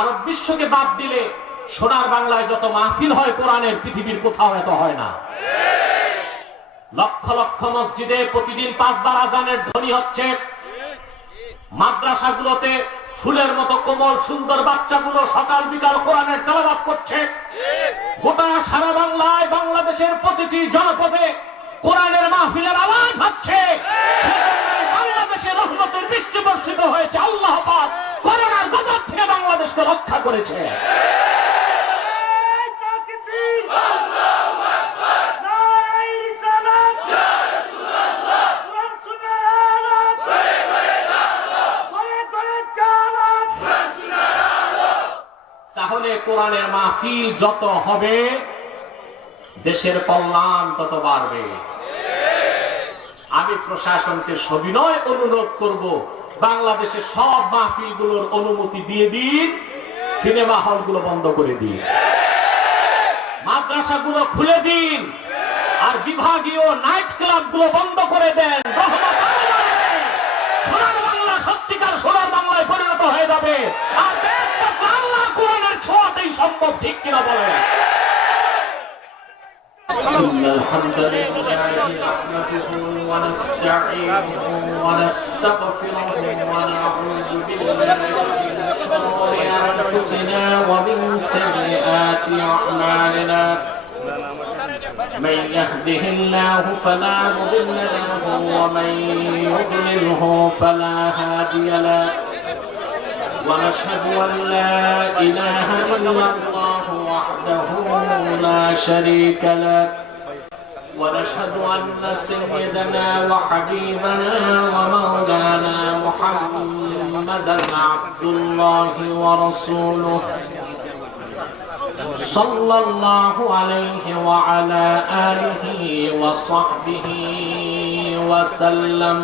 আরব বিশ্বকে বাদ দিলে সোনার বাংলায় যত মাহফিল হয় কোরআনের পৃথিবীর কোথাও এত হয় না। লক্ষ লক্ষ মসজিদে প্রতিদিন 5 বার আজানের ধ্বনি হচ্ছে। মাদ্রাসাগুলোতে ফুলের মতো কোমল সুন্দর বাচ্চাগুলো সকাল বিকাল কোরআনের তেলাওয়াত করছে। গোটা সারা বাংলায় বাংলাদেশের প্রতিটি জনপদে কোরআনের মাহফিলের আওয়াজ হচ্ছে। বাংলাদেশে রহমতের বৃষ্টি বর্ষিত হয়েছে। আল্লাহ পাক করোনার গজব থেকে বাংলাদেশকে রক্ষা করেছে। তাহলে কোরআনের মাহফিল যত হবে দেশের কল্যাণ তত বাড়বে। আমি প্রশাসনকে সবিনয় অনুরোধ করব, বাংলাদেশের সব মাহফিলগুলোর অনুমতি দিয়ে দিন, সিনেমা হলগুলো বন্ধ করে দিন, মাদ্রাসাগুলো খুলে দিন, আর বিভাগীয় নাইট ক্লাবগুলো বন্ধ করে দেন। সোনার বাংলা সত্যিকার সোনার বাংলায় পরিণত হয়ে যাবে। আর আল্লাহ কোরআনের ছোঁয়াতেই সম্ভব, ঠিক কিনা বলেন? إن الحمد لله نحمده ونستعينه ونستغفره ونعوذ بالله من شرور أنفسنا ومن سيئات أعمالنا من يهده الله فلا مضل له ومن يضلله فلا هادي له ونشهد أن لا إله إلا الله وحده لا شريك له ونشهد أن سيدنا وحبيبنا ومولانا محمدا عبد الله ورسوله صلى الله عليه وعلى آله وصحبه وسلم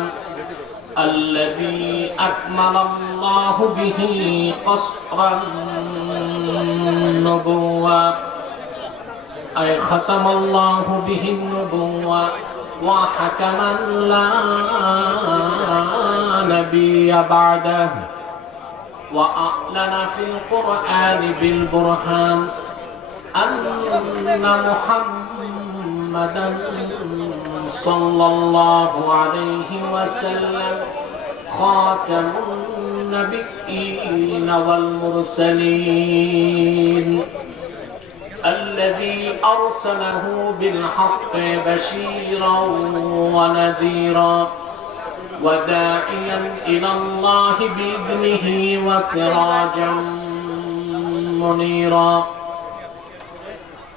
الذي أكمل الله به قصر النبوة أي ختم الله به النبوة وحكما لا نبي بعده وأعلن في القرآن بالبرهان أن محمدا صلى الله عليه وسلم خاتم النبيين والمرسلين الذي أرسله بالحق بشيرا ونذيرا وداعيا إلى الله بإذنه وسراجا منيرا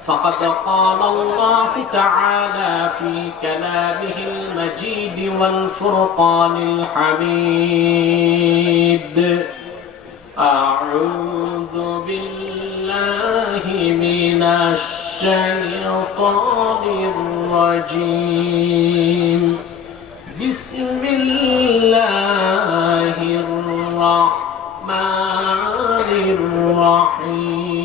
فقد قال الله تعالى في كلامه المجيد والفرقان الحميد أعوذ بالله من الشيطان الرجيم بسم الله الرحمن الرحيم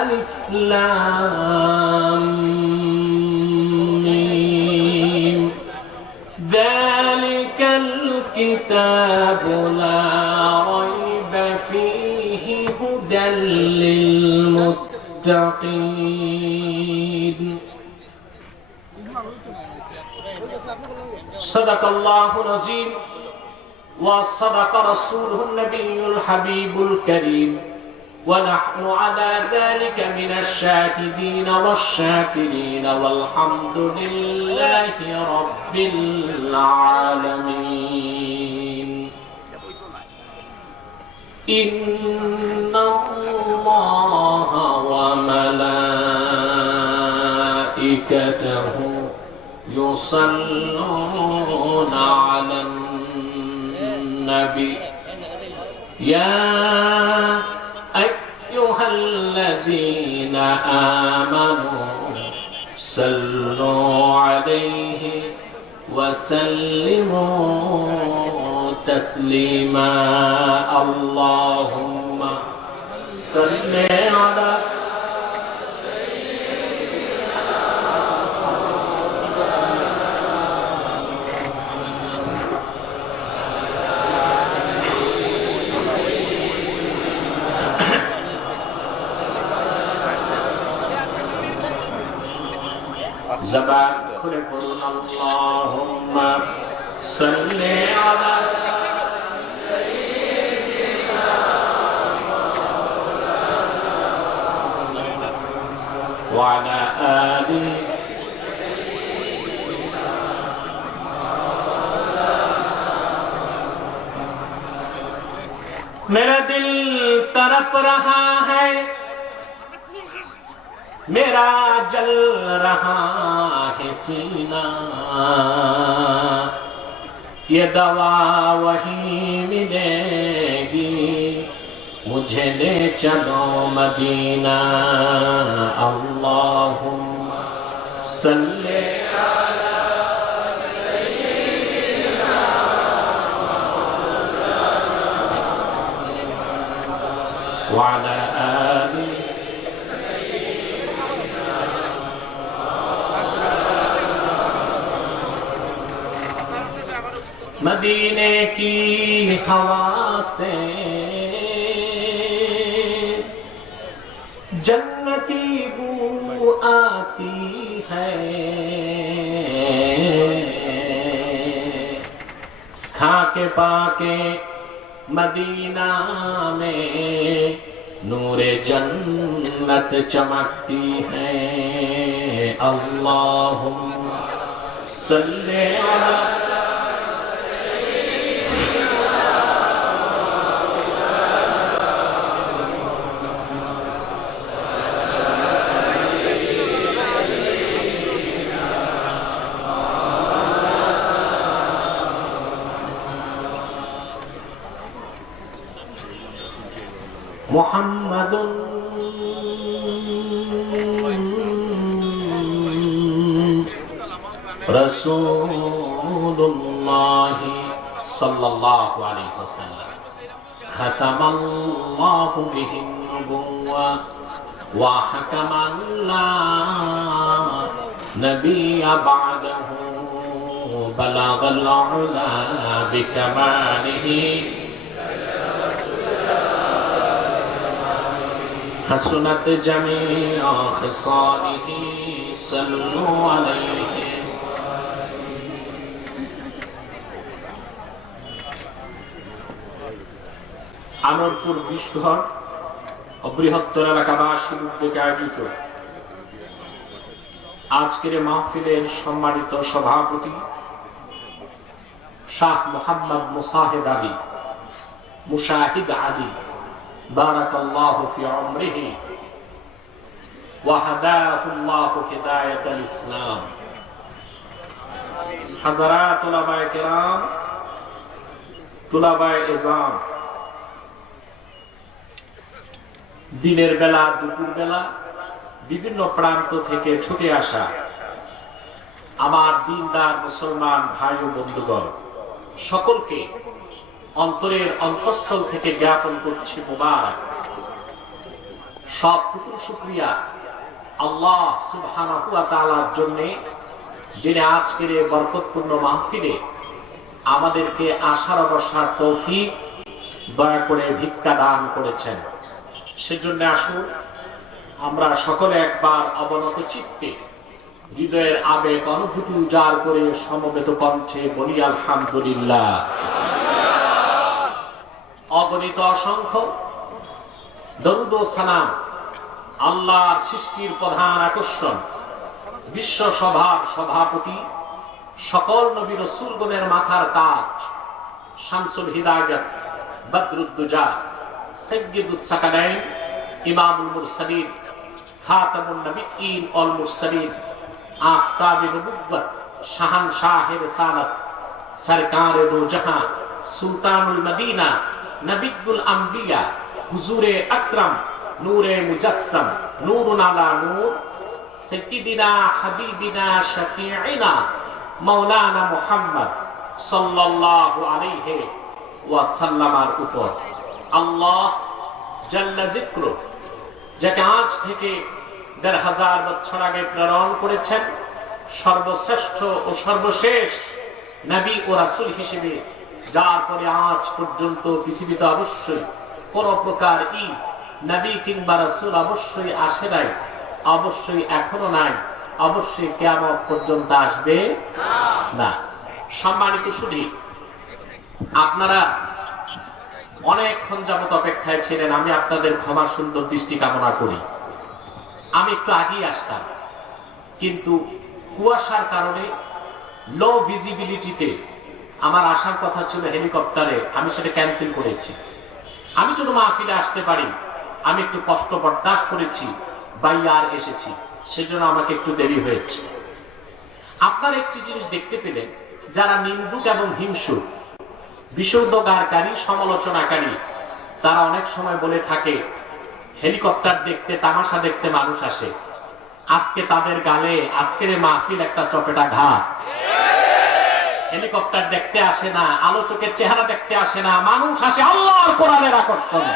ألف لام ميم ذلك الكتاب لا ريب فيه هدى للمتقين صدق الله العظيم وصدق رسوله النبي الحبيب الكريم ونحن على ذلك من الشاهدين والشاكرين والحمد لله رب العالمين إن الله وملائكته يصلون على النبي يا أيها الذين آمنوا صلوا عليه وسلموا تسليما اللهم صل على জবান খুলে পড়ুন আল্লাহুম্মা সাল্লি আলা ওয়া আলা আলি मेरा दिल तड़प रहा है, मेरा जल रहा है सीना, ये दवा वहीं मिलेगी, मुझे ले चलो मदीना। अल्लाहुम्मा सल्ले وعلى آله मदीने की हवा से जन्नती बू आती है, खाके पाके मदीना में नूरे जन्नत चमकती है। अल्लाहुम्मा सल्ले अला मुहम्मदुन रसूलुल्लाह सल्लल्लाहु अलैहि वसल्लम खतमल्लाहु बिहिन नबुव्वा व हकमन ला नबिय्य बअदहु बलगल उला बिकमालिही हसनत जमीअ खिसालिही सल्लु अलैहि। আনোয়ারপুর বিশঘর ও বৃহত্তর এলাকাবাসীর উদ্যোগে আয়োজিত আজকের মাহফিলের সম্মানিত সভাপতি শাহ মোহাম্মদ মুসাহিদ আলী মুশাহিদ আলী বারাকাল্লাহু ফি উমরিহি ওয়া হাদাহুল্লাহু হিদায়াতাল ইসলাম। হাজারাত উলামায়ে কেরাম, তুলাবায়ে ইজাম, দিনের বেলা দুপুর বেলা বিভিন্ন প্রান্ত থেকে ছুটে আসা আমার দিনদার মুসলমান ভাই ও বন্ধুগণ, সকলকে অন্তরের অন্তঃস্থল থেকে জ্ঞাপন করছি মুবারক। সবটুকু শুকরিয়া আল্লাহ সুবহানাহু ওয়া তাআলার জন্য, যিনি আজকের এই বরকতপূর্ণ মাহফিলে আমাদেরকে আসার বসার তৌফিক দয়া করে ভিক্ষা দান করেছেন। সেজন্য আসুন আমরা সকলে একবার অবনত চিত্তে হৃদয়ের আবেগ অনুভূতি উজাড় করে সমবেত কণ্ঠে বলি আলহামদুলিল্লাহ। অগণিত অসংখ্য দরুদ ও সালাম আল্লাহর সৃষ্টির প্রধান আকর্ষণ, বিশ্ব সভার সভাপতি, সকল নবী রাসূলগণের মাথার তাজ, শামসুল হিদায়াত, বদরুদ্দুজা, সাইয়্যিদুস সাকালাইন, ইমামুল মুরসালিন, খাতামুন নবিয়্যিন ওয়াল মুরসালিন, আফতাবে নবুওয়াত, শাহানশাহে রিসালাত, সরকারে দো জাহান, সুলতানুল মদিনা, নবিয়ুল আম্বিয়া, হুজুরে আকরাম, নূরে মুজাসসাম, নূরুন আলা নূর, সাইয়্যিদিনা হাবিবিনা শাফিঈনা মাওলানা মুহাম্মদ সাল্লাল্লাহু আলাইহি ওয়াসাল্লামের উপর আল্লাহ জাল্লা যিকরু, যাকে আজ থেকে ১৫০০ বছর আগে প্রেরণ করেছেন, সর্বশ্রেষ্ঠ ও সর্বশেষ নবী ও রাসূল হিসেবে, যার পরে আজ পর্যন্ত পৃথিবীতে অবশ্যই কোন প্রকার নবী কিংবা রাসূল অবশ্যই আসে নাই, অবশ্যই এখনো নাই, অবশ্যই কিয়ামত পর্যন্ত আসবে না। সম্মানিত শুধু আপনারা অনেকক্ষণ যাবত অপেক্ষায় ছিলেন, আমি আপনাদের ক্ষমা সুন্দর দৃষ্টি কামনা করি। আমি একটু আগেই আসতাম, কিন্তু কুয়াশার কারণে লো ভিজিবিলিটিতে আমার আসার কথা ছিল হেলিকপ্টারে, আমি সেটা ক্যান্সেল করেছি। আমি যদি মাহফিলে আসতে পারি, আমি একটু কষ্ট বরদাস্ত করেছি, বাইয়ার এসেছি, সেজন্য আমাকে একটু দেরি হয়েছে। আপনার একটি জিনিস দেখতে পেলেন, যারা নিন্দুক এবং হিংসুক, বিশুদ্ধগারকারী, সমালোচনাকারী, তারা অনেক সময় বলে থাকে হেলিকপ্টার দেখতে, তামাশা দেখতে মানুষ আসে। আজকে তাদের গালে আজকের মাহফিল একটা চপেটা ঘাট। হেলিকপ্টার দেখতে আসে না, আলোচকের চেহারা দেখতে আসে না, মানুষ আসে আল্লাহর কোরআনের আকর্ষণে।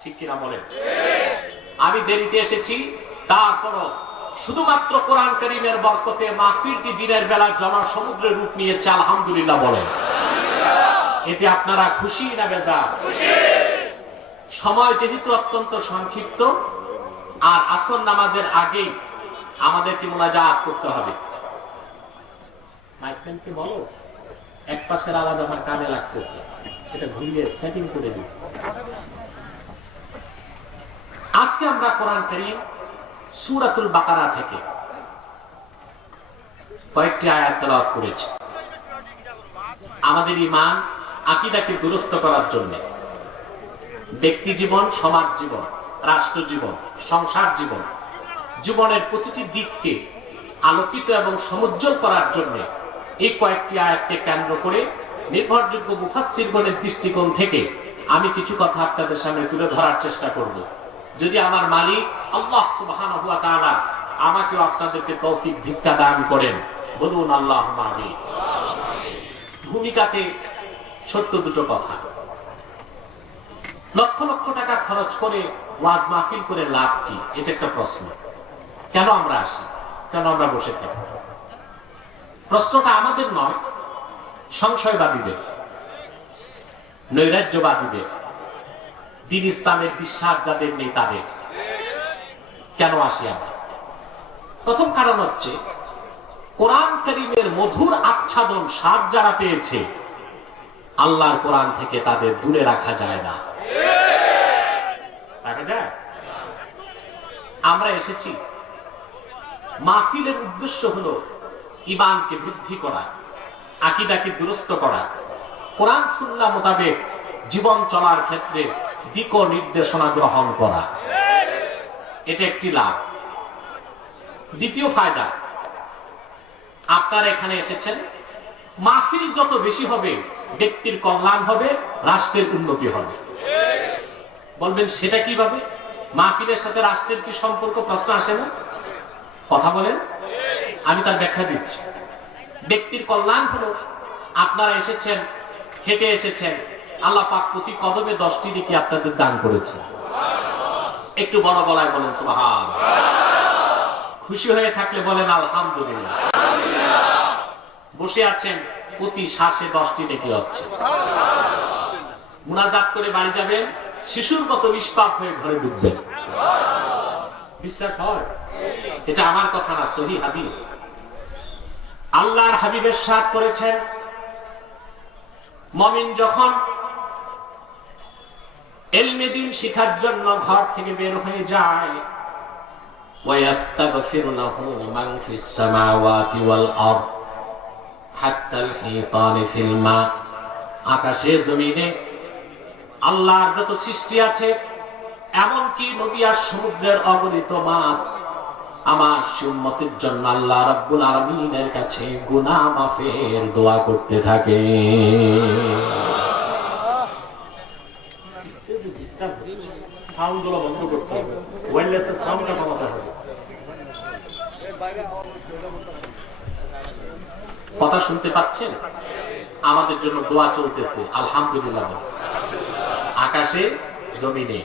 ঠিক কিনা বলেন? আমি দেরিতে এসেছি, তারপরও শুধুমাত্র কোরআন কারীমের বরকতে মাহফিলটি দিনের বেলা জনসমুদ্রের রূপ নিয়েছে। আলহামদুলিল্লাহ বলেন। এতে আপনারা খুশি না বেজার? সময় যেহেতু অত্যন্ত সংক্ষিপ্ত, আর আসর নামাজের আগেই আমাদেরকে মুনাজাত করতে হবে। মাইকম্যানকে বলো এক পাশের আওয়াজ আমার কানে লাগতেছে, এটা ঘুরিয়ে সেটিং করে দিই। আজকে আমরা কোরআন কারীম সূরাতুল বাকারা থেকে কয়েকটি আয়াত তেলাওয়াত করেছি। আমাদের ঈমান আকীদাকে দুরস্ত করার জন্য, ব্যক্তি জীবন, সমাজ জীবন, রাষ্ট্র জীবন, সংসার জীবন, জীবনের প্রতিটি দিককে আলোকিত এবং সমুজ্জ্বল করার জন্য এই কয়েকটি আয়াতকে কেন্দ্র করে নির্ভরযোগ্য মুফাসসিরগণের দৃষ্টিকোণ থেকে আমি কিছু কথা আপনাদের সামনে তুলে ধরার চেষ্টা করব। যদি আমার মালিক আল্লাহ সুবহানাহু ওয়া তাআলা আমাকে আপনাদেরকে তৌফিক ভিক্ষা দান করেন, বলুন আল্লাহুম্মা আমিন। ভূমিকাতে ছোট্ট দুটো কথা। লক্ষ লক্ষ টাকা খরচ করে ওয়াজ মাহফিল করে লাভ কি? এটা একটা প্রশ্ন। কেন আমরা আসি, কেন আমরা বসে থাকি? প্রশ্নটা আমাদের নয়, সংশয়বাদীদের, নৈরাজ্যবাদীদের, দ্বীন ইসলামের বিশ্বাস যাদের নেই তাদের। কেন আসি আমরা? প্রথম কারণ হচ্ছে কোরআন কারীমের মধুর আচ্ছাদন স্বাদ যারা পেয়েছে, আল্লাহর কোরআন থেকে তাদের দূরে রাখা যায় না। রাখা যায়? আমরা এসেছি, মাহফিলের উদ্দেশ্য হলো ঈমানকে বৃদ্ধি করা, আকীদাকে দুরস্ত করা, কোরআন সুন্নাহ মোতাবেক জীবন চলার ক্ষেত্রে দিক নির্দেশনা গ্রহণ করা। এটা একটি লাভ। দ্বিতীয় ফায়দা, আপনারা এখানে এসেছেন, মাহফিল যত বেশি হবে ব্যক্তির কল্যাণ হবে, রাষ্ট্রের উন্নতি হবে। বলবেন সেটা কিভাবে? মাহফিলের সাথে রাষ্ট্রের কি সম্পর্ক? প্রশ্ন আসে না? কথা বলেন, আমি তার ব্যাখ্যা দিচ্ছি। ব্যক্তির কল্যাণ হলো, আপনারা এসেছেন, হেঁটে এসেছেন, আল্লাহ পাক প্রতি কদমে 10টি নেকি আপনাদের দান করেছে। একটু বড় গলায় বলেন সুবহানাল্লাহ। খুশি হয়ে থাকলে বলেন আলহামদুলিল্লাহ। বসে আছেন, প্রতি শ্বাসে 10টি নেকি হচ্ছে। মুনাজাত করে বাড়ি যাবেন, শিশুর মতো নিষ্পাপ হয়ে ঘরে ঢুকবেন। বিশ্বাস হয়? এটা আমার কথা না, সহিহ হাদিস। আল্লাহর হাবিবের সাথ করেছেন, মুমিন যখন ইলমে দ্বীন শিখার জন্য ঘর থেকে বের হয়ে যায়, ওয়ায়াস্তাগফিরু লাহু মান ফিস সামাওয়াতি ওয়াল আরদ হাত্তা আল হিতান ফিল মা। আকাশে জমিনে আল্লাহর যত সৃষ্টি আছে, এমনকি নদী আর সমুদ্রের অগণিত মাছ, আমার উম্মতের জন্য আল্লাহ রাব্বুল আলামিনের কাছে গুনাহ মাফের দোয়া করতে থাকে। সাউন্ডগুলো বন্ধ করতে হবে, ওয়্যারলেসের সাউন্ডটা কমাতে হবে। কথা শুনতে পাচ্ছেন? আমাদের জন্য দোয়া চলতেছে, আলহামদুলিল্লাহ। আকাশে জমিনে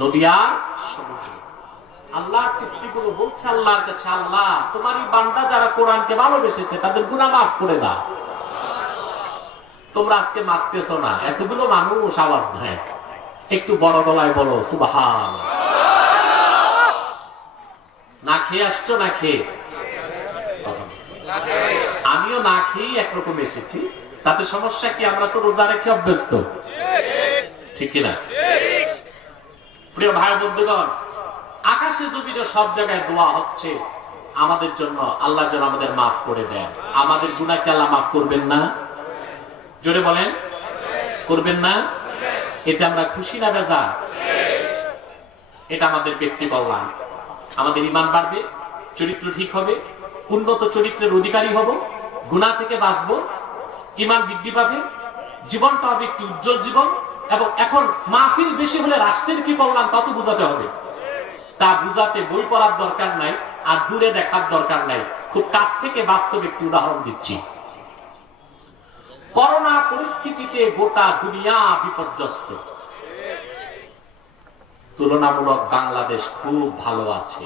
নদী আর সমুদ্রে আল্লাহর সৃষ্টিগুলো বলছে আল্লাহর কাছে, আল্লাহ তোমারই বান্দা যারা কোরআনকে ভালোবেসেছে তাদের গুনাহ মাফ করে দাও। তোমরা আজকে মারতেছো না, এতগুলো মানুষ আওয়াজ দেয়, একটু বড় গলায় বলো সুবহানাল্লাহ। না খেয়ে আসছো না খেয়ে? আমিও না খেয়ে একরকম এসেছি, তাতে সমস্যা কি? আমরা তো রোজা রেখে অভ্যস্ত, ঠিক কিনা? প্রিয় ভাই বন্ধুগণ, আকাশে জমিনে সব জায়গায় দোয়া হচ্ছে আমাদের জন্য, আল্লাহ যেন আমাদের মাফ করে দেন। আমাদের গুনাহকে আল্লাহ মাফ করবেন না? জোরে বলেন, করবেন না? এতে আমরা খুশি না বেজা? এটা আমাদের ব্যক্তি কল্যাণ, আমাদের ঈমান বাড়বে, চরিত্র ঠিক হবে, উন্নত চরিত্রের অধিকারী হব, গুনাহ থেকে বাঁচবো, ঈমান বৃদ্ধি পাবে, জীবনটা হবে একটি উজ্জ্বল জীবন। এবং এখন মাহফিল বেশি হলে রাষ্ট্রের কি কল্যাণ তা তো বুঝাতে হবে। তা বুঝাতে বই পড়ার দরকার নাই, আর দূরে দেখার দরকার নাই, খুব কাছ থেকে বাস্তব একটি উদাহরণ দিচ্ছি। করোনা পরিস্থিতিতে গোটা দুনিয়া বিপর্যস্ত, তুলনামূলক বাংলাদেশ খুব ভালো আছে।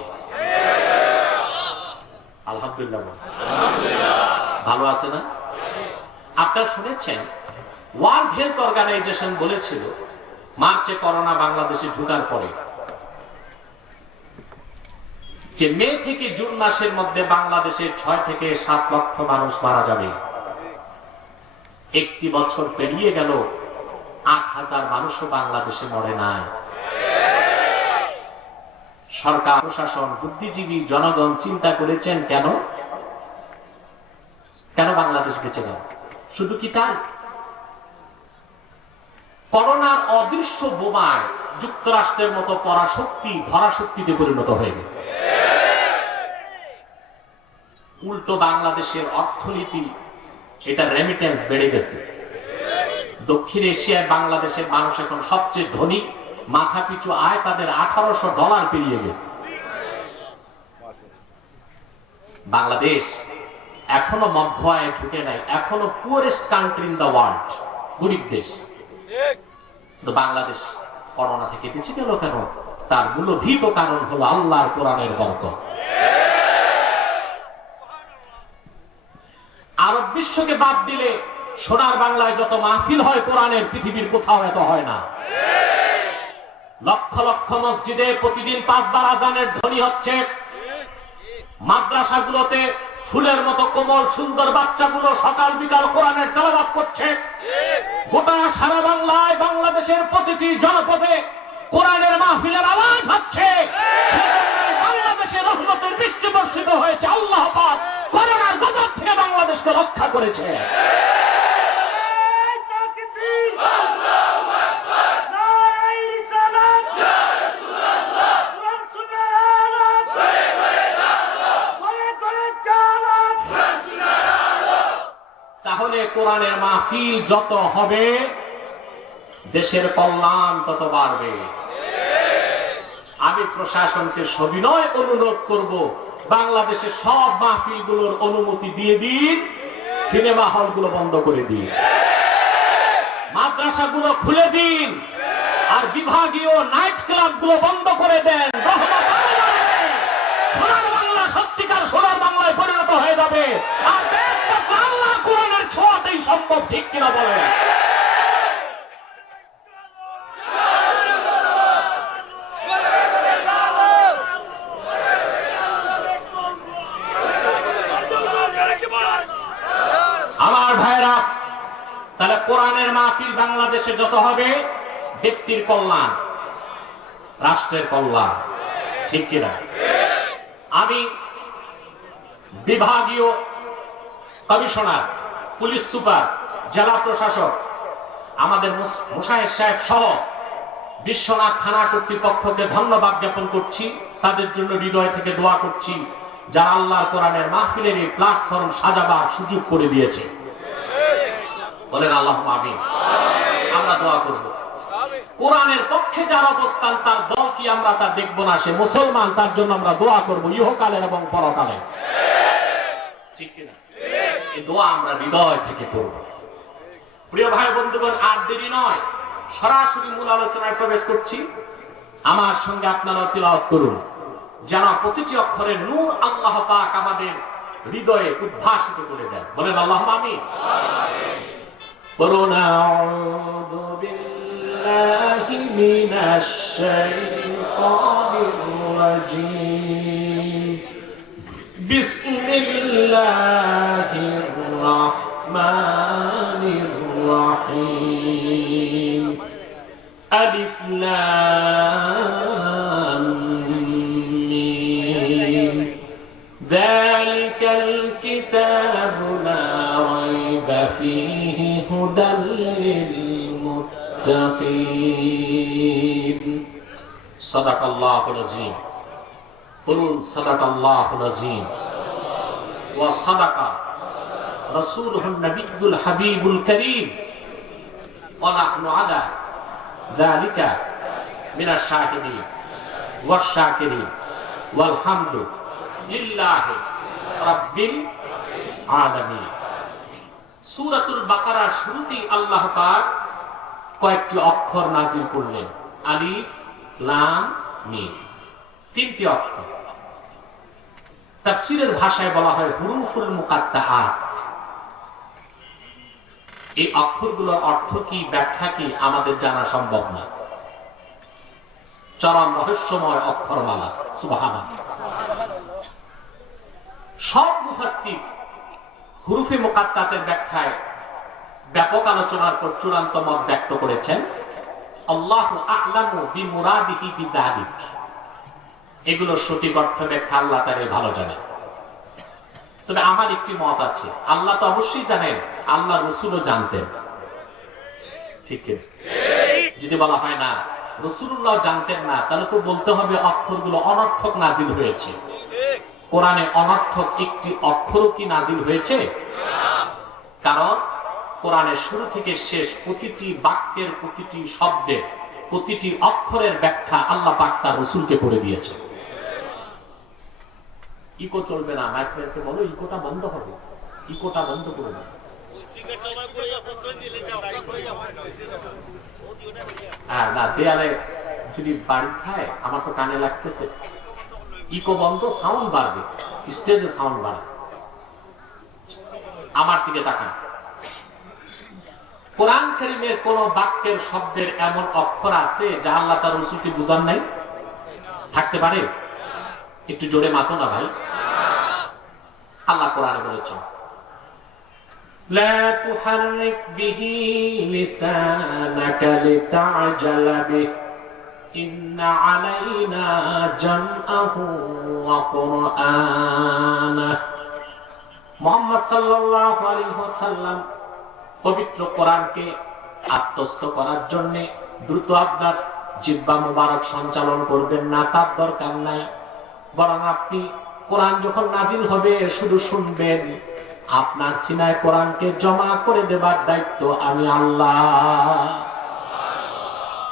আলহামদুলিল্লাহ, ভালো আছে না? আপনারা শুনেছেন ওয়ার্ল্ড হেলথ অর্গানাইজেশন বলেছিল মার্চে করোনা বাংলাদেশে ঢোকার পরে যে মে থেকে জুন মাসের মধ্যে বাংলাদেশে 6 থেকে 7 লক্ষ মানুষ মারা যাবে। একটি বছর পেরিয়ে গেল, 8,000 মানুষও বাংলাদেশে মরে নাই। সরকার, প্রশাসন, বুদ্ধিজীবী, জনগণ চিন্তা করেছেন কেন কেন বাংলাদেশ বেঁচে গেল? শুধু কি তাই? করোনার অদৃশ্য বোমায় যুক্তরাষ্ট্রের মতো পরাশক্তি ধরাশক্তিতে পরিণত হয়ে গেছে। উল্টো বাংলাদেশের অর্থনীতি, এটা রেমিটেন্স বেড়ে গেছে। দক্ষিণ এশিয়ায় বাংলাদেশের মানুষ এখন সবচেয়ে ধনী, মাথা পিছু আয় তাদের $1800 পেরিয়ে গেছে। বাংলাদেশ এখনো মধ্য আয়ে ঢুকে নাই, এখনো poorest country in the world, গরিব দেশ। বাংলাদেশ করোনা থেকে বেঁচে গেল কেন? তার মূলভূত কারণ হলো আল্লাহর কোরআনের বরকত। আরব বিশ্বকে বাদ দিলে সোনার বাংলায় যত মাহফিল হয় কোরআনের, পৃথিবীর কোথাও এত হয় না। লক্ষ লক্ষ মসজিদে প্রতিদিন 5 বার আজানের ধ্বনি হচ্ছে। মাদ্রাসাগুলোতে ফুলের মতো কোমল সুন্দর বাচ্চাগুলো সকাল বিকাল কোরআনের তেলাওয়াত করছে। গোটা সারা বাংলায়, বাংলাদেশের প্রতিটি জনপদে কোরআনের মাহফিলের আওয়াজ হচ্ছে। বাংলাদেশে রহমতের বৃষ্টি বর্ষিত হয়েছে। আল্লাহ পাক করোনার গজব থেকে বাংলাদেশকে রক্ষা করেছে। তাহলে কোরআনের মাহফিল যত হবে, দেশের কল্যাণ তত বাড়বে। আমি প্রশাসনকে সবিনয় অনুরোধ করব, বাংলাদেশের সব মাহফিলগুলোর অনুমতি দিয়ে দিন, সিনেমা হলগুলো বন্ধ করে দিন, মাদ্রাসাগুলো খুলে দিন, আর বিভাগীয় নাইট ক্লাবগুলো বন্ধ করে দেন। সোনার বাংলা সত্যিকার সোনার বাংলায় পরিণত হয়ে যাবে। আর আল্লাহ কোরআনের ছোঁয়াতেই সম্ভব, ঠিক কিনা বলেন? আমার ভাইরা, তাহলে কোরআনের মাহফিল বাংলাদেশে যত হবে, ব্যক্তির কল্যাণ, রাষ্ট্রের কল্যাণ, ঠিক কিনা? আমি বিভাগীয় কমিশনার, পুলিশ সুপার, জেলা প্রশাসক, আমাদের মুশাহিদ সাহেব সহ বিশ্বনাথ থানা কর্তৃপক্ষকে ধন্যবাদ জ্ঞাপন করছি। তাদের জন্য হৃদয় থেকে দোয়া করছি, যারা আল্লাহর কোরআনের মাহফিলের এই প্ল্যাটফর্ম সাজাবার সুযোগ করে দিয়েছে। বলেন আল্লাহুম্মা আমিন। আমরা দোয়া করব, কোরআনের পক্ষে যার অবস্থান, তার দল কি আমরা তা দেখব না, সে মুসলমান, তার জন্য আমরা দোয়া করব ইহকালের এবং পরকালে, ঠিক কিনা? এই দোয়া আমরা হৃদয় থেকে করব। প্রিয় ভাই বন্ধুগণ, আর দেরি নয়, সরাসরি মূল আলোচনায় প্রবেশ করছি। আমার সঙ্গে আপনারা তিলাওয়াত করুন, যেন প্রতিটি অক্ষরে নূর আল্লাহ পাক আমাদের হৃদয়ে উদ্ভাসিত করে দেন। বলেন আল্লাহুম্মা আমিন। আউযু বিল্লাহি মিনাশ শাইতানির রাজীম। বিসমিল্লাহির রহমানির রহিম। আলিফ লাম মিম। যালিকাল কিতাবু লা রাইবা ফীহি হুদাল লিল মুত্তাকিন। সাদাকাল্লাহুল আযীম। বলুন সাদাকাল্লাহুল আযীম। ওয়া সাদাকা রাসূলুহুন নবিয়্যুল হাবিবুল কারীম। ওয়া নাহনু আলা যালিকা মিনাশ শাহিদিন ওয়াশ শাকিরিন ওয়াল হামদু লিল্লাহি রাব্বিল আলামিন। সূরাতুল বাকারার শুরুতেই আল্লাহ পাক কয়েকটি অক্ষর নাযিল করলেন, আলিফ লাম মিম, তিনটি অক্ষর। তাফসীরের ভাষায় বলা হয় হুরুফুল মুকাত্তাআত। এই অক্ষরগুলোর অর্থ কি, ব্যাখ্যা কি আমাদের জানা সম্ভব না। চরম রহস্যময় অক্ষরমালা, সুবহানাল্লাহ। সব মুফাসসির হুরুফে মুকাত্তাতের ব্যাখ্যায় ব্যাপক আলোচনার পর চূড়ান্ত মত ব্যক্ত করেছেন। আল্লাহু আ'লামু বিমুরাদিহি বিযালিক। এগুলো সঠিক অর্থ ব্যাখ্যা আল্লাহ তাআলাই ভালো জানেন। তবে আমার একটি মত আছে, আল্লাহ তো অবশ্যই জানেন, আল্লাহ রাসূলও জানতেন। ঠিক আছে? যদি বলা হয় না রাসূলুল্লাহ জানতেন না, তাহলে তো বলতে হবে অক্ষরগুলো অনর্থক নাজিল হয়েছে। কোরআনে অনর্থক একটি অক্ষরও কি নাজিল হয়েছে? কারণ কোরআনের শুরু থেকে শেষ প্রতিটি বাক্যের, প্রতিটি শব্দের, প্রতিটি অক্ষরের ব্যাখ্যা আল্লাহ পাক তার রাসূলকে করে দিয়েছে। ইকো চলবে না, মাইক্রোফোনকে বলো ইকোটা বন্ধ হবে, ইকোটা বন্ধ করে দাও। না দেয়ালে যদি বাড়ি খায়, আমার তো কানে লাগতেছে। ইকো বন্ধ, সাউন্ড বাড়বে, স্টেজে সাউন্ড বাড়বে। আমার দিকে তাকান। কোরআন কারীমের কোন বাক্যের শব্দের এমন অক্ষর আছে যা আল্লাহ তার রাসূলকে বুঝান নাই? থাকতে পারে? একটু জোরে মাতো না ভাই। আল্লাহ কোরআনে বলেছেন, লা তুহাররিক বিহি লিসানাকা লিতা'জালা বিহি ইন্না আলাইনা জামআহু ওয়া কুরআনাহ। মুহাম্মদ সাল্লাল্লাহু আলাইহি ওয়াসাল্লাম পবিত্র কোরআনকে আত্মস্থ করার জন্য দ্রুত আপনার জিহ্বা মুবারক সঞ্চালন করবেন না, তার দরকার নাই। বরং আপনি কোরআন যখন নাজিল হবে শুধু শুনবেন। আপনার সিনায় কোরআনকে জমা করে দেবার দায়িত্ব আমি আল্লাহ।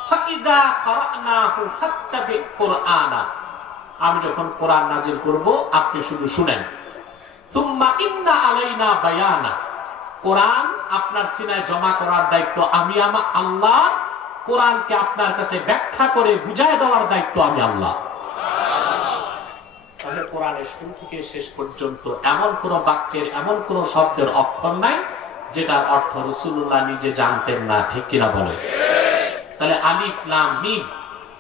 ফাইদা ক্বরানাহু ফাত্তাবি কুরআনা। আমি যখন কোরআন নাজিল করব আপনি শুধু শুনেন। সুম্মা ইন্না আলাইনা বায়ানা। কোরআন আপনার সিনায় জমা করার দায়িত্ব আমি আল্লাহ। কোরআনকে আপনার কাছে ব্যাখ্যা করে বুঝায় দেওয়ার দায়িত্ব আমি আল্লাহ। তাহলে কোরআনের শুরু থেকে শেষ পর্যন্ত এমন কোন বাক্যের, এমন কোন শব্দের অক্ষর নাই যেটার অর্থ রাসূলুল্লাহ নিজে জানতেন না। ঠিক কিনা বলে? তাহলে আলিফ লাম মিম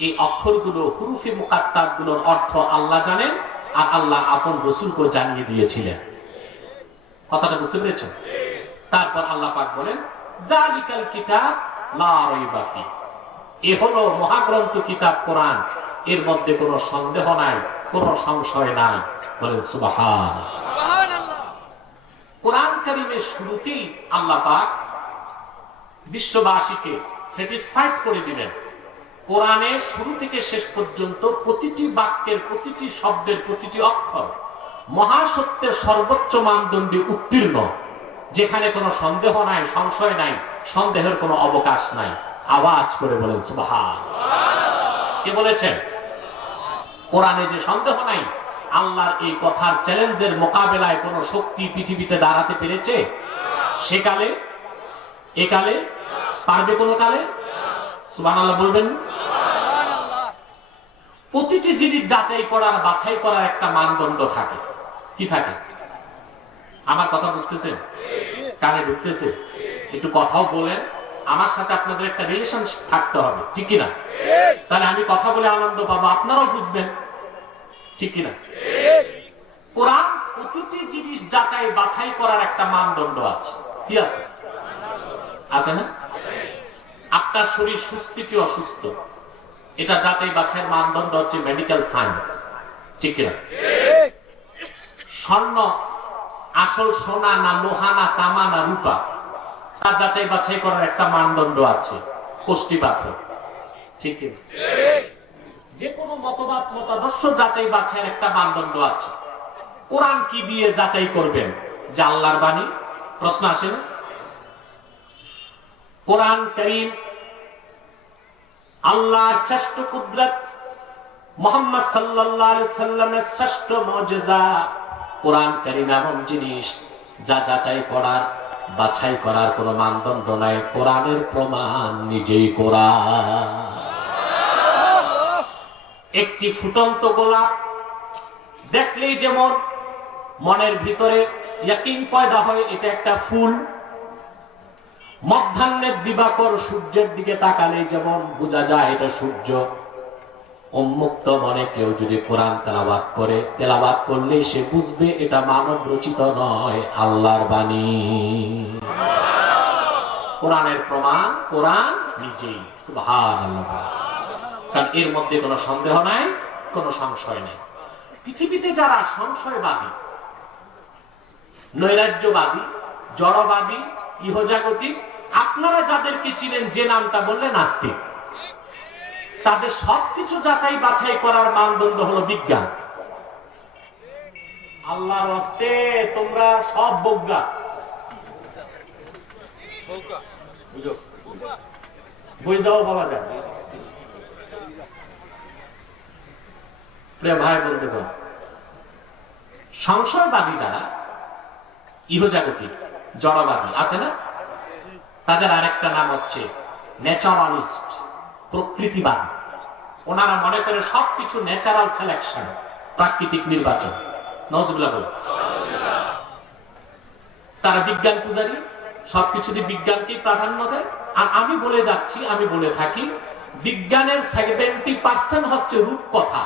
এই অক্ষরগুলো, হুরুফে মুকাত্তাত গুলোর অর্থ আল্লাহ জানেন, আর আল্লাহ আপন রাসূলকে জানিয়ে দিয়েছিলেন। কথাটা বুঝতে পেরেছেন? তারপর আল্লাহ পাক বলেন, যালিকাল কিতাব লা রাইবা ফি। এ হলো মহাগ্রন্থ কিতাব কোরআন, এর মধ্যে কোনো সন্দেহ নাই, কোনো সংশয় নাই। বলেন সুবহানাল্লাহ। কোরআন কারীমের শুরুতেই আল্লাহ পাক বিশ্ববাসীকে স্যাটিসফাইড করে দিলেন। কোরআনের শুরু থেকে শেষ পর্যন্ত প্রতিটি বাক্যের, প্রতিটি শব্দের, প্রতিটি অক্ষর মহাসত্যের সর্বোচ্চ মানদণ্ডে উত্তীর্ণ, যেখানে কোনো সন্দেহ নাই, সংশয় নাই, সন্দেহের কোনো অবকাশ নাই। আওয়াজ করে বলেন সুবহানাল্লাহ। কে বলেছেন? কোরআনে যে সন্দেহ নাই। আল্লাহর এই কথার চ্যালেঞ্জের মোকাবেলায় কোন শক্তি পৃথিবীতে দাঁড়াতে পেরেছে? সেকালে, একালে, পারবে কোন কালে? সুবহানাল্লাহ বলবেন। প্রতিটি জিনিস যাচাই করার, বাছাই করার একটা মানদণ্ড থাকে। কি থাকে? আমার কথা বুঝতেছেন? কানে ঢুকতেছে? একটু কথাও বলেন। আমার সাথে আপনাদের একটা রিলেশনশিপ থাকতে হবে, ঠিক কিনা? তাহলে আমি কথা বলে আনন্দ পাবো, আপনারাও বুঝবেন, ঠিক কিনা? কোরআন প্রতিটি জিনিস যাচাই বাছাই করার একটা মানদণ্ড আছে। কি আছে? আছে না? আপনার শরীর সুস্থ কি অসুস্থ, এটা যাচাই বাছাইয়ের মানদণ্ড হচ্ছে মেডিকেল সায়েন্স। ঠিক না? স্বর্ণ আসল সোনা না লোহা না তামা না রূপা, তা যাচাই বাছাই করার একটা মানদণ্ড আছে, পুষ্টিপাত্র। ঠিক না? যে কোনো মতবাদ মতাদর্শ যাচাই বাছাইয়ের একটা মানদণ্ড আছে। কোরআন কি দিয়ে যাচাই করবেন যে আল্লাহর বাণী? প্রশ্ন আসে না? কোরআন কারীম আল্লাহর শ্রেষ্ঠ কুদরত, মুহাম্মদ সাল্লাল্লাহু আলাইহি সাল্লামের শ্রেষ্ঠ মুজিজা। কোরআন কারীম এমন জিনিস যা যাচাই করার বাছাই করার কোনো মানদণ্ড নাই। কোরআনের প্রমাণ নিজেই কোরআন। একটি ফুটন্ত গোলাপ দেখলেই যেমন মনের ভিতরে ইয়াকিন পয়দা হয় এটা একটা ফুল, মধ্যাহ্নের দিবাকর সূর্যের দিকে তাকালেই যেমন বোঝা যায় এটা সূর্য, উন্মুক্ত মনে কেউ যদি কোরআন তেলাওয়াত করে, তেলাওয়াত করলেই সে বুঝবে এটা মানব রচিত নয়, আল্লাহর বাণী। কোরআনের প্রমাণ কোরআন নিজেই। সুবহানাল্লাহ। কারণ এর মধ্যে কোনো সন্দেহ নাই, কোনো সংশয় নাই। পৃথিবীতে যারা সংশয়বাদী, নৈরাজ্যবাদী, জড়বাদী, ইহজাগতিক, আপনারা যাদেরকে চিনেন যে নামটা বললে নাস্তিক, তাদের সবকিছু যাচাই বাছাই করার মানদণ্ড হলো বিজ্ঞান। আল্লাহর হস্তে তোমরা সব বোগা, বুঝাও বলা যায়। প্রিয় ভাই বন্ধুগণ, সংশয়বাদী যারা, ইহজাগতিক, জড়বাদী আছে না, তাদের আরেকটা নাম হচ্ছে ন্যাচারালিস্ট, প্রকৃতিবাদী। ওনারা মনে করে সবকিছু ন্যাচারাল সিলেকশন, প্রাকৃতিক নির্বাচন। নওয়াজুবিল্লাহ বলে। তারা বিজ্ঞান পূজারী, সবকিছুতে বিজ্ঞানকে প্রাধান্য দেয়। আর আমি বলে যাচ্ছি, আমি বলে থাকি, বিজ্ঞানের 70% হচ্ছে রূপকথা।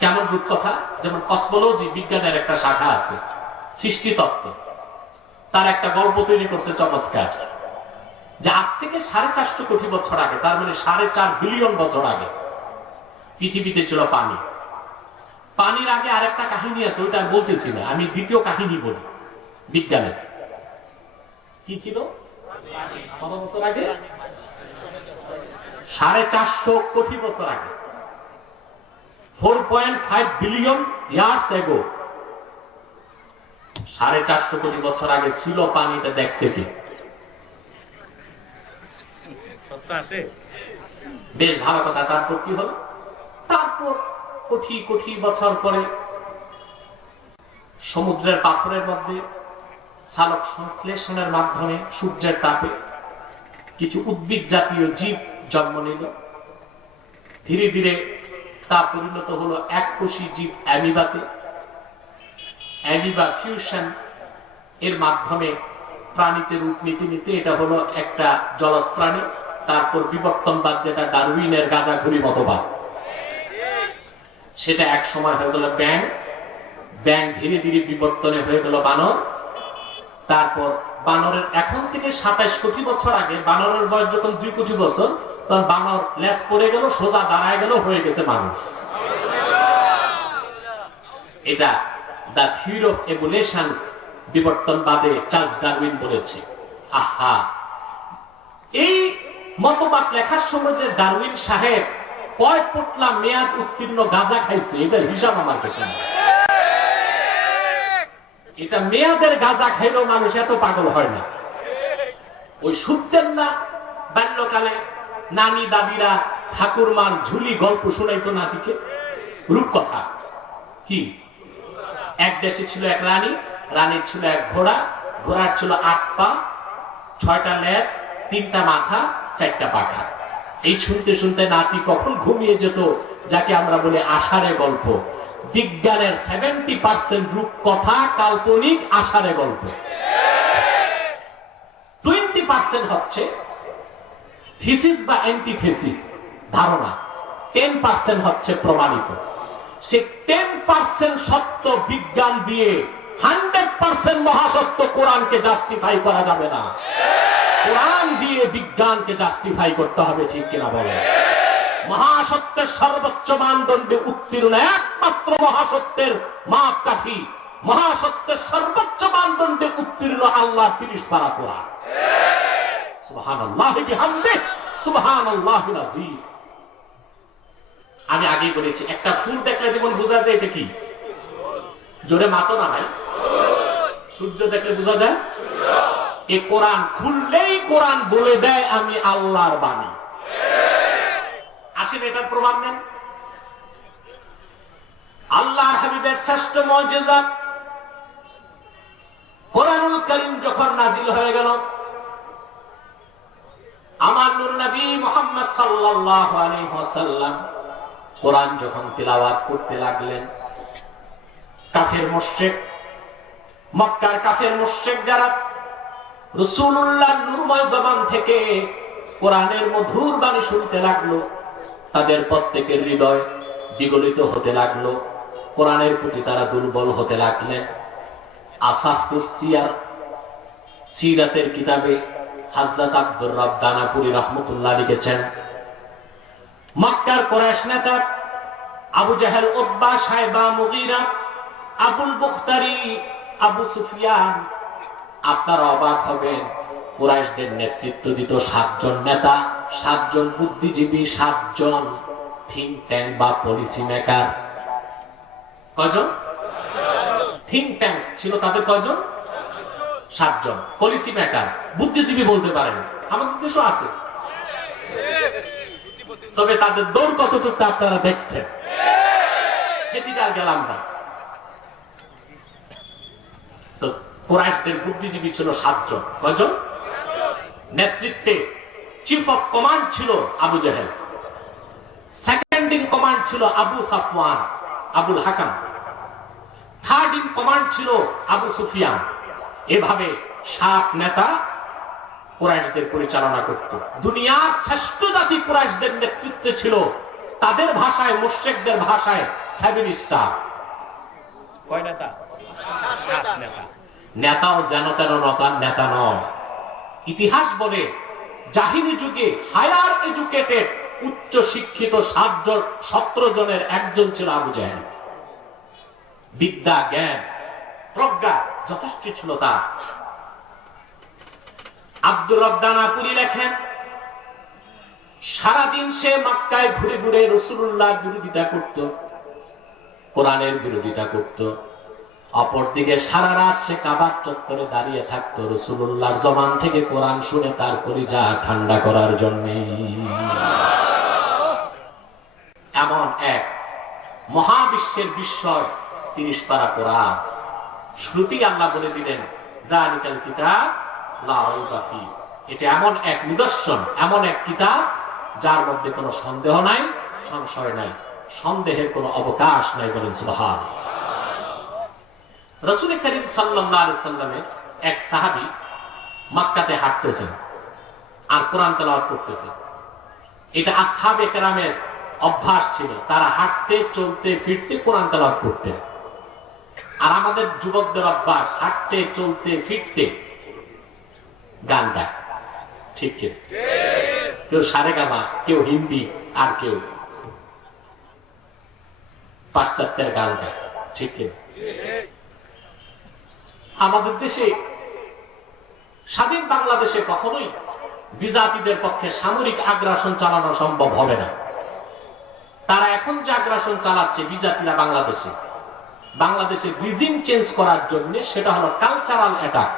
কেমন রূপকথা? যেমন কসমোলজি বিজ্ঞানের একটা শাখা আছে, সৃষ্টিতত্ত্ব। তার একটা গল্প তৈরি করছে চমৎকার, যে আজ থেকে 450 কোটি বছর আগে, তার মানে 4.5 বিলিয়ন বছর আগে পৃথিবীতে ছিল পানি। পানির আগে আরেকটা কাহিনী আছে, ওইটা আর বলতেছি না, আমি দ্বিতীয় কাহিনী বলি বিজ্ঞানের। কি ছিল? কত বছর আগে? 450 কোটি বছর আগে, 4.5 বিলিয়ন ইয়ার্স এগো। 450 কোটি বছর আগে ছিল পানিটা, দেখছে কি? বেশ ভালো কথা। তারপর কি হলো? তারপর কোটি কোটি বছর পরে সমুদ্রের পাথরের মধ্যে সালোক সংশ্লেষণের মাধ্যমে সূর্যের তাপে কিছু উদ্ভিদ জাতীয় জীব জন্ম নিল। ধীরে ধীরে তা পরিণত হলো এককোষী জীব অ্যামিবাতে। অ্যামিবা ফিউশন এর মাধ্যমে প্রাণীতে রূপ নিতে নিতে এটা হলো একটা জলজ প্রাণী। তারপর বিবর্তনবাদ, যেটা ডারউইনের গাঁজাখুরি মতবাদ, সেটা এক সময় হয়ে গেল ব্যাঙ। ব্যাঙ ধীরে ধীরে বিবর্তনে হয়ে গেল বানর। তারপর বানরের এখন থেকে 27 কোটি বছর আগে, বানরের বয়স যখন 2 কোটি বছর, তখন বানর লেজ পড়ে গেল, সোজা দাঁড়ায় গেল, হয়ে গেছে মানুষ। এটা দ্য থিওরি অফ এভোলিউশন বিবর্তনবাদে চার্লস ডারউইন বলেছে। আহা, এই মতবাদ লেখার সময় যে ডারউইন সাহেব কয় পোটলা মেয়াদ উত্তীর্ণ গাঁজা খাইছে, এটা হিসাব আমার কাছে না। এটা মেয়াদের গাঁজা খাইলেও মানুষ এত পাগল হয় না। ওই শুনতেন না বাল্যকালে নানি দাদিরা ঠাকুরমার ঝুলি গল্প শোনাইতো নাতিকে? রূপকথা। কি? এক দেশে ছিল এক রানী, রানীর ছিল এক ঘোড়া, ঘোড়ার ছিল 8 পা, 6টা লেজ, 3টা মাথা, 4টা পাখা। এই শুনতে শুনতে নাতি কখন ঘুমিয়ে যেত, যাকে আমরা বলি আষাঢ়ে গল্প। বিজ্ঞানের 70% রূপকথা, কাল্পনিক, আষাঢ়ে গল্প। 20% হচ্ছে থিসিস বা অ্যান্টিথিসিস, ধারণা। 10% হচ্ছে প্রমাণিত। সে 10% সত্য বিজ্ঞান দিয়ে 100% মহাসত্য কোরআনকে জাস্টিফাই করা যাবে না। কোরআন দিয়ে বিজ্ঞানকে জাস্টিফাই করতে হবে, ঠিক কিনা বলেন? মহাসত্যের সর্বোচ্চ মানদণ্ডে উত্তীর্ণ একমাত্র মহাসত্যের মাপকাঠি, মহাসত্যের সর্বোচ্চ মানদণ্ডে উত্তীর্ণ আল্লাহ 30 পারা কোরআন। সুবহানাল্লাহি বিহামদিহি সুবহানাল্লাহিল আযীম। আমি আগেই বলেছি, একটা ফুল দেখলে যেমন বোঝা যায় এটা কি, জোরে মাতো না ভাই, সূর্য দেখলে বোঝা যায়। এই কোরআন খুললেই কোরআন বলে দেয় আমি আল্লাহর বাণী। আসেন এটার প্রমাণ নেন। আল্লাহর হাবিবের শ্রেষ্ঠ মুজিজা কোরআনুল কারীম যখন নাজিল হয়ে গেল, আমার নূর নবী মুহাম্মদ সাল্লাল্লাহু আলাইহি ওয়াসাল্লাম কোরআন যখন তিলাওয়াত করতে লাগলেন, কাফের মুশরিক, মক্কার কাফের মুশরিক যারা রাসূলুল্লাহর নূরময় জবান থেকে কোরআনের মধুর বাণী শুনতে লাগলো, তাদের প্রত্যেকের হৃদয় বিগলিত হতে লাগলো, কোরআনের প্রতি তারা দুর্বল হতে লাগলেন। আসাহুস সিয়ার, সিরাতের কিতাবে হযরত আব্দুর রব দানাপুরী রাহমাতুল্লাহ লিখেছেন, মক্কার কুরাইশ নেতা Abu Jahl, Utba, Shaiba, Mughira, Abul Bakhtari, Abu Sufyan, আপনারা অবাক হবেন, কুরাইশদের নেতৃত্ব দিত 7 জন নেতা, 7 জন বুদ্ধিজীবী, 7 জন থিঙ্ক ট্যাঙ্ক বা পলিসি মেকার। কয়জন থিঙ্ক ট্যাঙ্ক ছিল তাদের? কয়জন? 7 জন পলিসি মেকার, বুদ্ধিজীবী বলতে পারেন। আমাদের দেশও আছে, তবে তাদের দৌড় কতটুকু আপনারা দেখছেন, সেদিকে আর গেলাম না। তো কুরাইশদের বুদ্ধিজীবী ছিল 7 জন। কয়জন? নেতৃত্বে চিফ অফ কমান্ড ছিল আবু জাহেল, সেকেন্ড ইন কমান্ড ছিল Abu Safwan, Abul Hakam, third in command ছিল আবু সুফিয়ান। এভাবে 7 নেতা কুরাইশদের পরিচালনা করত। দুনিয়ার শ্রেষ্ঠ জাতি কুরাইশদের নেতৃত্বে ছিল, তাদের ভাষায়, মুশরিকদের ভাষায় 7 স্টার। কয় নেতা? 7 নেতা। নেতাও যেন তেন নেতা নয়। ইতিহাস বলে জাহিলি যুগে হায়ার এডুকেটেড, উচ্চ শিক্ষিত 17 জনের একজন ছিল আবু জাহেল। বিদ্যা, জ্ঞান, প্রজ্ঞা যথেষ্ট ছিল তার। আব্দুর রব দানাপুরী লেখেন, সারাদিন সে মক্কায় ঘুরে ঘুরে রাসূলুল্লাহর বিরোধিতা করত, কোরআনের বিরোধিতা করত। অপরদিকে সারা রাত সে কাবার চত্বরে দাঁড়িয়ে থাকতো রাসূলুল্লাহর জবান থেকে কোরআন শুনে তার কলিজা ঠান্ডা করার জন্য। এমন এক মহাবিশ্বের বিস্ময় 30 পারা কোরআন। শ্রুতি আল্লাহ বলে দিলেন, যালিকাল কিতাব লা রাইবা ফীহ। এটা এমন এক নিদর্শন, এমন এক কিতাব যার মধ্যে কোনো সন্দেহ নাই, সংশয় নাই, সন্দেহের কোনো অবকাশ নাই। বলেন সুবহানাল্লাহ। রাসূল করিম সাল্লাল্লাহু আলাইহি সাল্লামের এক সাহাবী মক্কাতে হাঁটতেছেন আর কোরআন তেলাওয়াত করতেছেন। এটা আসহাবে কেরামের অভ্যাস ছিল, তারা হাঁটতে, চলতে, ফিরতে কোরআন তেলাওয়াত করতেন। আর আমাদের যুবকদের অভ্যাস হাঁটতে, চলতে, ফিরতে গান গায়, ঠিক কি? কেউ সারেগামা, কেউ হিন্দি, আর কেউ পাশ্চাত্যের গান গায়, ঠিক কি? আমাদের দেশে, স্বাধীন বাংলাদেশে কখনোই বিজাতিদের পক্ষে সামরিক আগ্রাসন চালানো সম্ভব হবে না। তারা এখন যে আগ্রাসন চালাচ্ছে বিজাতিরা বাংলাদেশে, বাংলাদেশের রিজিম চেঞ্জ করার জন্য, সেটা হলো কালচারাল অ্যাটাক,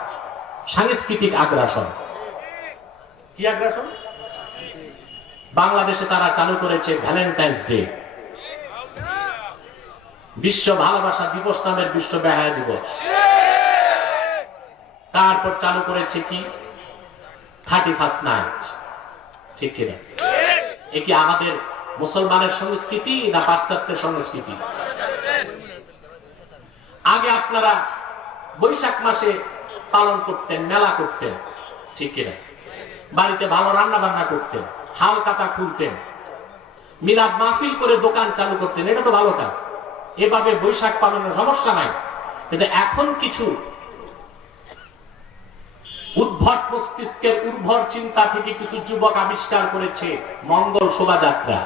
সাংস্কৃতিক আগ্রাসন। কি আগ্রাসন? বাংলাদেশে তারা চালু করেছে ভ্যালেন্টাইন্স ডে, বিশ্ব ভালোবাসা দিবস নামের বিশ্ব বেহায়া দিবস। তারপর চালু করেছে কি 31st নাইট, ঠিক কিনা? এ কি আমাদের মুসলমানের সংস্কৃতি না পাশ্চাত্যের সংস্কৃতি? আগে আপনারা বৈশাখ মাসে পালন করতেন, মেলা করতেন, ঠিক কিনা? বাড়িতে ভালো রান্না বান্না করতেন, হাল কাটা খুলতেন, মিলাদ মাহফিল করে দোকান চালু করতেন, এটা তো ভালো কাজ। এভাবে বৈশাখ পালনের সমস্যা নাই। কিন্তু এখন কিছু উদ্ভট মস্তিষ্কের উর্বর চিন্তা থেকে কিছু যুবক আবিষ্কার করেছে মঙ্গল শোভাযাত্রা।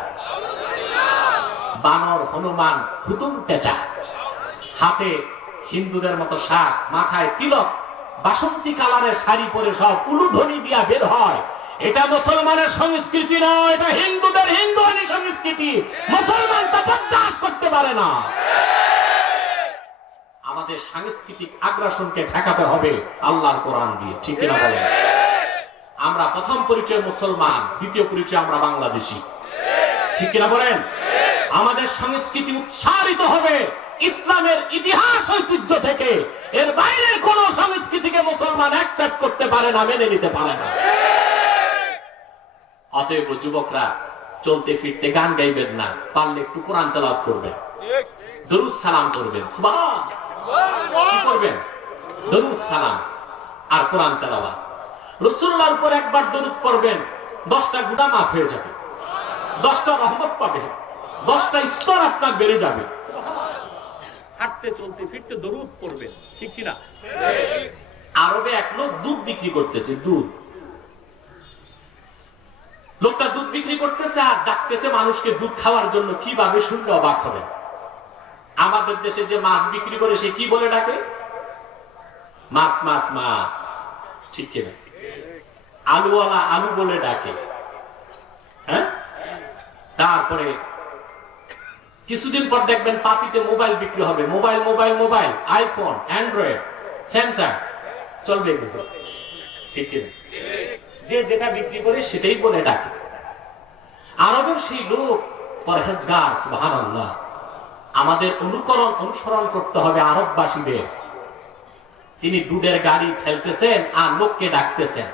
বানর, হনুমান, হুতুম পেঁচা, হাতে হিন্দুদের মতো শাক, মাথায় তিলক, বাসন্তী কালারের শাড়ি পরে সব উলুধ্বনি দিয়া বের হয়। এটা মুসলমানের সংস্কৃতি নয়, এটা হিন্দুদের হিন্দুয়ানি সংস্কৃতি। মুসলমান তা বরদাস্ত করতে পারে না। আমাদের সাংস্কৃতিক আগ্রাসনকে ঠেকাতে হবে আল্লাহর কোরআন দিয়ে, ঠিক কিনা বলেন? আমরা প্রথম পরিচয় মুসলমান, দ্বিতীয় পরিচয় আমরা বাংলাদেশী, ঠিক কিনা বলেন? আমাদের সংস্কৃতি উৎসারিত হবে ইসলামের ইতিহাস ঐতিহ্য থেকে। এর বাইরের কোন সংস্কৃতিকে মুসলমান অ্যাকসেপ্ট করতে পারে না, মেনে নিতে পারে না। অতএব যুবকরা চলতে ফিরতে গান গাইবেন না, পারলে একটু কোরআন তেলাওয়াত করবেন, দরুদ সালাম করবেন। সুবহানাল্লাহ, কি করবেন? দরুদ সালাম আর কোরআন তেলাওয়াত। রাসূলুল্লাহর উপর একবার দরুদ পড়বেন, 10টা গুনাহ মাফ হয়ে যাবে, 10টা রহমত পাবে, 10টা স্তর আপনার বেড়ে যাবে। হাঁটতে চলতে ফিরতে দরুদ পড়বেন, ঠিক কিনা? আরবে এক লোক দুধ বিক্রি করতেছে, দুধ। লোকটা দুধ বিক্রি করতেছে আর ডাকতেছে মানুষকে দুধ খাওয়ার জন্য। কিভাবে শুনলে অবাক হবে। আমাদের দেশে যে মাছ বিক্রি করে সে কি বলে ডাকে? মাছ মাছ মাছ, ঠিক কিনা? আলুওয়ালা আলু বলে ডাকে। হ্যাঁ, তারপরে কিছুদিন পর দেখবেন পাতিতে মোবাইল বিক্রি হবে। Mobile mobile mobile, iPhone, Android, Samsung চলবে, ঠিক কিনা? যে যেটা বিক্রি করে সেটাই বলে ডাকে। আরবের সেই লোক পরহেজগার, সুবহানাল্লাহ। আমাদের অনুসরণ করতে হবে আরববাসীদের। তিনি দুধের গাড়ি ঠেলতেছেন আর লোককে ডাকতেছেন,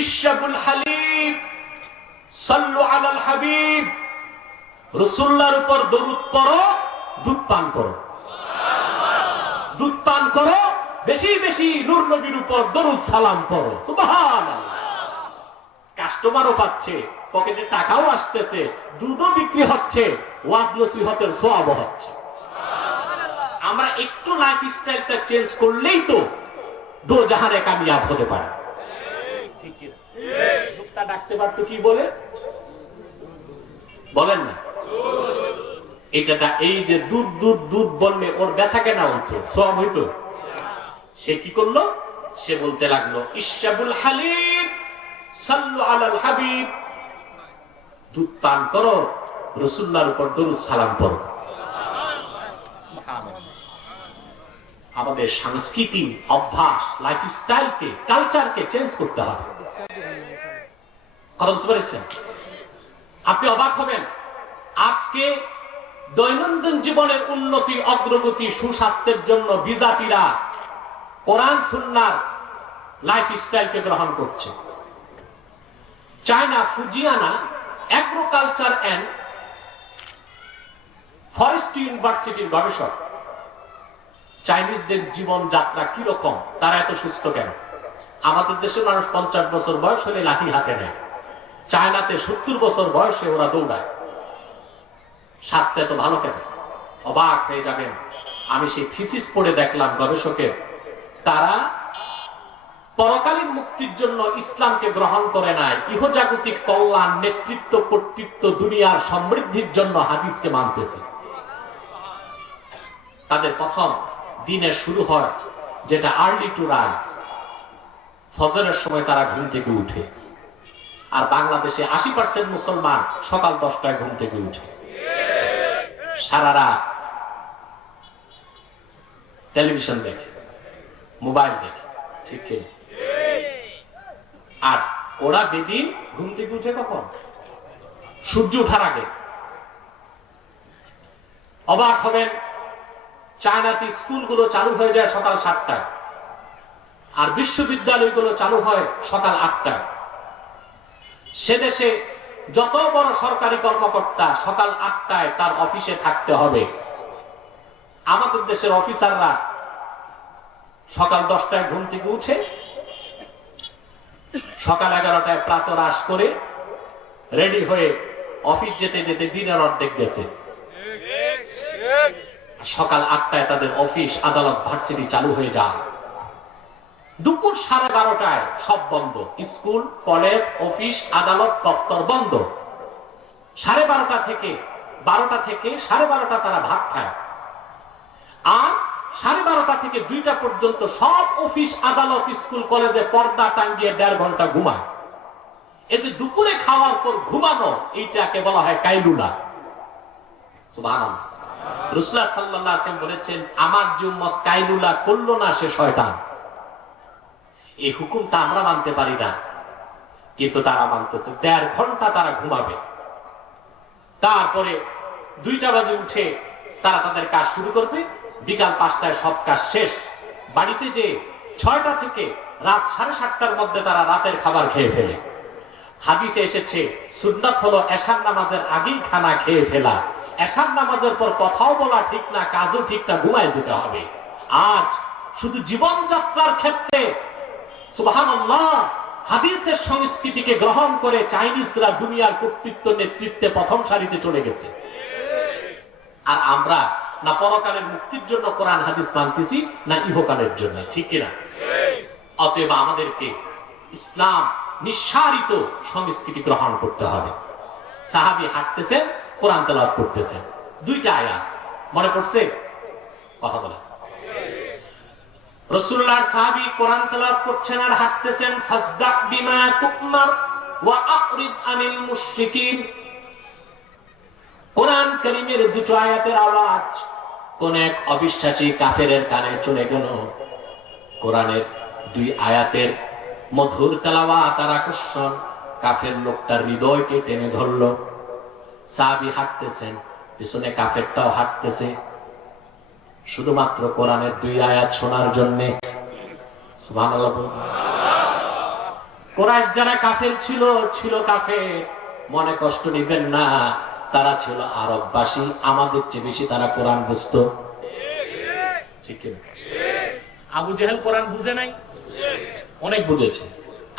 ইশরাবুল হালিব, সাল্লু আলাল হাবিব। রাসূলুল্লাহর উপর দরুদ পড়ো, দুধ পান করো, দুধ পান করো, বেশি বেশি নূর নবীর উপর দরুদ সালাম পড়ো। সুবহানাল্লাহ। কাস্টমারও পাচ্ছে, পকেটে টাকাও আসতেছে, দুধও বিক্রি হচ্ছে, ওয়াজ নসিহতের সওয়াবও হচ্ছে। আমরা একটু লাইফ স্টাইলটা চেঞ্জ করলেই তো দো জাহানে কামিয়াব হতে পারে, ঠিক কি? লোকটা ডাকতে পারতো কি বলে বলেন না? এটা এই যে দুধ দুধ দুধ বললে ওর বেচা কেনা হতো, সওয়াব হইতো। সে কি করলো? সে বলতে লাগলো, ইশরাবুল হালিব, সাল্লু আলাল হাবিব। দুধ পান করো, রাসূলুল্লাহর উপর দরুদ সালাম পড়ো। সুবহানাল্লাহ। আমাদের সংস্কৃতি, অভ্যাস, লাইফস্টাইলকে, কালচারকে চেঞ্জ করতে হবে। কথা বুঝতে পেরেছেন? আপনি অবাক হবেন, আজকে দৈনন্দিন জীবনের উন্নতি, অগ্রগতি, সুস্বাস্থ্যের জন্য বিজাতিরা কোরআন সুন্নাহর লাইফস্টাইলকে গ্রহণ করছে। চায়না ফুজিয়ানা এগ্রিকালচার এন্ড ফরেস্ট্রি ইউনিভার্সিটির গবেষক চাইনিজদের জীবন যাত্রা কি রকম, তারা এত সুস্থ কেন? আমাদের দেশের মানুষ 50 বছর বয়স হলে লাঠি হাতে নেয়, চায়নাতে 70 বছর বয়সে ওরা দৌড়ায়। স্বাস্থ্য এত ভালো কেন? অবাক হয়ে যাবেন। আমি সেই থিসিস পড়ে দেখলাম গবেষকের, তারা পরকালীন মুক্তির জন্য ইসলামকে গ্রহণ করে নাই, ইহজাগতিক কল্যাণ, নেতৃত্ব, কর্তৃত্ব, দুনিয়ার সমৃদ্ধির জন্য হাদিসকে মানতেছে। তাদের প্রথম দিনের শুরু হয় যেটা আর্লি টু রাইজ, ফজরের সময় তারা ঘুম থেকে উঠে। আর বাংলাদেশে 80% মুসলমান সকাল 10টায় ঘুম থেকে উঠে, সারা রাত টেলিভিশন দেখে, মোবাইল দেখে, ঠিক কি? আর ওরা বেদিন ঘুম থেকে উঠে কখন? সূর্য ওঠার আগে। অবাক হবেন, চায়নাতে স্কুলগুলো চালু হয়ে যায় সকাল 7টায়, আর বিশ্ববিদ্যালয়গুলো চালু হয় সকাল 8টায়। সে দেশে যত বড় সরকারি কর্মকর্তা সকাল 8টায় তার অফিসে থাকতে হবে। আমাদের দেশের অফিসাররা সকাল 10টায় ঘুম থেকে উঠে সকাল 11টায় প্রাতরাশ করে রেডি হয়ে অফিস যেতে যেতে দিনের অর্ধেক গেছে। সকাল 8টায় তাদের অফিস, আদালত, ভার্সিটি চালু হয়ে যায়। দুপুর 12:30টায় সব বন্ধ, স্কুল, কলেজ, অফিস, আদালত, দপ্তর বন্ধ। 12:30 থেকে 12টা থেকে 12:30 তারা ভাত খায়, আর 12:30 থেকে 2টা পর্যন্ত সব অফিস, আদালত, স্কুল, কলেজে পর্দা টাঙ্গিয়ে 1.5 ঘন্টা ঘুমায়। এই যে দুপুরে খাওয়ার পর ঘুমানো, এইটাকে বলা হয় কাইলুলা। সুবহানাল্লাহ। রাসূলুল্লাহ সাল্লাল্লাহু আলাইহি ওয়াসাল্লাম বলেছেন, আমার যে উম্মত কাইলুলা করলো না সে শয়তান। এই হুকুমটা আমরা মানতে পারি না, কিন্তু তারা মানতেছে। 1.5 ঘন্টা তারা ঘুমাবে, তারপরে 2টা বাজে উঠে তারা তাদের কাজ শুরু করবে। বিকাল 5টায় সব কাজ শেষ। বাড়িতে যে 6টা থেকে রাত 7:30টার মধ্যে তারা রাতের খাবার খেয়ে ফেলে। হাদিসে এসেছে সুন্নাত হলো এশার নামাজের আগেই খানা খেয়ে ফেলা। এশার নামাজের পর কথাও বলা ঠিক না, কাজও ঠিক না, ঘুমায় যেতে হবে। আজ শুধু জীবনযাত্রার ক্ষেত্রে সুবহানাল্লাহ হাদিসের সংস্কৃতিকে গ্রহণ করে চাইনিজরা দুনিয়ার কর্তৃত্ব নেতৃত্বে প্রথম সারিতে চলে গেছে। আর আমরা না পরকালের মুক্তির জন্য কোরআন হাদিস মানতেছি, না ইহকালের জন্য, ঠিক কিনা? অতএব আমাদেরকে ইসলাম নিঃসারিত সংস্কৃতি গ্রহণ করতে হবে। সাহাবী হাঁটতেছেন, কোরআন তেলাওয়াত করতেছেন, 2টা আয়াত মনে পড়ছে? কথা বলেন। রাসূলুল্লাহ সাহাবী কোরআন তেলাওয়াত করছেন আর হাঁটতেছেন। ফাসদা বিমা তুকমার ওয়া আকরিদ আনিল মুশরিকিন। কোরআন কারীমের 2টো আয়াতের আওয়াজ কোন এক অবিশ্বাসী কাফেরের কানে চলে গেল। কোরআনের 2 আয়াতের মধুর তেলাওয়াত আর আকর্ষণ কাফের লোকটার হৃদয়কে টেনে ধরলো। সাহাবী হাঁটতেছেন, পিছনে কাফেরটাও হাঁটতেছে, শুধুমাত্র কোরআনের 2 আয়াত শোনার জন্য। সুবহানাল্লাহ। কুরাইশ যারা কাফের ছিল কাফের, মনে কষ্ট নেবেন না, তারা ছিল আরববাসী, আমাদের চেয়ে বেশি তারা কোরআন বুঝতো, ঠিক না? আবু জেহেল কোরআন বুঝে নাই? অনেক বুঝেছে।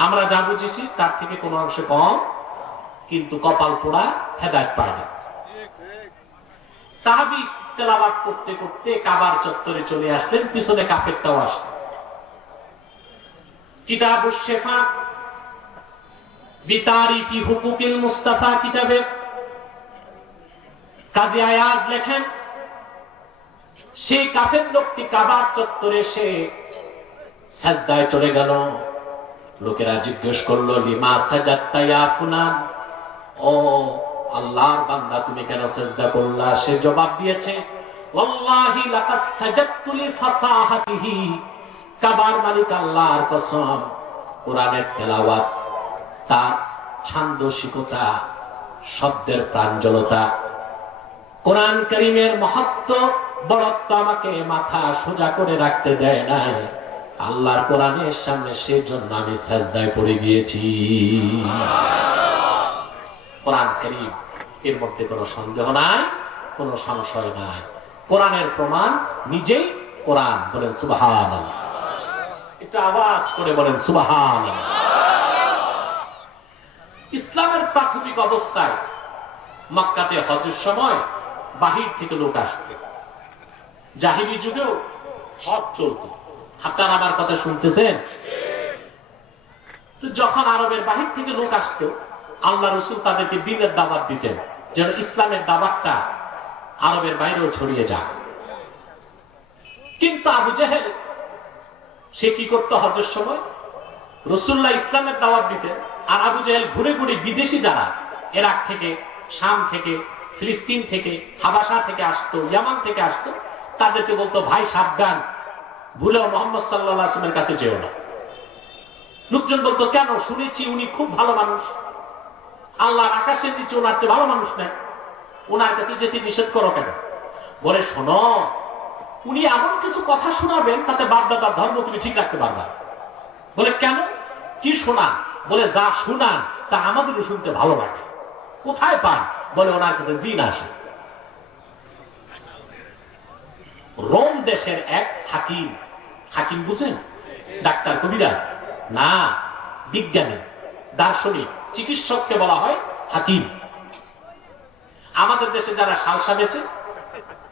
আমরা যা বুঝেছি তার থেকে কোনো অংশে কম, কিন্তু কপাল পোড়া, হেদায়েত পায় না। সাহাবী তেলাওয়াত করতে করতে কাবার চত্বরে চলে আসলেন, পিছনে কাফেরটাও আসলেন। কিতাবুশ শিফা বিতারিফি হুকুকিল মুস্তাফা কিতাবে কাজী আয়াজ লেখেন, সেই কাফের লোকটি কাবার চত্বরে এসে সাজদায় চলে গেল। লোকেরা জিজ্ঞেস করলো, লিমা সাজাদতা ইয়া ফুলান, ও আল্লাহর বান্দা তুমি কেন সিজদা করলা? সে জবাব দিয়েছে, ওয়াল্লাহি লাকাদ সাজাদতু লিফাসাহাতিহি, কাবার মালিক আল্লাহর কসম, কোরআনের তেলাওয়াত, তার ছান্দসিকতা, শব্দের প্রাঞ্জলতা, কোরআন কারীমের মাহাত্ম্য, বড়ত্ব আমাকে মাথা সোজা করে রাখতে দেয় নাই। আল্লাহর কোরআনের সামনে সেজন্য আমি সাজদায় পড়ে গিয়েছি। কোরআন কারীম, এর মধ্যে কোনো সন্দেহ নাই, কোনো সংশয় নাই। কোরআনের প্রমাণ নিজেই কোরআন। বলেন সুবহানাল্লাহ। এটা আওয়াজ করে বলেন সুবহানাল্লাহ। ইসলামের প্রাথমিক অবস্থায় মক্কাতে হজের সময় বাহির থেকে লোক আসতো। জাহিলি যুগেও হজ চলত। আপনারা আমার কথা শুনতেছেন? তো যখন আরবের বাহির থেকে লোক আসতো, আল্লাহ রাসূল তাদেরকে দ্বীনের দাওয়াত দিতেন, যেন ইসলামের দাওয়াতটা আরবের বাইরেও ছড়িয়ে যায়। কিন্তু আবু জেহেল সে কি করতো? হজের সময় রাসূলুল্লাহ ইসলামের দাওয়াত দিতেন, আর আবু জেহেল ঘুরে ঘুরে বিদেশি যারা ইরাক থেকে, শাম থেকে, ফিলিস্তিন থেকে, হাবাসা থেকে আসতো, ইয়ামান থেকে আসতো, তাদেরকে বলতো, ভাই সাবধান, ভুলেও মুহাম্মদ সাল্লাল্লাহু আলাইহি ওয়াসাল্লামের কাছে যেও না। লোকজন বলতো, কেন? শুনেছি উনি খুব ভালো মানুষ, আল্লাহর আকাশের নিচে ওনার চেয়ে ভালো মানুষ নেই, ওনার কাছে যেতে নিষেধ করো কেন? বলে, শোনো, উনি এমন কিছু কথা শোনাবেন তাতে বাপ-দাদার ধর্ম তুমি ঠিক রাখতে পারবা। বলে, কেন? কি শোনান? বলে, যা শোনান তা আমাদেরও শুনতে ভালো লাগে। কোথায় পান? বলে, ওনার কাছে জিন আসে। রোম দেশের এক হাকিম, হাকিম বুঝেন? ডাক্তার, কবিরাজ না, বিজ্ঞানী, দার্শনিক, চিকিৎসককে বলা হয় হাকিম। আমাদের দেশে যারা সালসা বেচে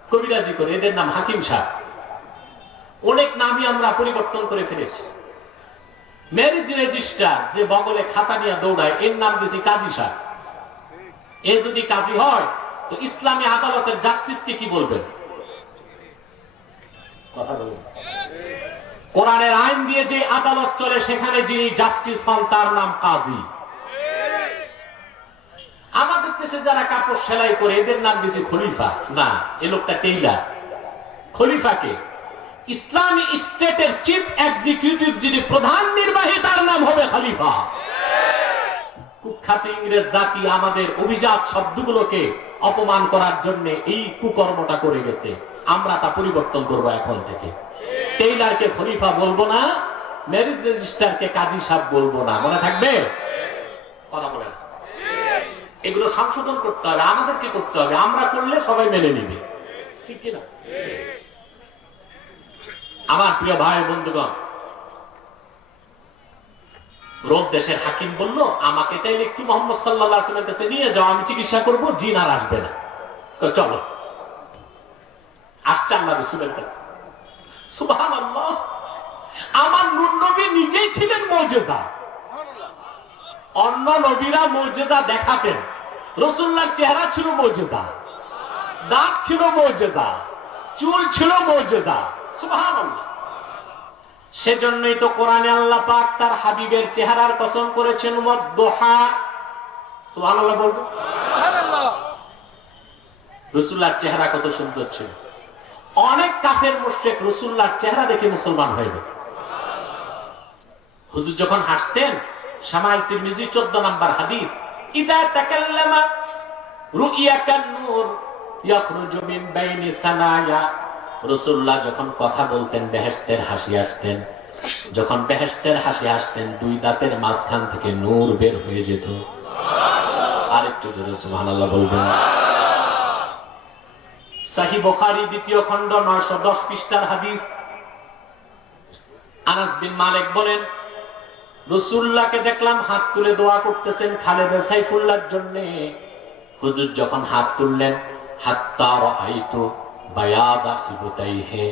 কবিরাজি করে, এদের নাম হাকিম সাহেব। অনেক নামই আমরা পরিবর্তন করে ফেলেছি। ম্যারেজ রেজিস্ট্রার যে বগলে খাতা নিয়ে দৌড়ায়, এর নাম দিয়েছি কাজী সাহেব। এ যদি কাজী হয় তো ইসলামী আদালতের জাস্টিসকে কি বলবেন? কথা বলুন। কোরআনের আইন দিয়ে যে আদালত চলে সেখানে যিনি জাস্টিস হন তার নাম কাজী। আমাদের দেশে যারা কাপড় সেলাই করে এদের নাম দিয়েছে খলিফা। না, এ লোকটা টেইলার। খলিফাকে ইসলামী স্টেটের চিফ এক্সিকিউটিভ যিনি প্রধান নির্বাহী তার নাম হবে খলিফা। কুখ্যাত ইংরেজ জাতি আমাদের অভিজাত শব্দগুলোকে অপমান করার জন্য এই কুকর্মটা করে গেছে। আমরা তা পরিবর্তন করবো এখন থেকে। টেইলারকে খলিফা বলবো না, ম্যারেজ রেজিস্ট্রারকে কাজী সাহেব বলবো না। মনে থাকবে? কথা বলেন। এগুলো সংশোধন করতে হবে, আমাদেরকে করতে হবে। আমরা করলে সবাই মেনে নিবে, ঠিক কিনা? আমার প্রিয় ভাই বন্ধুগণ, রোম দেশের হাকিম বলল, আমাকে তাইলে একটু মোহাম্মদ সাল্লাল্লাহু আলাইহি ওয়াসাল্লামের কাছে নিয়ে যাও, আমি চিকিৎসা করব, জিন আর আসবে না। চলো। আসছে আল্লাহ রাসূলের কাছে। সুবহানাল্লাহ। আমার নূর নবী নিজেই ছিলেন মুজিজা। অন্য নবীরা মুজিজা দেখাতেন, রাসূলুল্লাহর চেহারা ছিল মুজিজা, দাঁত ছিল মুজিজা, চুল ছিল মুজিজা। সুবহানাল্লাহ। সেজন্যই তো কোরআনে আল্লাহ পাক তার হাবিবের চেহারার কসম করেছেন, ওয়াদ-দুহা। সুবহানাল্লাহ বলবেন? সুবহানাল্লাহ। রাসূলুল্লাহর চেহারা কত সুন্দর ছিল। অনেক কাফের মুশরিক রাসূলুল্লাহর চেহারা দেখে মুসলমান হয়ে গেছে। হুজুর যখন হাসতেন, শামাইল তিরমিজি 14 নম্বর হাদিস, ইদা তাকাল্লামা রুইয়া কান-নূর ইয়াখরুজু মিন বাইনি সানায়া। রাসূলুল্লাহ যখন কথা বলতেন বেহেশতের হাসি আসতেন, যখন বেহেশতের হাসি আসতেন দুই দাঁতের মাঝখান থেকে নূর বের হয়ে যেত। আরেকটু জোরে সুবহানাল্লাহ বলবেন। সহিহ বুখারী 2য় খণ্ড 910 পৃষ্ঠার হাদিস। আনাস বিন মালিক বলেন, রাসূলুল্লাহকে দেখলাম হাত তুলে দোয়া করতেছেন খালেদা সাইফুল্লাহর জন্য। হুজুর যখন হাত তুললেন, হাত্তা রাআইতু বায়াদা ইবতাইহি,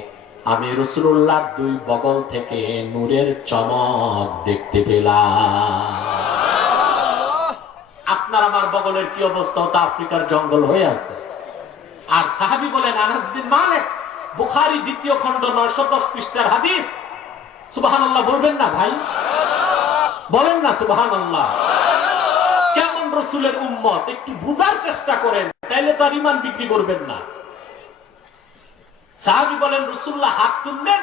আমি রাসূলুল্লাহর দুই বগল থেকে নূরের চমক দেখতে পেলাম। আপনার আমার বগলের কি অবস্থা? তা আফ্রিকার জঙ্গল হয়ে আছে। আর সাহাবী বলেন, আনাস বিন মালিক, বুখারী 2য় খণ্ড 910 পৃষ্ঠার হাদিস। সুবহানাল্লাহ বলবেন না ভাই? বলেন না সুবহানাল্লাহ। কেমন রাসূলের উম্মত একটু বুঝার চেষ্টা করেন, তাইলে তো আর ঈমান বিক্রি করবেন না। সাহাবী বলেন, রাসূলুল্লাহ হাত তুললেন,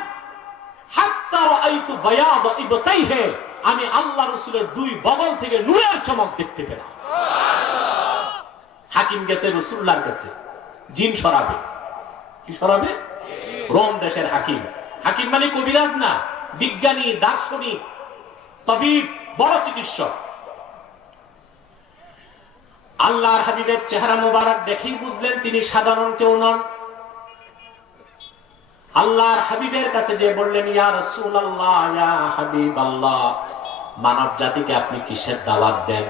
হাত্তা রাআইতু বায়াদা ইবতাইহি, আমি আল্লাহ রাসূলের দুই বগল থেকে নূরের চমক দেখতে পেলাম। হাকিম গেছে রাসূলুল্লাহর কাছে, জিন সরাবে। কি সরাবে? রোম দেশের হাকিম। হাকিম মানে কবিরাজ না, বিজ্ঞানী, দার্শনিক, তাবিব, বড় চিকিৎসক। আল্লাহর হাবিবের চেহারা মুবারক দেখেই বুঝলেন তিনি সাধারণ কেউ নন। আল্লাহর হাবিবের কাছে যে বললেন, ইয়া রাসূলুল্লাহ, ইয়া হাবিবাল্লাহ, মানব জাতিকে আপনি কিসের দাওয়াত দেন?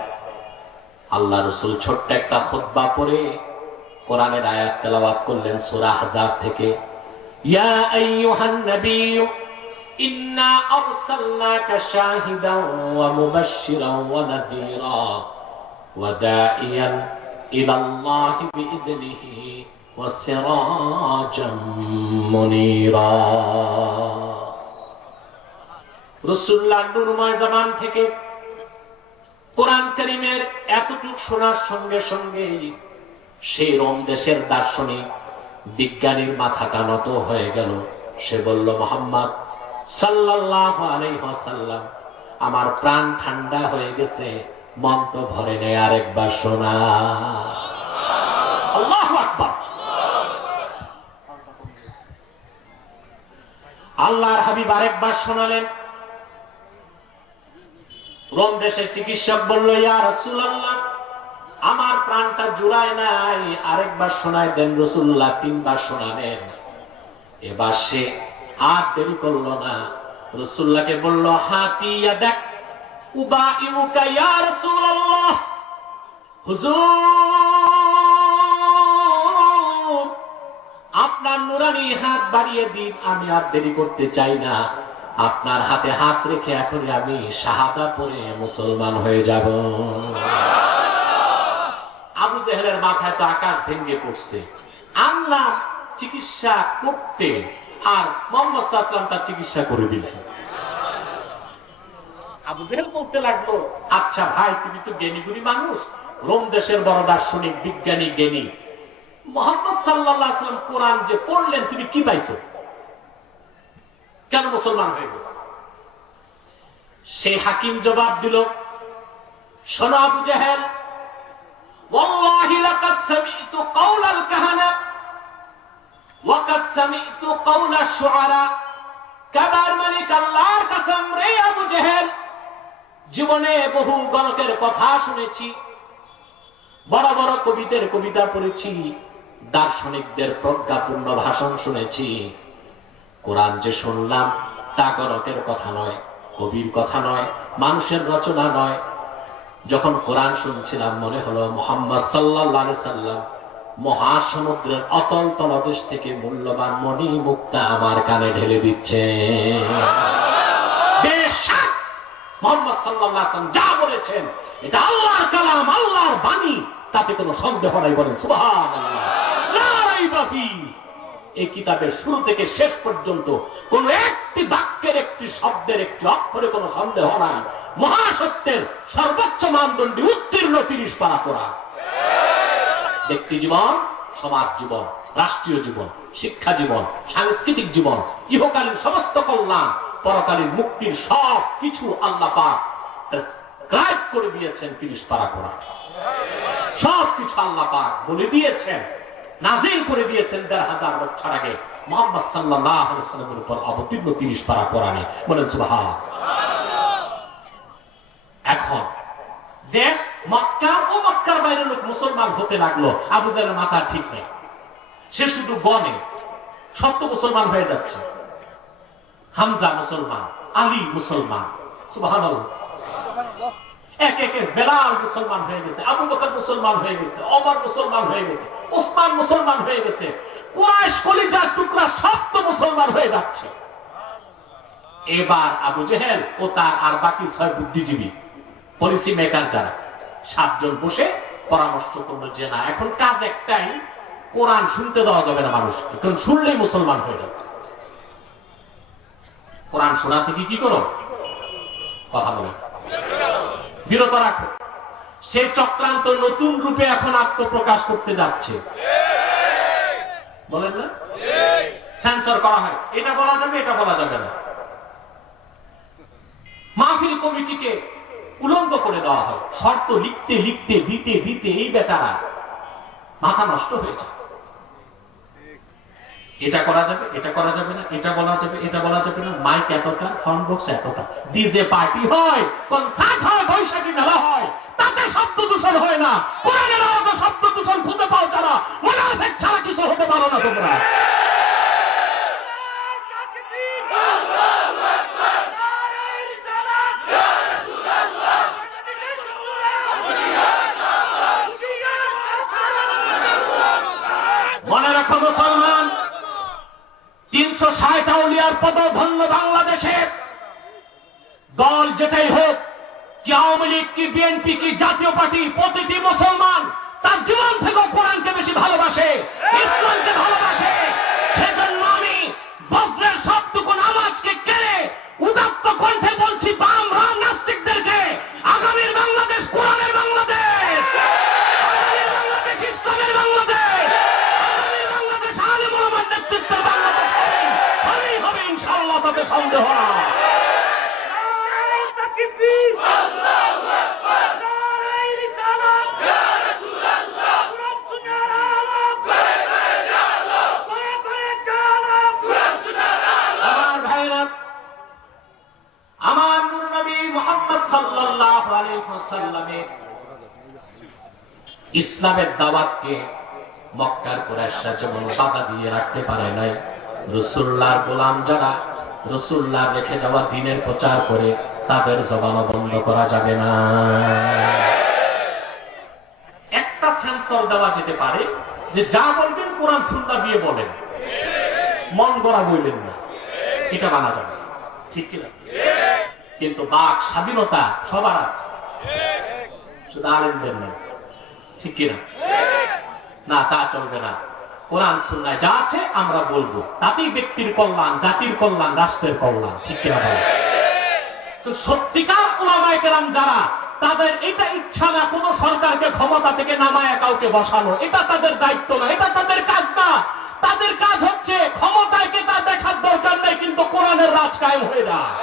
আল্লাহ রাসূল ছোট্ট একটা খুতবা পড়ে কোরআনের আয়াত তেলাওয়াত করলেন সূরা আহজাব থেকে, ইয়া আইয়ুহান নাবিয়্যু ইন্না আরসালনাকা শাহিদান ওয়া মুবাশশিরান ওয়া নাযীরা ওয়া দাঈয়ান ইলাল্লাহি বিইذনিহি ওয়া সিরাজাম মুনীরা। রাসূলুল্লাহ নূরময় জামান থেকে কোরআন কারীমের এতটুক শোনার সঙ্গে সঙ্গে সেই রোম দেশের দার্শনিক বিজ্ঞানীর মাথাটা নত হয়ে গেল। সে বলল, মুহাম্মদ সাল্লাল্লাহু আলাইহি ওয়াসাল্লাম, আমার প্রাণ ঠান্ডা হয়ে গেছে, মন তো ভরে নেই, আরেকবার শোনা। আল্লাহু আকবার। আল্লাহর হাবিব আরেকবার শোনালেন। রোম দেশের চিকিৎসক বলল, ইয়া রাসূলুল্লাহ, আমার প্রাণটা জুড়ায় নাই, আরেকবার শোনায় দেন। রাসূলুল্লাহ 3 বার শোনালেন। এবার সে আর দেরি করলো না, রাসূলুল্লাহকে বলল, হাতি ইয়াদাক উবাইমুকা ইয়া রাসূলুল্লাহ। হুজুর, আপনার নুরানি হাত বাড়িয়ে দিন, আমি আর দেরি করতে চাই না। আপনার হাতে হাত রেখে এখনই আমি শাহাদা পড়ে মুসলমান হয়ে যাব। আবু জেহেলের মাথায় তো আকাশ ভেঙে পড়ছে। আল্লাহ চিকিৎসা করতে আর মুহাম্মদ সাল্লাল্লাহু আলাইহি ওয়াসাল্লাম তার চিকিৎসা করে দিলেন। আবু জেহেল বলতে লাগলো, আচ্ছা ভাই, তুমি তো জ্ঞানীগুণী মানুষ, রোম দেশের বড় দার্শনিক, বিজ্ঞানী, জ্ঞানী, মুহাম্মদ সাল্লাল্লাহু আলাইহি ওয়াসাল্লাম কোরআন যে পড়লেন তুমি কি পাইছো? কেন মুসলমান হয়ে গেছে? সেই হাকিম জবাব দিল, শোনো আবু জেহেল, ওয়াল্লাহি লাকাদ সামি'তু কাওলাল কাহানা ওয়া কাদ সামি'তু কাওলাশ শুআরা। কাবার মালিক আল্লাহর কসম রে আবু জেহেল, জীবনে বহু গণকের কথা শুনেছি, বড় বড় কবিদের কবিতা পড়েছি, দার্শনিকদের প্রজ্ঞাপূর্ণ ভাষণ শুনেছি। কোরআন যে শুনলাম তা গণকের কথা নয়, কবির কথা নয়, মানুষের রচনা নয়। যখন কোরআন শুনছিলাম মনে হলো মুহাম্মদ সাল্লাল্লাহু আলাইহি সাল্লাম মহাসমুদ্রের অতল তলদেশ থেকে মূল্যবান মণি মুক্তা আমার কানে ঢেলে দিচ্ছে। বেশক মুহাম্মদ সাল্লাল্লাহু আলাইহি সাল্লাম যা বলেছেন এটা আল্লাহর কালাম, আল্লাহর বাণী, তাতে কোনো সন্দেহ নাই। বলেন সুবহানাল্লাহ। লা রাইবা ফি। এই কিতাবের শুরু থেকে শেষ পর্যন্ত কোন একটি বাক্যের, একটি শব্দের, একটি অক্ষরে কোনো সন্দেহ নাই। মহাসত্যের সর্বোচ্চ মানদণ্ডে উত্তীর্ণ 30 পারা কোরআন। ব্যক্তি জীবন, সমাজ জীবন, রাষ্ট্রীয় জীবন, শিক্ষা জীবন, সাংস্কৃতিক জীবন, ইহকালীন সমস্ত কল্যাণ, পরকালীন মুক্তির সব কিছু আল্লাহ পাক প্রেসক্রাইব করে দিয়েছেন 30 পারা কোরআন। সব কিছু আল্লাহ পাক বলে দিয়েছেন, নাজিল করে দিয়েছেন 1500 বছর আগে মুহাম্মদ সাল্লাল্লাহু আলাইহি ওয়াসাল্লামের উপর অবতীর্ণ 30 পারা কোরআনে। বলেন সুবহানাল্লাহ। এখন দেশ মক্কা ও মক্কার বাইরের লোক মুসলমান হতে লাগলো। আবু জেহেলের মাথা ঠিক নেই, সে শুধু গনে সত্য মুসলমান হয়ে যাচ্ছে। হামজা মুসলমান, আলী মুসলমান, সুবহানাল্লাহ। এক এক বেলাল মুসলমান হয়ে গেছে, আবু বকর মুসলমান হয়ে গেছে, ওমর মুসলমান হয়ে গেছে, ওসমান মুসলমান হয়ে গেছে, কুরাইশ কলিজার টুকরা সব তো মুসলমান হয়ে যাচ্ছে। এবার আবু জেহেল ও তার আর বাকি 6 বুদ্ধিজীবী, পলিসি মেকার যারা 7 জন বসে পরামর্শ করলো যে না, এখন কাজ একটাই, কোরআন শুনতে দেওয়া যাবে না মানুষকে, কারণ শুনলেই মুসলমান হয়ে যাবে। কোরআন শোনা থেকে কি করো? কথা বলে বিরত রাখো। সে চক্রান্ত নতুন রূপে এখন আত্মপ্রকাশ করতে যাচ্ছে। বলেন না, সেন্সর করা হয়, এটা বলা যাবে, এটা বলা যাবে না। মাহফিল কমিটিকে উলঙ্গ করে দেওয়া হয়, শর্ত লিখতে লিখতে দিতে দিতে এই বেটারা মাথা নষ্ট হয়ে যায়। এটা করা যাবে, এটা করা যাবে না, এটা বলা যাবে, এটা বলা যাবে না, মাইক এতটা, সাউন্ড বক্স এতটা, ডিজে পার্টি হয়, কনসার্ট হয়, বৈশাখী মেলা হয়, তাতে শব্দ দূষণ হয় না। কোরআনের আওয়াজে শব্দ দূষণ খুঁজে পাও যারা, মুনাফিক ছাড়া কিছু হতে পারো না তোমরা। মনে রাখো মুসলমান, 360 আউলিয়ার পদধন্য বাংলাদেশে দল যেটাই হোক, কি আওয়ামী লীগ, কি বিএনপি, কি জাতীয় পার্টি, প্রতিটি মুসলমান তার জীবন থেকে কোরআনকে বেশি ভালোবাসে, ইসলামকে ভালোবাসে। সেজন্য আমি বজ্রের সবটুকু আওয়াজকে কেড়ে উদাত্ত কণ্ঠে বলছি বাম রাম নাস্তিকদেরকে, আগামীর বাংলাদেশ কোরআনের বাংলাদেশ, আগামীর বাংলাদেশ ইসলামের বাংলাদেশ, আগামীর বাংলাদেশ আলেম ওলামার নেতৃত্বের বাংলাদেশ হবেই হবে ইনশাআল্লাহ, তাতে সন্দেহ না। আমার নবী মুহাম্মদ সাল্লাল্লাহু আলাইহি ওয়াসাল্লামের ইসলামের দাওয়াতকে মক্কার কুরাইশরা যেমন বাধা দিয়ে রাখতে পারে নাই, রাসূলুল্লাহর গোলাম যারা রাসূলুল্লাহ রেখে যাওয়া দ্বীনের প্রচার করে তাদের জবানও বন্ধ করা যাবে না। একটা সেন্সর দেওয়া যেতে পারে যে যা বলবেন কোরআন সুন্নাহ দিয়ে বলেন, মন গড়া বললেন না, এটা মানা যাবে, ঠিক কিনা? কিন্তু বাক স্বাধীনতা সবার আছে, শুধু আলেমদের নেই, ঠিক কিনা? না, তা চলবে না। কোরআন সুন্নাহ যা আছে আমরা বলবো, তাতেই ব্যক্তির কল্যাণ, জাতির কল্যাণ, রাষ্ট্রের কল্যাণ, ঠিক কিনা বলেন? তো সত্যিকার উলামায়ে কেরাম যারা, তাদের এটা ইচ্ছা না কোন সরকারকে ক্ষমতা থেকে নামায় কাউকে বসানো, এটা তাদের দায়িত্ব না, এটা তাদের কাজ না। তাদের কাজ হচ্ছে ক্ষমতায় কে তা দেখার দরকার নাই, কিন্তু কোরআনের রাজ কায়েম হয়ে যায়।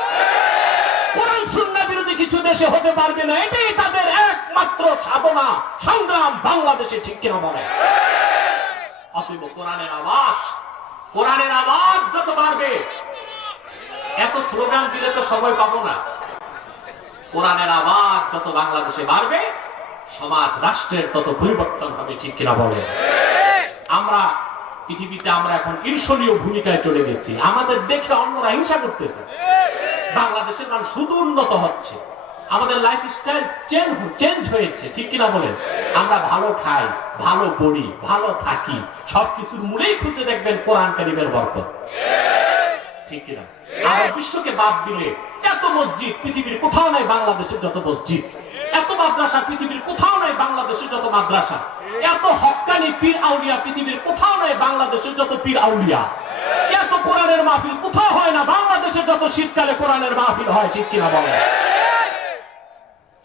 কোরআন সুন্নাহ বিরোধী কিছু দেশে হতে পারবে না, এটাই তাদের একমাত্র সাধনা সংগ্রাম বাংলাদেশে, ঠিক কিনা বলে? অতএব কোরআনের আওয়াজ যত বাড়বে, এত স্লোগান দিলে তো সময় পাবো না। কোরআনের আওয়াজ যত বাংলাদেশে বাড়বে, সমাজ রাষ্ট্রের তত পরিবর্তন হবে, ঠিক কিনা বলে? আমরা পৃথিবীতে আমরা এখন ঈর্ষণীয় ভূমিকায় চলে গেছি, আমাদের দেখে অন্যরা হিংসা করতেছে। বাংলাদেশের মানুষ শুধু উন্নত হচ্ছে, আমাদের লাইফ স্টাইল চেঞ্জ হয়েছে, ঠিক কিনা বলেন? আমরা ভালো খাই, ভালো পড়ি, ভালো থাকি, সবকিছুর মূলেই খুঁজে দেখবেন কোরআন কারীমের বরকত, ঠিক কিনা? আর বিশ্বকে বাদ দিলে এত মসজিদ পৃথিবীর কোথাও নাই, বাংলাদেশের যত মসজিদ, এত মাদ্রাসা পৃথিবীর কোথাও নাই, বাংলাদেশের যত মাদ্রাসা, এত হক্কানি পীর আউলিয়া পৃথিবীর কোথাও নাই, বাংলাদেশের যত পীর আউলিয়া, এত কোরআনের মাহফিল কোথাও হয় না, বাংলাদেশে যত শীতকালে কোরআনের মাহফিল হয়, ঠিক কিনা বলেন?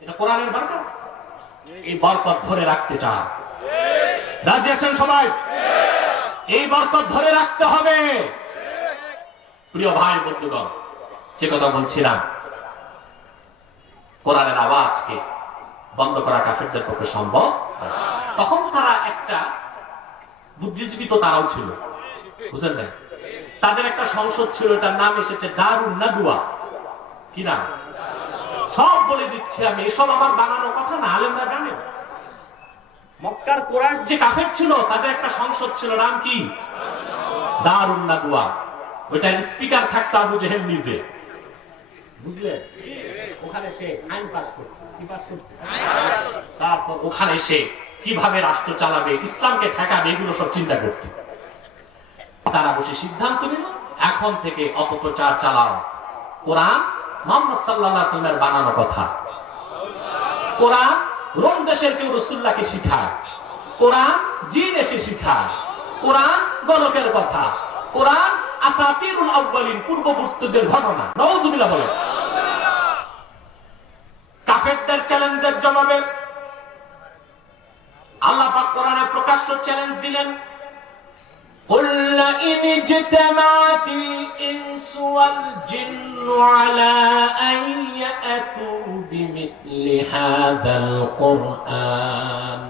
এটা কোরআনের বরকত। এই বরকত ধরে রাখতে চান? রাজি আছেন সবাই? এই বরকত ধরে রাখতে হবে। প্রিয় ভাই বন্ধুগণ, যে কথা বলছিলাম, কোরআনের আওয়াজকে বন্ধ করা কাফেরদের পক্ষে সম্ভব। তখন তারা একটা বুদ্ধিজীবী, তো তারাও ছিল, বুঝলেন না? তাদের একটা সংসদ ছিল, এটার নাম এসেছে দারুন নাদওয়া। কি নাম? সব বলে দিচ্ছি আমি, এসব আমার বানানো কথা না, আলেমরা জানেন। মক্কার কুরাইশ যে কাফের ছিল, তাদের একটা সংসদ ছিল, নাম কি? দারুন নাদওয়া। ওইটার স্পিকার থাকতো আবু জেহেল নিজে, বুঝলেন? ওখানে সে আইন পাস করত, কি পাস করত? তারপর ওখানে সে কিভাবে রাষ্ট্র চালাবে, ইসলামকে ঠেকাবে, এগুলো সব চিন্তা করত। তারা বসে সিদ্ধান্ত নিল, এখন থেকে অপপ্রচার চালাও। কোরআন মুহাম্মদ সাল্লাল্লাহু আলাইহি ওয়াসাল্লামের বানানো কথা। কোরআন রোম দেশের কেউ রাসূলুল্লাহকে শিখায়, কোরআন জিন এসে শিখায়, কোরআন গলকের কথা, কোরআন আসাতিরুল আউয়ালিন, পূর্ববর্তীদের ঘটনা। নাউযুবিল্লাহ বলেন। কাফেরদের চ্যালেঞ্জের জবাবে আল্লাহ পাক কোরআনে প্রকাশ্য চ্যালেঞ্জ দিলেন, قل إن اجتمعت الإنس والجن على أن يأتوا بمثل هذا القرآن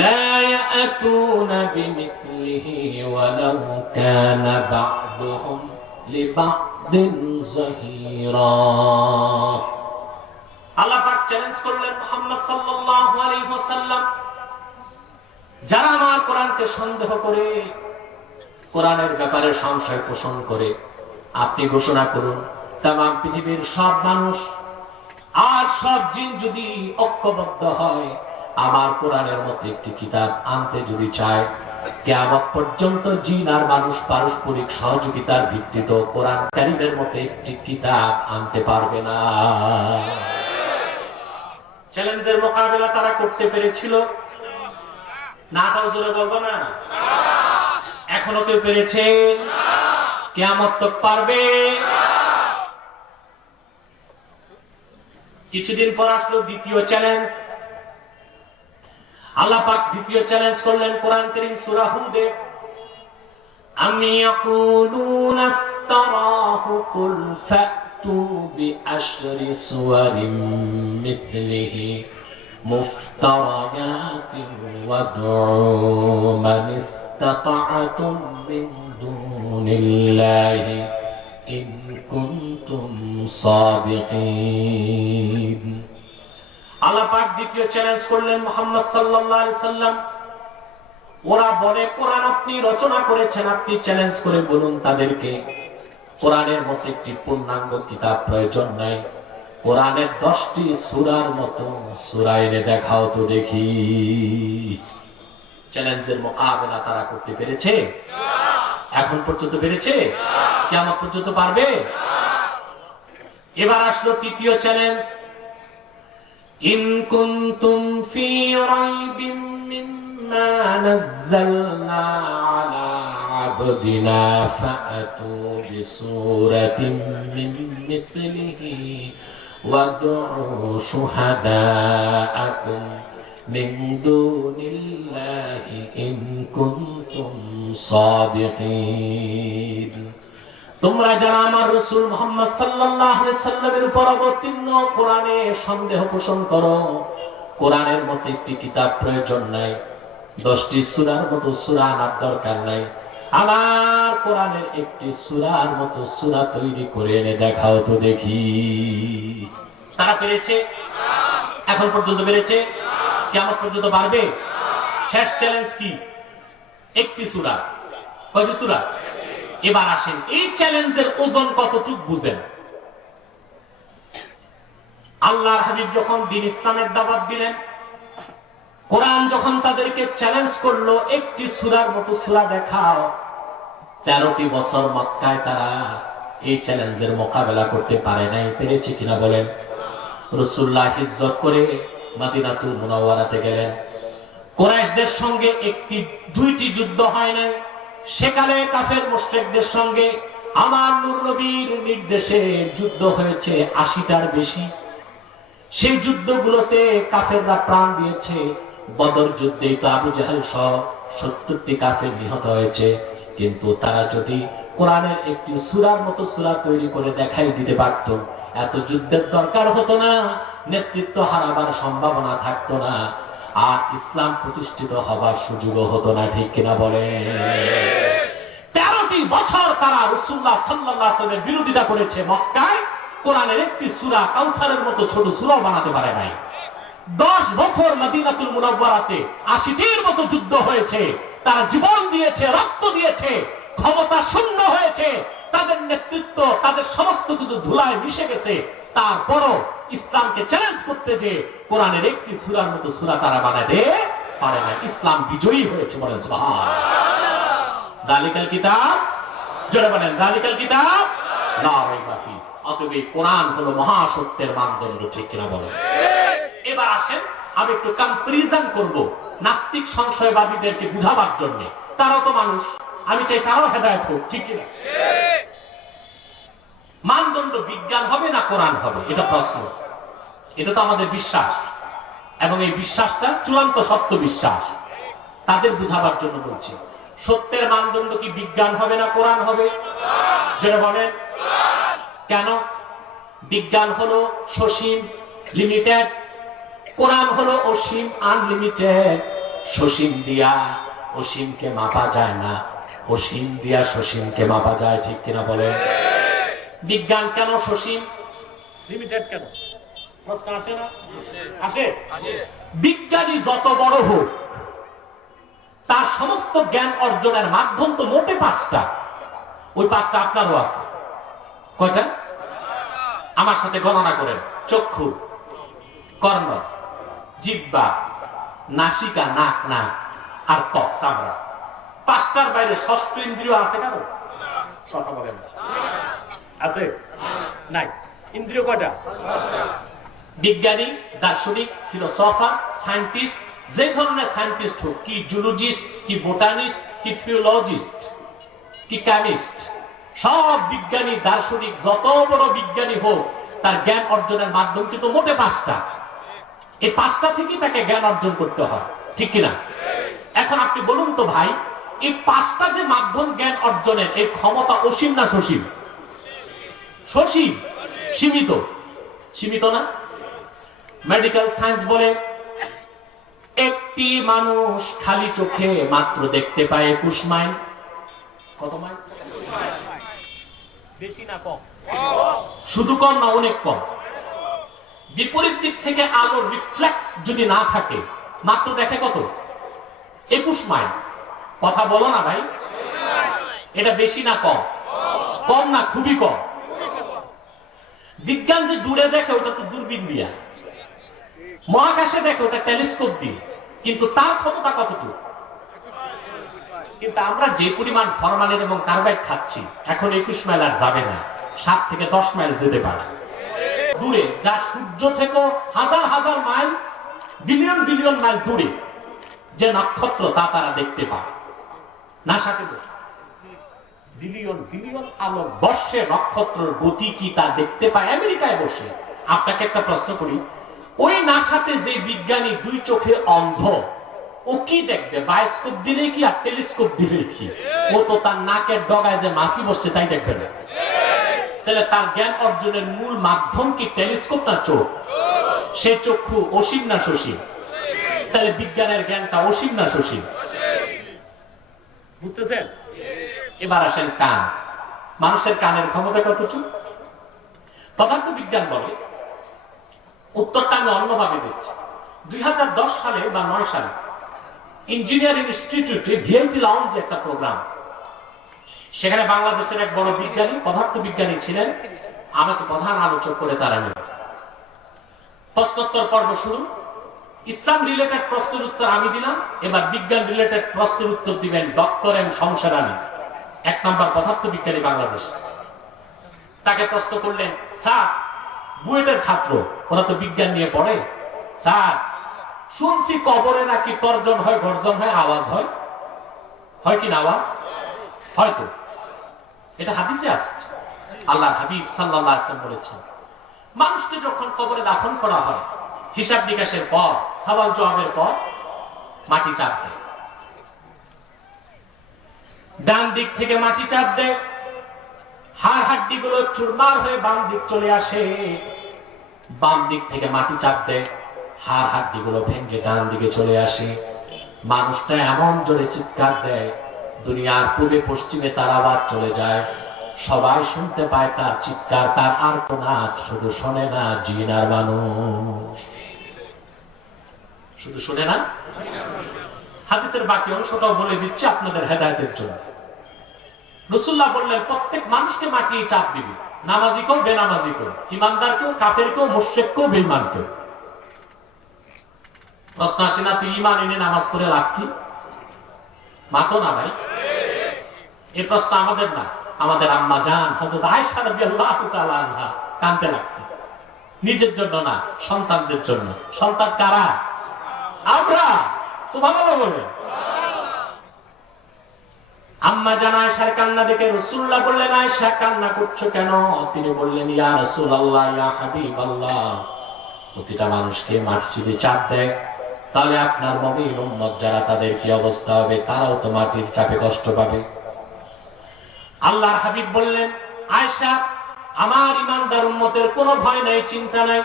لا يأتون بمثله ولو كان بعضهم لبعض ظهيرا। আল্লাহ পাক চ্যালেঞ্জ করলেন মুহাম্মদ সাল্লাল্লাহু আলাইহি ওয়াসাল্লাম, যারা আমার কোরআনকে সন্দেহ করে, কোরআনের ব্যাপারে সংশয় পোষণ করে, আপনি ঘোষণা করুন তামাম পৃথিবীর সব মানুষ আর সব জিন যদি ঐক্যবদ্ধ হয়, আমার কোরআনের মধ্যে একটি কিতাব আনতে যদি চায়, কিয়ামত পর্যন্ত জিন আর মানুষ পারস্পরিক সহযোগিতার ভিত্তিতে কোরআন কারীমের মধ্যে একটি কিতাব আনতে পারবে না। চ্যালেঞ্জের মোকাবেলা তারা করতে পেরেছিল না? তাও জোরে বলবো না? এখনো কেউ পেরেছে? কিয়ামত তক পারবে? কিছুদিন পর আসলো দ্বিতীয় চ্যালেঞ্জ। আল্লাহ পাক দ্বিতীয় চ্যালেঞ্জ করলেন কোরআন কারীম সূরা হুদে, আম ইয়াকুলুনা ইফতারাহু কুল ফাতু বিআশরি সুওয়ারিন মিথলিহি মুফতারায়াতিন ওয়াদউ মান ইসতাতা'তুম মিন দুনিল্লাহি ইন কুনতুম সাদিকিন। আল্লাহ পাক দ্বিতীয় চ্যালেঞ্জ করলেন মুহাম্মদ সাল্লাল্লাহু আলাইহি সাল্লাম, ওরা বলে কোরআন আপনি রচনা করেছেন, আপনি চ্যালেঞ্জ করে বলুন তাদেরকে কোরআনের মতো একটি পূর্ণাঙ্গ কিতাব প্রয়োজন নাই, কোরআনের 10টি সূরার মতো সূরা এনে দেখাও তো দেখি। চ্যালেঞ্জের মোকাবেলা তারা করতে পেরেছে? এখন পর্যন্ত পেরেছে? কিয়ামত পর্যন্ত পারবে? এবার আসলো তৃতীয় চ্যালেঞ্জ। ইন কুনতুম ফি রাইবিন মিম্মা নাযালনা আলা আবদিনা ফাআতু বিসূরাতিন মিন মিথলিহি ওয়াদউ শুহাদাআকুম মিন দুনিল্লাহি ইন কুনতুম সাদিকিন। তোমরা যারা আমার রাসূল মুহাম্মদ সাল্লাল্লাহু আলাইহি সাল্লামের উপর অবতীর্ণ কোরআনে সন্দেহ পোষণ করো, কোরআনের মতো একটি কিতাব প্রয়োজন নাই, 10টি সূরার মতো সূরা আনার দরকার নাই, আমার কোরআনের একটি সূরার মতো সূরা তৈরি করে এনে দেখাও তো দেখি। তারা পেরেছে? এখন পর্যন্ত পেরেছে? কিয়ামত পর্যন্ত পারবে? শেষ চ্যালেঞ্জ কি? একটি সূরা। কয়টি সূরা? এবার আসেন এই চ্যালেঞ্জের ওজন কতটুকু বুঝেন। আল্লাহর হাবিব যখন দ্বীন ইসলামের দাওয়াত দিলেন, কোরআন যখন তাদেরকে চ্যালেঞ্জ করলো একটি সূরার মতো সূরা দেখাও, 13টি বছর মক্কায় তারা এই চ্যালেঞ্জের মোকাবেলা করতে পারে নাই। পেরেছে কিনা বলেন? রাসূলুল্লাহ হিজরত করে মদিনাতুল মুনাওয়ারাতে গেলেন। কুরাইশদের সঙ্গে একটি দুইটি যুদ্ধ হয় নাই, সেকালে কাফের মুশরিকদের সঙ্গে আমার নূর নবীর নির্দেশে যুদ্ধ হয়েছে 80টার বেশি। সেই যুদ্ধগুলোতে কাফেররা প্রাণ দিয়েছে। বদর যুদ্ধে তো আবু জাহেল সহ 70টি কাফের নিহত হয়েছে। কিন্তু তারা যদি কোরআনের একটি সূরার মতো সূরা তৈরি করে দেখাই দিতে পারত, এত যুদ্ধের দরকার হতো না, নেতৃত্ব হারাবার সম্ভাবনা থাকতো না, আর ইসলাম প্রতিষ্ঠিত হবার সুযোগও হতো না। ঠিক কিনা বলে? 13টি বছর তারা রাসূলুল্লাহ সাল্লাল্লাহু আলাইহি ওয়াসাল্লামের বিরোধিতা করেছে। মক্কায় কোরআনের একটি সূরা কাউসারের মতো ছোট সূরাও বানাতে পারে নাই। 10 বছর মদিনাতুল মুনাওয়ারাতে 80টির মতো যুদ্ধ হয়েছে। তারা জীবন দিয়েছে, রক্ত দিয়েছে, ক্ষমতা শূন্য হয়েছে, তাদের নেতৃত্ব, তাদের সমস্ত কিছু ধুলায় মিশে গেছে। তারপরও ইসলামকে চ্যালেঞ্জ করতে যে কোরআনের একটি সূরার মতো সূরা তারা বানাতে পারে না। ইসলাম বিজয়ী হয়েছে। বলেন সুবহানাল্লাহ। যালিকাল কিতাব, জোরে বলেন যালিকাল কিতাব লা রাইবা ফি। অতএব কোরআন হলো মহাসত্যের মানদণ্ড। ঠিক কিনা বলেন? এবার আসেন আমি একটু কম্পারিজন করব নাস্তিক সংশয়বাদীদেরকে বুঝাবার জন্য। তারাও তো মানুষ, আমি চাই তারাও হেদায়েত হোক। ঠিক কিনা? মানদণ্ড বিজ্ঞান হবে না কোরআন হবে, এটা প্রশ্ন। এটা তো আমাদের বিশ্বাস, এবং এই বিশ্বাসটা চূড়ান্ত সত্য বিশ্বাস। তাদের বুঝাবার জন্য বলছি, সত্যের মানদণ্ড কি বিজ্ঞান হবে না কোরআন হবে? যেটা বলেন কেন? বিজ্ঞান হলো সসীম, লিমিটেড, কোরআন হলো অসীম, আনলিমিটেড। সসীম দিয়া অসীমকে মাপা যায় না, অসীম দিয়া সসীমকে মাপা যায়। ঠিক কিনা বলেন? বিজ্ঞান কেন সসীম, লিমিটেড কেন? প্রশ্ন আসে না? আসে। বিজ্ঞানী যত বড় হোক, তার সমস্ত জ্ঞান অর্জনের মাধ্যম তো মোটে 5টা। ওই 5টা আপনারও আছে। কয়টা? আমার সাথে গণনা করেন। চক্ষু, কর্ণ, জিহ্বা, নাসিকা, নাক, নাক আর ত্বক, চামড়া। 5টার বাইরে ষষ্ঠ ইন্দ্রিয় আছে কারো? কথা বলেন না। আছে? নাই। ইন্দ্রিয় কয়টা? বিজ্ঞানী, দার্শনিক, ফিলোসফার, সায়েন্টিস্ট, যে ধরনের সায়েন্টিস্ট হোক, কি জুলজিস্ট, কি বোটানিস্ট, কি থিওলজিস্ট, কি কেমিস্ট, সব বিজ্ঞানী, দার্শনিক, যত বড় বিজ্ঞানী হোক, তার জ্ঞান অর্জনের মাধ্যম কিন্তু মোটে 5টা। এই 5টা থেকেই তাকে জ্ঞান অর্জন করতে হয়। ঠিক কিনা? এখন আপনি বলুন তো ভাই, এই 5টা যে মাধ্যম জ্ঞান অর্জনের, এই ক্ষমতা অসীম না সসীম? সসীম। সীমিত। সীমিত না? মেডিকেল সায়েন্স বলে একটি মানুষ খালি চোখে মাত্র দেখতে পায় 21 মাইল। কত মাইল? বেশি না কম? শুধু কম না, অনেক কম। বিপরীত দিক থেকে আলোর রিফ্লেক্স যদি না থাকে, মাত্র দেখে কত? 21 মাইল। কথা বলো না ভাই, এটা বেশি না কম? কম না, খুবই কম। বিজ্ঞান যে দূরে দেখে ওটা তো দূরবীন দিয়া, মহাকাশে দেখে ওটা টেলিস্কোপ দিয়ে, কিন্তু তার ক্ষমতা কতটুকু? কিন্তু আমরা যে পরিমাণ ফরমালিন এবং কার্বাইড খাচ্ছি, এখন 21 মাইল আর যাবে না, 7 থেকে 10 মাইল যেতে পারে দূরে, যা সূর্য থেকে হাজার হাজার মাইল, বিলিয়ন বিলিয়ন মাইল দূরে যে নক্ষত্র তা তারা দেখতে পায় নাসাতে বসে। বিলিয়ন বিলিয়ন আলোক বর্ষে নক্ষত্রের গতি কি তা দেখতে পায় আমেরিকায় বসে। আপনাকে একটা প্রশ্ন করি, ওই নাসাতে যে বিজ্ঞানী 2 চোখে অন্ধ, ও কি দেখবে? বায়োস্কোপ দিলে কি আর টেলিস্কোপ দিলে কি? ও তো তার নাকের ডগায় যে মাছি বসছে তাই দেখবে না। তাহলে তার জ্ঞান অর্জনের মূল মাধ্যম কি টেলিস্কোপ না চোখ? সে চক্ষু অসীম না সসীম? তাহলে বিজ্ঞানের জ্ঞানটা অসীম না সসীম? বুঝতেছেন? এবার আসেন কান। মানুষের কানের ক্ষমতা কতটুকু? পদার্থ বিজ্ঞান বলে, উত্তরটা আমি অন্যভাবে দিচ্ছি। 2010 সালে বা 9 সালে ইঞ্জিনিয়ারিং ইনস্টিটিউটে ভিআইপি লাউঞ্জ একটা প্রোগ্রাম, সেখানে বাংলাদেশের এক বড় বিজ্ঞানী, পদার্থ বিজ্ঞানী ছিলেন, আমাকে প্রধান আলোচক করে তারা নিল। প্রশ্নোত্তর পর্ব শুরু। ইসলাম রিলেটেড প্রশ্নের উত্তর আমি দিলাম, এবার বিজ্ঞান রিলেটেড প্রশ্নের উত্তর দিবেন ডক্টর এম শমশের আলী, 1 নম্বর পদার্থ বিজ্ঞানী বাংলাদেশ। তাকে প্রশ্ন করলেন, স্যার বুয়েটের ছাত্র, ওরা তো বিজ্ঞান নিয়ে পড়ে, স্যার শুনছি কবরে নাকি তর্জন হয়, গর্জন হয়, আওয়াজ হয়, হয় কি না আওয়াজ? হয়তো এটা হাদিসে আছে। আল্লাহর হাবিব সাল্লাল্লাহু আলাইহি ওয়াসাল্লাম বলেছেন, মানুষকে যখন কবরে দাফন করা হয়, হিসাব নিকাশের পর, সওয়াল জবাবের পর মাটি চাপ দেয়। ডান দিক থেকে মাটি চাপ দেয়, হাড় হাড্ডি গুলো চুরমার হয়ে বাম দিক চলে আসে। বাম দিক থেকে মাটি চাপ দেয়, হাড় হাড্ডি গুলো ভেঙে ডান দিকে চলে আসে। মানুষটা এমন জোরে চিৎকার দেয়, দুনিয়ার পূর্বে পশ্চিমে তার আওয়াজ চলে যায়, সবাই শুনতে পায় তার চিৎকার, তার আর্তনাদ। শুধু শোনে না জিন আর মানুষ, শুধু শোনে না। হাদিসের বাকি অংশটাও বলে দিচ্ছি আপনাদের হেদায়েতের জন্য। রাসূলুল্লাহ বললেন, প্রত্যেক মানুষকে মাটি চাপ দিবি, নামাজি কেও বেনামাজি কেও, ইমানদার কেও কাফের কেও, মুশরিক কেও বেঈমান কেও। প্রশ্ন আসে না, তুই ইমান এনে নামাজ পড়ে লাভ কি? মাতো না ভাই। এই প্রশ্ন আমাদের না, আমাদের আম্মা জান হযরত আয়েশা রাদিয়াল্লাহু তাআলা আনহা কাঁদতে লাগছে, নিজের জন্য না, সন্তানদের জন্য। সন্তান কারা? আমরা। সুবহানাল্লাহ বলেন। আম্মা জান আয়েশার কান্না দেখে রাসূলুল্লাহ বললেন, আয়েশা কান্না করছো কেন? তিনি বললেন, ইয়া রাসূলুল্লাহ, ইয়া হাবিবাল্লাহ, প্রতিটা মানুষকে মসজিদে চাপ দেয়, তাহলে আপনার মুমিন উম্মত যারা, তাদের কি অবস্থা হবে? তারাও তো মাটির চাপে কষ্ট পাবে। আল্লাহর হাবিব বললেন, আয়েশা, আমার ঈমানদার উম্মতের কোনো ভয় নাই, চিন্তা নাই,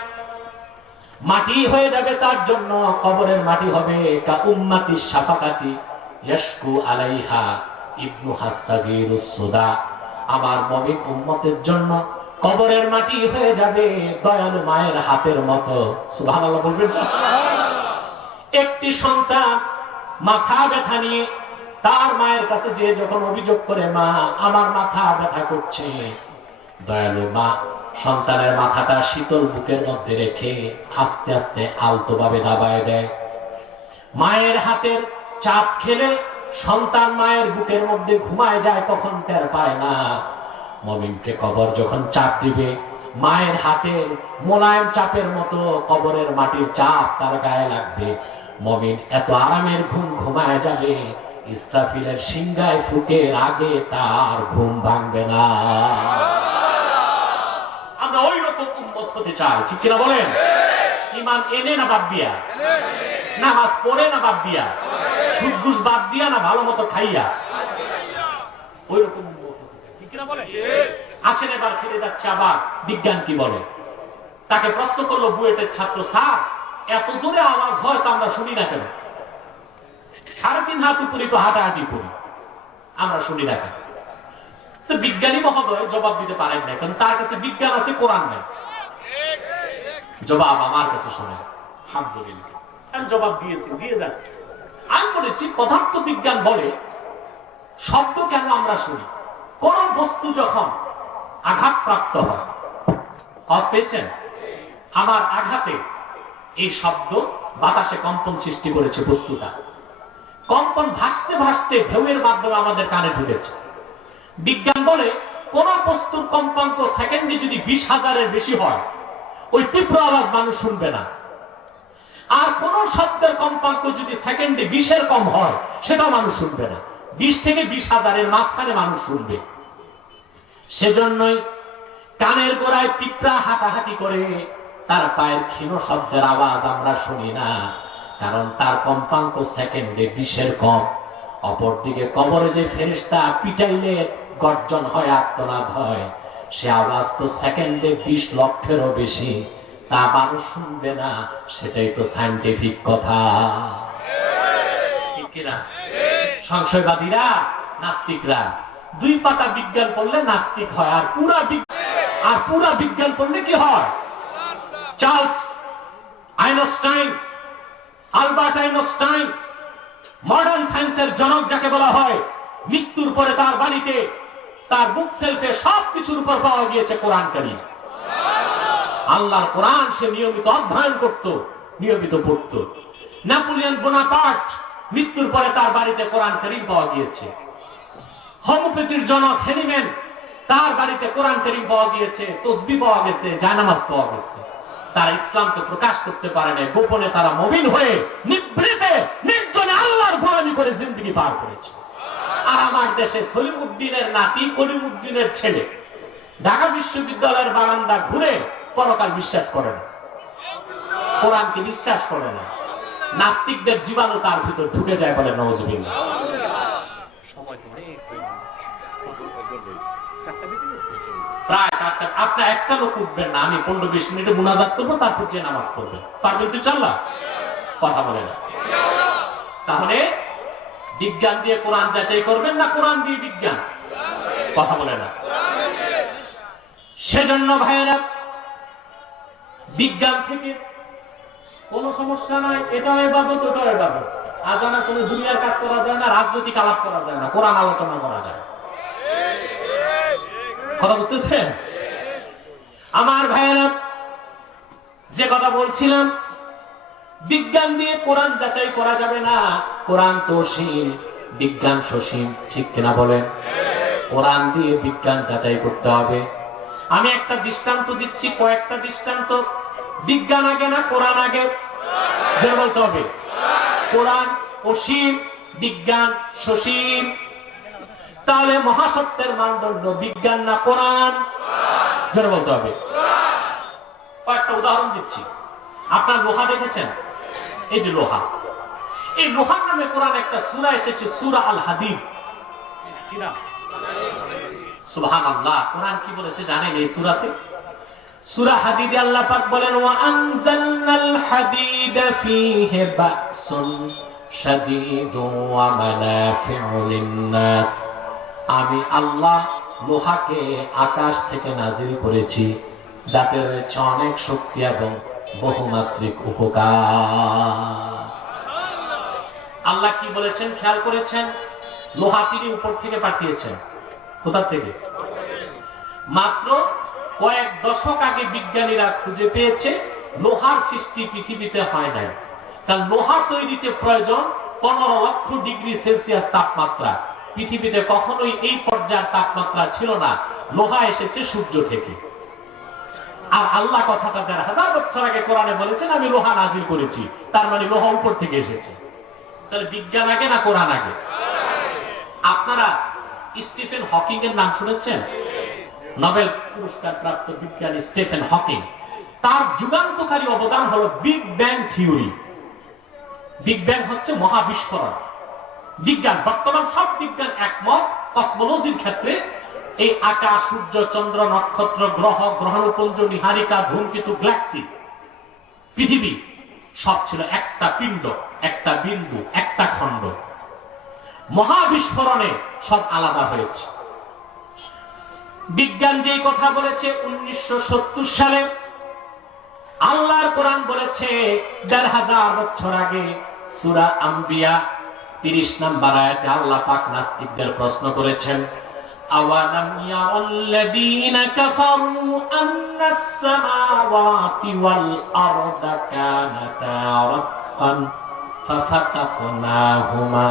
মাটি হয়ে যাবে তার জন্য, কবরের মাটি হবে কা উম্মতি শাফাকাতি ইয়াশকু আলাইহা ইবনু হাসাগিরুস সুদা। আমার মুমিন উম্মতের জন্য কবরের মাটি হয়ে যাবে দয়ালু মায়ের হাতের মতো। সুবহানাল্লাহ বলবেন। একটি সন্তান মাথা ব্যথা নিয়ে তার মায়ের কাছে যে যখন অভিযোগ করে, মা আমার মাথা ব্যথা করছে, দয়ালু মা সন্তানের মাথাটা শীতল বুকের মধ্যে রেখে আস্তে আস্তে আলতো ভাবে দাবায় দেয়। মায়ের হাতের চাপ খেলে সন্তান মায়ের বুকের মধ্যে ঘুমায় যায়, তখন টের পায় না। মুমিনকে কবর যখন চাপ দিবে, মায়ের হাতের মোলায়েম চাপের মতো কবরের মাটির চাপ তার গায়ে লাগবে। মুমিন এত আরামের ঘুম ঘুমায় যাবে, ইসরাফিলের সিংহায় ফুকের আগে তার ঘুম ভাঙবে না। আমরা ওই রকম উম্মত হতে চাই, ঠিক কিনা বলেন? ঈমান এনে না বাদ দিয়া, নামাজ পড়ে না বাদ দিয়া, সুদ ঘুষ বাদ দিয়া না ভালো মতো খাইয়া, ওই রকম উম্মত হতে চাই, ঠিক কিনা বলেন? আসেন এবার ফিরে যাচ্ছে, আবার বিজ্ঞান কি বলে। তাকে প্রশ্ন করলো বুয়েটের ছাত্র, স্যার এত জোরে আওয়াজ হয় তো আমরা শুনি না কেন? 3.5 হাত উপরে তো হাঁটাহাঁটি করি, আমরা শুনি না কেন? তো বিজ্ঞানী মহোদয় জবাব দিতে পারেন না, কারণ তার কাছে বিজ্ঞান আছে, কোরআন নেই। জবাব আমার কাছে শোনেন, আলহামদুলিল্লাহ আমি জবাব দিয়েছি, দিয়ে যাচ্ছি। আমি বলেছি পদার্থ বিজ্ঞান বলে শব্দ কেন আমরা শুনি। কোন বস্তু যখন আঘাতপ্রাপ্ত হয়, আওয়াজ পেয়েছেন? আমার আঘাতে এই শব্দ বাতাসে কম্পন সৃষ্টি করেছে বস্তুটা। কম্পন ভাসতে ভাসতে ঢেউয়ের মাধ্যমে আমাদের কানে ঢুকেছে। বিজ্ঞান বলে কোন বস্তুর কম্পাঙ্ক সেকেন্ডে যদি 20,000-এর বেশি হয়, ওই তীব্র আওয়াজ মানুষ শুনবে না। আর কোন শব্দের কম্পাঙ্ক যদি সেকেন্ডে 20-এর কম হয়, সেটাও মানুষ শুনবে না। 20 থেকে 20,000-এর মাঝখানে মানুষ শুনবে। সেজন্যই কানের গোড়ায় পিঁপড়া হাঁটাহাঁটি করে তার পায়ের ক্ষীণ শব্দের আওয়াজ আমরা শুনি না, কারণ তার কম্পাঙ্ক সেকেন্ডে 20-এর কম। অপরদিকে কবরে যে ফেরেশতা পিটাইলে গর্জন হয়, আর্তনাদ হয়, সে আওয়াজ তো সেকেন্ডে 20 লক্ষেরও বেশি, তা মানুষ শুনবে না। সেটাই তো সায়েন্টিফিক কথা, ঠিক কিনা? সংশয়বাদীরা, নাস্তিকরা 2 পাতা বিজ্ঞান পড়লে নাস্তিক হয়, আর পুরা বিজ্ঞান পড়লে কি হয়? Charles Einstein, Albert Einstein, modern সায়েন্সের জনক যাকে বলা হয়, মৃত্যুর পরে তার বাড়িতে তার বুক সেলফে সবকিছুর উপর পাওয়া গিয়েছে কোরআন কারীম। আল্লাহর কোরআন সে নিয়মিত অধ্যয়ন করত, নিয়মিত পড়ত। নেপোলিয়ন বোনাপার্ট, মৃত্যুর পরে তার বাড়িতে কোরআন কারীম পাওয়া গিয়েছে। হোমিওপ্যাথির জনক হেনিম্যান, তার বাড়িতে কোরআন কারীম পাওয়া গিয়েছে, তসবিহ পাওয়া গেছে, জায়নামাজ পাওয়া গেছে। তারা ইসলামকে প্রকাশ করতে পারে না, গোপনে তারা মুমিন হয়ে নিভৃতে নির্জনে আল্লাহর গোলামি করে জিন্দেগি পার করেছে। আর আমার দেশে সলিমউদ্দিনের নাতি কলিমউদ্দিনের ছেলে ঢাকা বিশ্ববিদ্যালয়ের বারান্দা ঘুরে পরকাল বিশ্বাস করে না, কোরআনকে বিশ্বাস করে না। নাস্তিকদের জীবাণু তার ভিতর ঢুকে যায় বলে নাউজুবিল্লাহ। সময় তো অনেক প্রায় 4টা। আপনার একটা লোক উঠবেন না, আমি 15-20 মিনিটে মুনাজাত করবো, তারপর যে নামাজ পড়বে। পারবেন তো ইনশাআল্লাহ? কথা বলে না। তাহলে বিজ্ঞান দিয়ে কোরআন যাচাই করবেন না কোরআন দিয়ে বিজ্ঞান? কথা বলে না। সেজন্য ভাইয়েরা, বিজ্ঞান থেকে কোনো সমস্যা নাই, এটাও ইবাদত, ওটাও ইবাদত। আজান আসলে দুনিয়ার কাজ করা যায় না, রাজনৈতিক আলাপ করা যায় না, কোরআন আলোচনা করা যায়। কথা বুঝতেছেন আমার ভাইয়েরা? যে কথা বলছিলাম, বিজ্ঞান দিয়ে কোরআন যাচাই করা যাবে না। কোরআন তো অসীম, বিজ্ঞান সসীম, ঠিক কিনা বলেন? কোরআন দিয়ে বিজ্ঞান যাচাই করতে হবে। আমি একটা দৃষ্টান্ত দিচ্ছি, কয়েকটা দৃষ্টান্ত। বিজ্ঞান আগে না কোরআন আগে? যে বলতে হবে কোরআন অসীম, বিজ্ঞান সসীম। তাহলে মহাসত্যের মানদণ্ড বিজ্ঞান না কোরআন? জোরে বলতে হবে। কয়েকটা উদাহরণ দিচ্ছি। আপনার লোহা দেখেছেন? এই যে লোহা, এই লোহার নামে কোরআন একটা সূরা এসেছে, সূরা আল হাদিদ। কি নাম? সুবহানাল্লাহ। কোরআন কি বলেছে জানেন এই সূরাতে? সূরা হাদিদে আল্লাহ পাক বলেন, ওয়া আনজালনাল হাদিদা ফীহি বা'সুন শাদীদুন ওয়া মানাফি'ু লিন-নাস। আমি আল্লাহ লোহাকে আকাশ থেকে নাজিল করেছি, যাতে রয়েছে অনেক শক্তি এবং বহুমাত্রিক উপকার। আল্লাহ কি বলেছেন খেয়াল করেছেন? লোহা তিনি উপর থেকে পাঠিয়েছেন। কোথা থেকে? মাত্র কয়েক দশক আগে বিজ্ঞানীরা খুঁজে পেয়েছে লোহার সৃষ্টি পৃথিবীতে হয় নাই। কারণ লোহা তৈরিতে প্রয়োজন 15 লক্ষ ডিগ্রি সেলসিয়াস তাপমাত্রা। পৃথিবীতে কখনোই এই পর্যায়ের তাপমাত্রা ছিল না। লোহা এসেছে সূর্য থেকে। আর আল্লাহ কথাটা 1000 বছর আগে কোরআনে বলেছেন, আমি লোহা নাজিল করেছি। তার মানে লোহা উপর থেকে এসেছে। তাহলে বিজ্ঞান আগে না কোরআন আগে? আপনারা স্টিফেন হকিং এর নাম শুনেছেন? নোবেল পুরস্কার প্রাপ্ত বিজ্ঞানী স্টিফেন হকিং। তার যুগান্তকারী অবদান হলো big bang theory. Big bang হচ্ছে মহাবিস্ফোরণ। বিজ্ঞান, বর্তমান সব বিজ্ঞান একমত কসমোলজির ক্ষেত্রে এই আকাশ, সূর্য, চন্দ্র, নক্ষত্র, গ্রহ, গ্রহাণুপুঞ্জ, নীহারিকা, ধূমকেতু, গ্যালাক্সি, পৃথিবী সব ছিল একটা পিণ্ড, একটা বিন্দু, একটা খণ্ড। মহাবিস্ফোরণে সব আলাদা হয়েছে। বিজ্ঞান যেই কথা বলেছে 1970 সালে, আল্লাহর কোরআন বলেছে 1500 বছর আগে। সূরা আম্বিয়া 30 নম্বর আয়াতে আল্লাহ পাক নাস্তিকদের প্রশ্ন করেছেন, আওয়ালাম ইয়াল্লাযীনা কাফারু আন্নাস সামাওয়াতি ওয়াল আরদা কানাতা রাতকান ফাফাতাকনাহুমা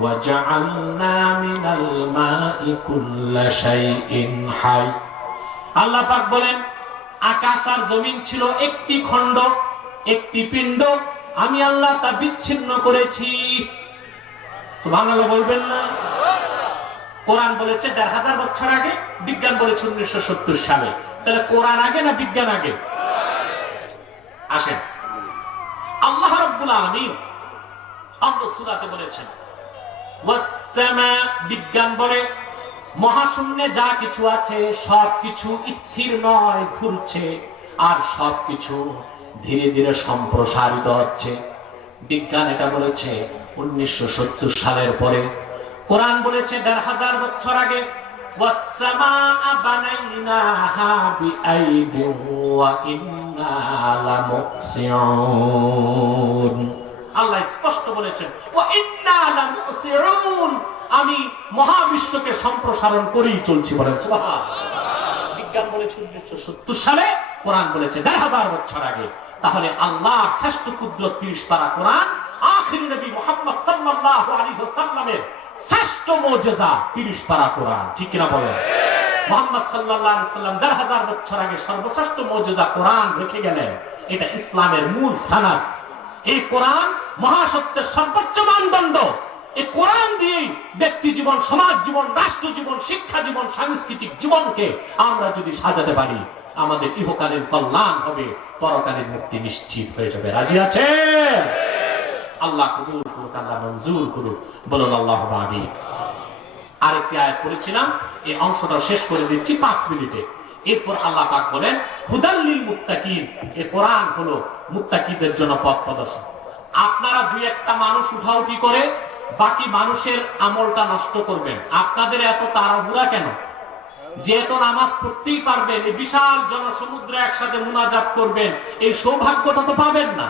ওয়াজআলনা মিনাল মাই কুল্লা শাইইন হাই। আল্লাহ পাক বলেন আকাশ আর জমিন ছিল একটি খণ্ড, একটি পিণ্ড, আমি আল্লাহ তা বিচ্ছিন্ন করেছি। সুবহানাল্লাহ বলবেন না? কোরআন বলেছে ১৫০০ বছর আগে, বিজ্ঞান বলেছে ১৯৭০ সালে। তাহলে কোরআন আগে না বিজ্ঞান আগে? আসেন, আল্লাহ রাব্বুল আলামিন অন্য সূরাতে বলেছেন ওয়াস-সামা, বিজ্ঞান বলে মহাশূন্যে যা কিছু আছে সবকিছু স্থির নয়, ঘুরছে, আর সবকিছু ধীরে ধীরে সম্প্রসারিত হচ্ছে। বিজ্ঞান এটা বলেছে ১৯৭০ সালের পরে। কোরআন বলেছে ১৫০০ বছর আগে ওয়াস-সামাআ বানাইনাহা বিআইদিন ওয়া ইন্না লামুসিউন। আল্লাহ স্পষ্ট বলেছেন ওয়া ইন্না লামুসিউন, আমি মহাবিশ্বকে সম্প্রসারণ করেই চলছি। বলেন সুবহানাল্লাহ। বিজ্ঞান বলেছে ১৯৭০ সালে, কোরআন বলেছে ১৫০০ বছর আগে। তাহলে আল্লাহর শ্রেষ্ঠ কুদরত ৩০ পারা কোরআন, আখিরি নবী মুহাম্মদ সাল্লাল্লাহু আলাইহি ওয়াসাল্লামের শ্রেষ্ঠ মুজিজা ৩০ পারা কোরআন। ঠিক কিনা বলেন? মুহাম্মদ সাল্লাল্লাহু আলাইহি ওয়াসাল্লাম ১৫০০ বছর আগে সর্বশ্রেষ্ঠ মুজিজা কোরআন রেখে গেলেন। এটা ইসলামের মূল সনদ। এই কোরআন মহাসত্যের সর্বোচ্চ মানদণ্ড। এই কোরআন দিয়েই ব্যক্তি জীবন, সমাজ জীবন, রাষ্ট্র জীবন, শিক্ষা জীবন, সাংস্কৃতিক জীবনকে আমরা যদি সাজাতে পারি, আমাদের ইহকালীন কল্যাণ হবে, পরকালীন মুক্তি নিশ্চিত হয়ে যাবে। রাজি আছে? আল্লাহ কবুল করুক, আল্লাহ মঞ্জুর করুক। বলুন আল্লাহুম্মা আমিন। আরেকটি আয়াত পড়েছিলাম, এই অংশটা শেষ করে দিচ্ছি 5 মিনিটে। এরপর আল্লাহ পাক বলেন হুদাল লিল মুত্তাকিন, এই কোরআন হলো মুত্তাকিদের জন্য পথ প্রদর্শক। আপনারা দুই একটা মানুষ উঠাউঠি করে বাকি মানুষের আমলটা নষ্ট করবেন, আপনাদের এত তাড়াহুড়া কেন? যেহেতু নামাজ পড়তেই পারবেন, এই বিশাল জনসমুদ্রে একসাথে মুনাজাত করবেন, এই সৌভাগ্যটা তো পাবেন না।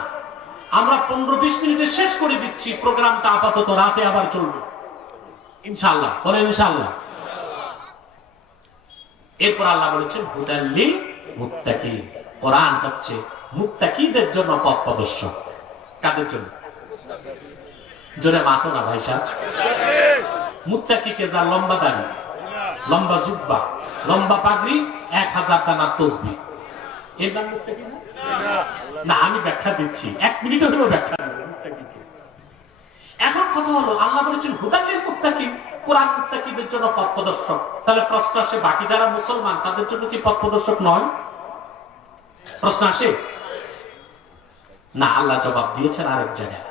আমরা 15-20 মিনিটে শেষ করে দিচ্ছি প্রোগ্রামটা, আপাতত রাতে আবার চলবে ইনশাআল্লাহ। বলেন ইনশাআল্লাহ। এরপর আল্লাহ বলেছেন হুদাল লিল মুত্তাকিন, কোরআন হচ্ছে মুত্তাকিদের জন্য পথ প্রদর্শক। কাদের জন্য? জোরে মাতো না ভাই সাহেব। মুত্তাকিকে যা লম্বা দাড়ি, লম্বা জুব্বা, লম্বা পাগড়ি, 1000 দানার তসবিহ, এর নাম মুত্তাকি না? না, আমি ব্যাখ্যা দিচ্ছি, 1 মিনিট হলেও ব্যাখ্যা দেব মুত্তাকিকে। এখন কথা হলো আল্লাহ বলেছেন হুদাল লিল মুত্তাকিন, কোরআন মুত্তাকিদের জন্য পথ প্রদর্শক। তাহলে প্রশ্ন আসে বাকি যারা মুসলমান তাদের জন্য কি পথ প্রদর্শক নয়? প্রশ্ন আসে না? আল্লাহ জবাব দিয়েছেন আরেক জায়গায়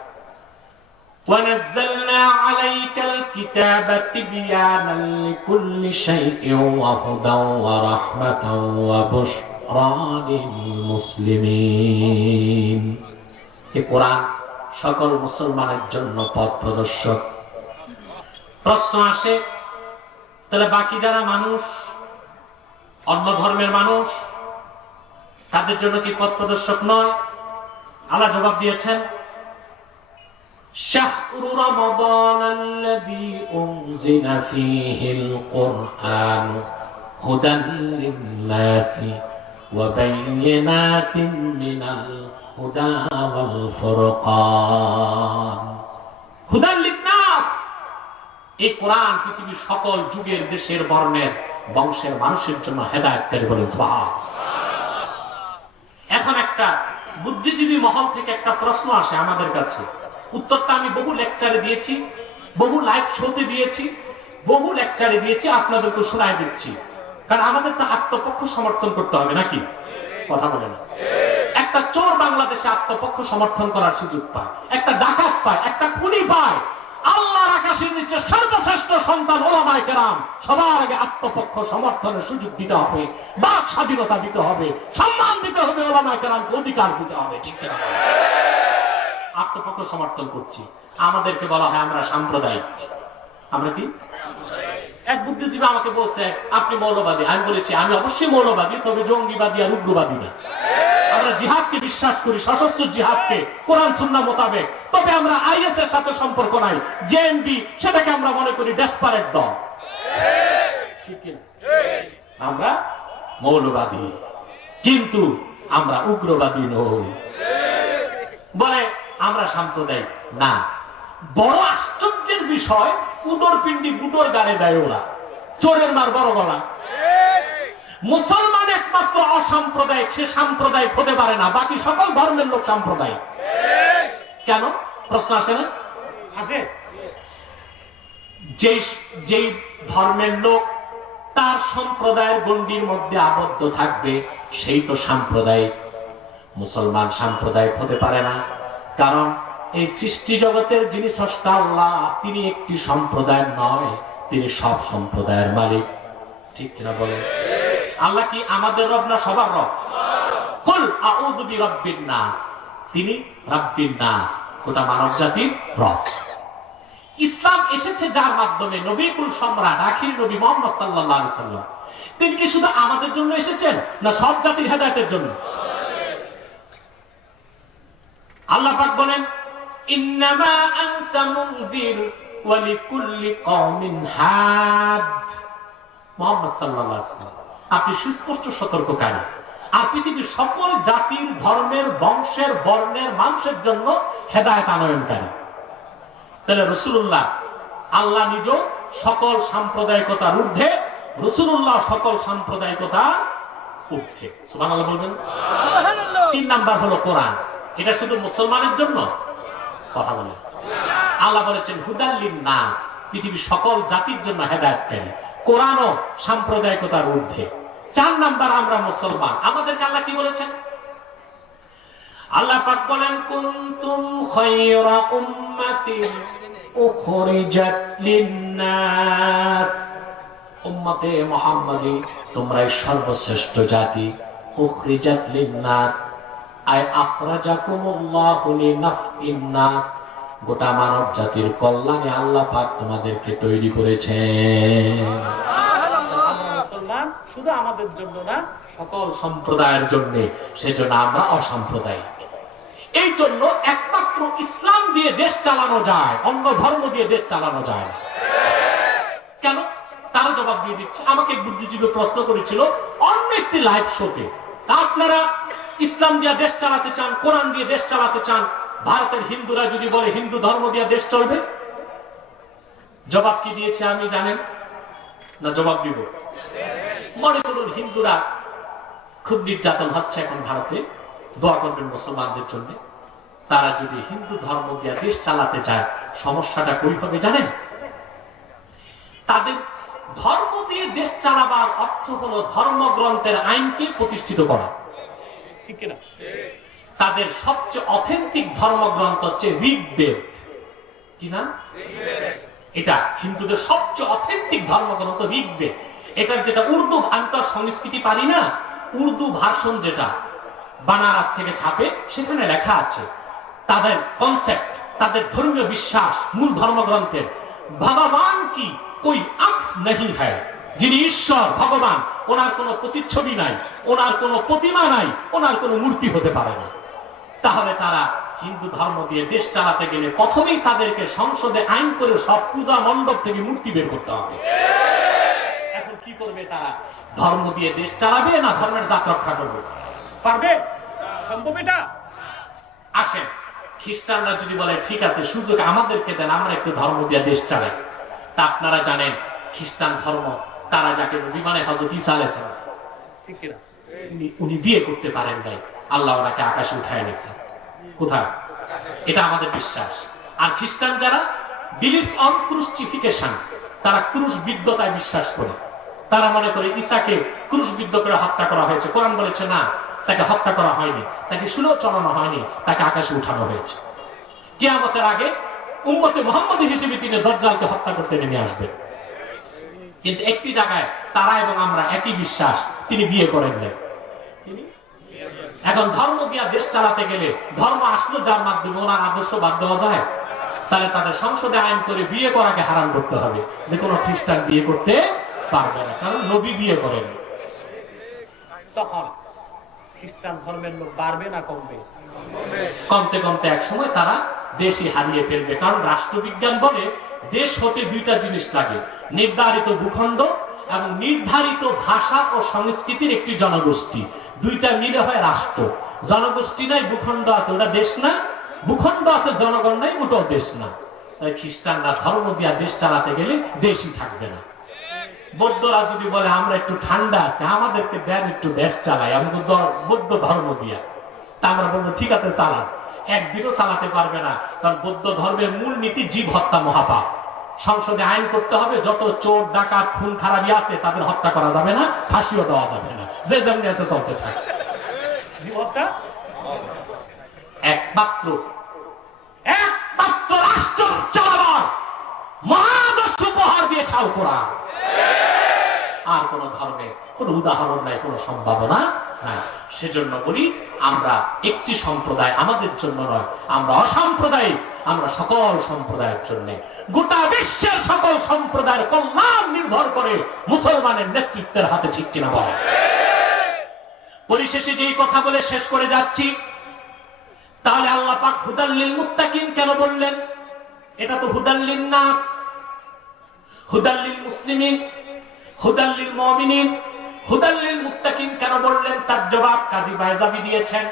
وَنَزَّلْنَا عَلَيْكَ الْكِتَابَ تِبْيَانًا لِكُلِّ شَيْءٍ وَهُدًى وَرَحْمَةً وَبُشْرَى لِلْمُسْلِمِينَ। এই কোরআন সকল মুসলমানের জন্য পথ প্রদর্শক। প্রশ্ন আসে তাহলে বাকি যারা মানুষ, অন্য ধর্মের মানুষ, তাদের জন্য কি পথ প্রদর্শক নয়? আল্লাহ জবাব দিয়েছেন শাহরু রমাদানাল্লাযী উনজিলা ফীহিল কুরআন হুদান লিন-নাসি ওয়া বায়িনাতিন মিনাল হুদা ওয়াল ফুরকান। হুদান লিন-নাস, এই কোরআন পৃথিবীর সকল যুগের, দেশের, বর্ণের, বংশের মানুষের জন্য হেদায়েতকারী। বলেন সুবহানাল্লাহ। এখন একটা বুদ্ধিজীবী মহল থেকে একটা প্রশ্ন আসে আমাদের কাছে, উত্তরটা আমি বহু লেকচারে দিয়েছি, বহু লাইভ শোতে দিয়েছি, বহু লেকচারে দিয়েছি, আপনাদেরকে শোনায় দিচ্ছি। কারণ আমাদের তো আত্মপক্ষ সমর্থন করতে হবে নাকি? কথা বলে না। একটা চোর বাংলাদেশে আত্মপক্ষ সমর্থন করার সুযোগ পায়, একটা ডাকাত পায়, একটা খুনি পায়। আল্লাহর আকাশের নিচে সর্বশ্রেষ্ঠ সন্তান ওলামায়ে কেরাম, সবার আগে আত্মপক্ষ সমর্থনের সুযোগ দিতে হবে, বাক স্বাধীনতা দিতে হবে, সম্মান দিতে হবে, ওলামায়ে কেরামকে অধিকার দিতে হবে। ঠিক কিনা? আত্মপক্ষ সমর্থন করছি, আমাদেরকে বলা হয় আমরা সাম্প্রদায়িক। আমরা কি? এক বুদ্ধিজীবী আমাকে বলছে আপনি মৌলবাদী। আমি বলেছি আমি অবশ্যই মৌলবাদী, তবে জঙ্গিবাদী আর উগ্রবাদী না। আমরা জিহাদকে বিশ্বাস করি, সশস্ত্র জিহাদকে, কোরআন সুন্নাহ মোতাবেক। তবে আমরা আইএস এর সাথে সম্পর্ক নাই, জেএমবি সেটাকে আমরা মনে করি ডেসপারেট দল। ঠিক কিনা? আমরা মৌলবাদী, কিন্তু আমরা উগ্রবাদী নই। বলে আমরা সাম্প্রদায়িক না। বড় আশ্চর্যের বিষয়, উদরপিণ্ডি বুদর গাড়ে দেয় ওরা, চোরের মার বড় গলা। মুসলমান একমাত্র অসাম্প্রদায়িক, সে সাম্প্রদায়িক হতে পারে না, বাকি সকল ধর্মের লোক সাম্প্রদায়িক। কেন প্রশ্ন আসে না? আসে। যেই ধর্মের লোক তার সম্প্রদায়ের গণ্ডির মধ্যে আবদ্ধ থাকবে সেই তো সাম্প্রদায়িক। মুসলমান সাম্প্রদায়িক হতে পারে না, কারণ এই সৃষ্টি জগতের যিনি স্রষ্টা আল্লাহ, তিনি একটি সম্প্রদায়ের নয়, তিনি সব সম্প্রদায়ের মালিক। ঠিক কিনা বলেন? আল্লাহ কি আমাদের রব না সবার রব? কুল আউযু বিরাব্বিন নাস, তিনি রাব্বিন নাস, গোটা মানব জাতির রব। ইসলাম এসেছে যার মাধ্যমে, নবী কুল সম্রাট আখির নবী মুহাম্মদ সাল্লাল্লাহু আলাইহি সাল্লাম, তিনি কি শুধু আমাদের জন্য এসেছেন না সব জাতির হেদায়েতের জন্য? আল্লাহ পাক বলেন, ইন্নামা আনতা মুনযির ওয়া লিকুল্লি কওমিন হাদ। মুহাম্মদ সাল্লাল্লাহু আলাইহি সাল্লাম, আপনি সুস্পষ্ট সতর্ককারী, আর পৃথিবীর সকল জাতির, ধর্মের, বংশের, বর্ণের মানুষের জন্য হেদায়েত আনয়নকারী। তাহলে রাসূলুল্লাহ, আল্লাহ নিজ সকল সাম্প্রদায়িকতার ঊর্ধ্বে, রাসূলুল্লাহ সকল সাম্প্রদায়িকতার ঊর্ধ্বে। সুবহানাল্লাহ বলবেন। সুবহানাল্লাহ। 3 নাম্বার হলো কোরআন। এটা শুধু মুসলমানের জন্য কথা বলে। আল্লাহ বলেছেন হুদাল লিন-নাস, পৃথিবীর সকল জাতির জন্য হেদায়েতকারী। কোরআনও সাম্প্রদায়িকতার ঊর্ধ্বে। 4 নাম্বার আমরা মুসলমান, আমাদেরকে আল্লাহ কি বলেছেন? আল্লাহ পাক বলেন, কুনতুম খায়রা উম্মাতিন উখরিজাত লিন-নাস, উম্মতে মুহাম্মাদি, তোমরাই সর্বশ্রেষ্ঠ জাতি। উখরিজাত লিন-নাস আই আখরাজাকুমুল্লাহু লিনাফইন নাস, গোটা মানব জাতির কল্যাণে আল্লাহ পাক তোমাদেরকে তৈরি করেছেন। মুসলমান শুধু আমাদের জন্য না, সকল সম্প্রদায়ের জন্য, সেজন্য আমরা অসাম্প্রদায়িক। এই জন্য একমাত্র ইসলাম দিয়ে দেশ চালানো যায়, অন্য ধর্ম দিয়ে দেশ চালানো যায় না। কেন? তারা জবাব দিয়ে দিচ্ছে। আমাকে এক বুদ্ধিজীবী প্রশ্ন করেছিল অন্য একটি লাইভ শোতে, আপনারা ইসলাম দিয়ে দেশ চালাতে চান, কোরআন দিয়ে দেশ চালাতে চান, ভারতের হিন্দুরা যদি বলে হিন্দু ধর্ম দিয়ে দেশ চলবে, জবাব কি দিয়েছে আমি জানেন না? জবাব দিব। মনে করুন হিন্দুরা খুব নির্যাতন হচ্ছে এখন ভারতে, দোয়া করবেন মুসলমানদের জন্য। তারা যদি হিন্দু ধর্ম দিয়ে দেশ চালাতে চায়, সমস্যাটা কই হবে জানেন? তাদের ধর্ম দিয়ে দেশ চালাবার অর্থ হলো ধর্মগ্রন্থের আইনকে প্রতিষ্ঠিত করা, ঠিক কিনা? তাদের সবচেয়ে অথেন্টিক ধর্মগ্রন্থ হচ্ছে ঋগ্বেদ। কি নাম? এটা হিন্দুদের সবচেয়ে অথেন্টিক ধর্মগ্রন্থ ঋগ্বেদ। এটার যেটা উর্দু আন্তর সংস্কৃতি পারি না, উর্দু ভার্সন যেটা বানারস থেকে ছাপে, সেখানে লেখা আছে তাদের কনসেপ্ট, তাদের ধর্মীয় বিশ্বাস মূল ধর্মগ্রন্থের। ভগবান কি কোই আক্স नहीं है, যিনি ঈশ্বর ভগবান, ওনার কোনো প্রতিচ্ছবি নাই, ওনার কোনো প্রতিমা নাই, ওনার কোনো মূর্তি হতে পারে না। তাহলে তারা হিন্দু ধর্ম দিয়ে দেশ চালাতে গেলে প্রথমেই তাদেরকে সংসদে আইন করে সব পূজা মণ্ডপ থেকে মূর্তি বের করতে হবে। এখন কি করবে তারা? ধর্ম দিয়ে দেশ চালাবে না ধর্মের জাত রক্ষা করবে? পারবে? সম্ভব এটা? আসেন, খ্রিস্টানরা যদি বলে ঠিক আছে সুযোগ আমাদেরকে দেন, আমরা একটু ধর্ম দিয়ে দেশ চালাই। তা আপনারা জানেন খ্রিস্টান ধর্ম, তারা যাকে বিমানে হযরত ঈসা আলাইহিস সালাম, ঠিক কিনা, উনি বিয়ে করতে পারেন নাই, আল্লাহ ওনাকে আকাশে উঠায় নিয়েছেন। কোথায়? এটা আমাদের বিশ্বাস। আর খ্রিস্টান যারা বিলিভ অন ক্রুসিফিকেশন, তারা ক্রুশবিদ্ধতায় বিশ্বাস করে। তারা মনে করে ঈসাকে ক্রুশবিদ্ধ করে হত্যা করা হয়েছে। কোরআন বলেছে না, তাকে হত্যা করা হয়নি, তাকে শুলেও চড়ানো হয়নি, তাকে আকাশে উঠানো হয়েছে। কিয়ামতের আগে উম্মতে মুহাম্মদী হিসেবে তিনি দাজ্জালকে হত্যা করতে নেমে আসবেন। কিন্তু একটি জায়গায় তারা এবং আমরা একই বিশ্বাস, তিনি বিয়ে করেন নাই। এখন ধর্ম দিয়া দেশ চালাতে গেলে ধর্ম আসলো যার মাধ্যমে ওনার আদর্শ বাদ দেওয়া যায়, তাহলে তাদের সংসদে আইন করে বিয়ে করাকে হারাম করতে হবে, যে কোনো খ্রিস্টান বিয়ে করতে পারবে না, কারণ নবী বিয়ে করেন। তখন খ্রিস্টান ধর্মের লোক বাড়বে না কমবে? কমতে কমতে এক সময় তারা দেশই হারিয়ে ফেলবে। কারণ রাষ্ট্রবিজ্ঞান বলে দেশ হতে দুইটা জিনিস লাগে, নির্ধারিত ভূখণ্ড এবং নির্ধারিত ভাষা ও সংস্কৃতির একটি জনগোষ্ঠী। দুইটা মিলে হয় রাষ্ট্র। জনগোষ্ঠী নাই, ভূখণ্ড আছে, ওটা দেশ না? ভূখণ্ড আছে, জনগণ নাই, ওটাও দেশ না। তাই খ্রিস্টানরা ধর্ম দিয়া দেশ চালাতে গেলে দেশই থাকবে না। বৌদ্ধরা যদি বলে আমরা একটু ঠান্ডা আছে, আমাদেরকে দেন একটু দেশ চালাই, আমাদের বৌদ্ধ ধর্ম দিয়া, তা আমরা বলবো ঠিক আছে চালান। একদিনও চালাতে পারবে না, কারণ বৌদ্ধ ধর্মের মূল নীতি জীব হত্যা মহাপাপ। সংসদে আইন করতে হবে, যত চোর ডাকাত খুন খারাপি আছে তাদের হত্যা করা যাবে না, ফাঁসিও দেওয়া যাবে না, যে যেমনি আছে চলতে থাকে। জীব হত্যা একমাত্র রাষ্ট্র চালাবার মহাদর্শ উপহার দিয়েছে আল কোরআন। আর কোন ধর্মে কোন উদাহরণ নাই, কোন সম্ভাবনা নাই। সেজন্য বলি আমরা একটি সম্প্রদায় আমাদের জন্য নয়, আমরা অসাম্প্রদায়িক, আমরা সকল সম্প্রদায়ের জন্য। গোটা বিশ্বের সকল সম্প্রদায়ের কল্যাণ নির্ভর করে মুসলমানের নেতৃত্বের হাতে, ঠিক কিনা বলেন? পরিশেষে যেই কথা বলে শেষ করে যাচ্ছি, তাহলে আল্লাহ পাক হুদাল্লিল মুত্তাকিন কেন বললেন? এটা তো হুদাল্লিন নাস, হুদাল্লিল মুসলিমিন, হুদাল্লিল মুমিনিন, হুদাল্লিল মুত্তাকিন কেন বললেন? তার জবাব কাজী বাইজাবি দিয়েছেন।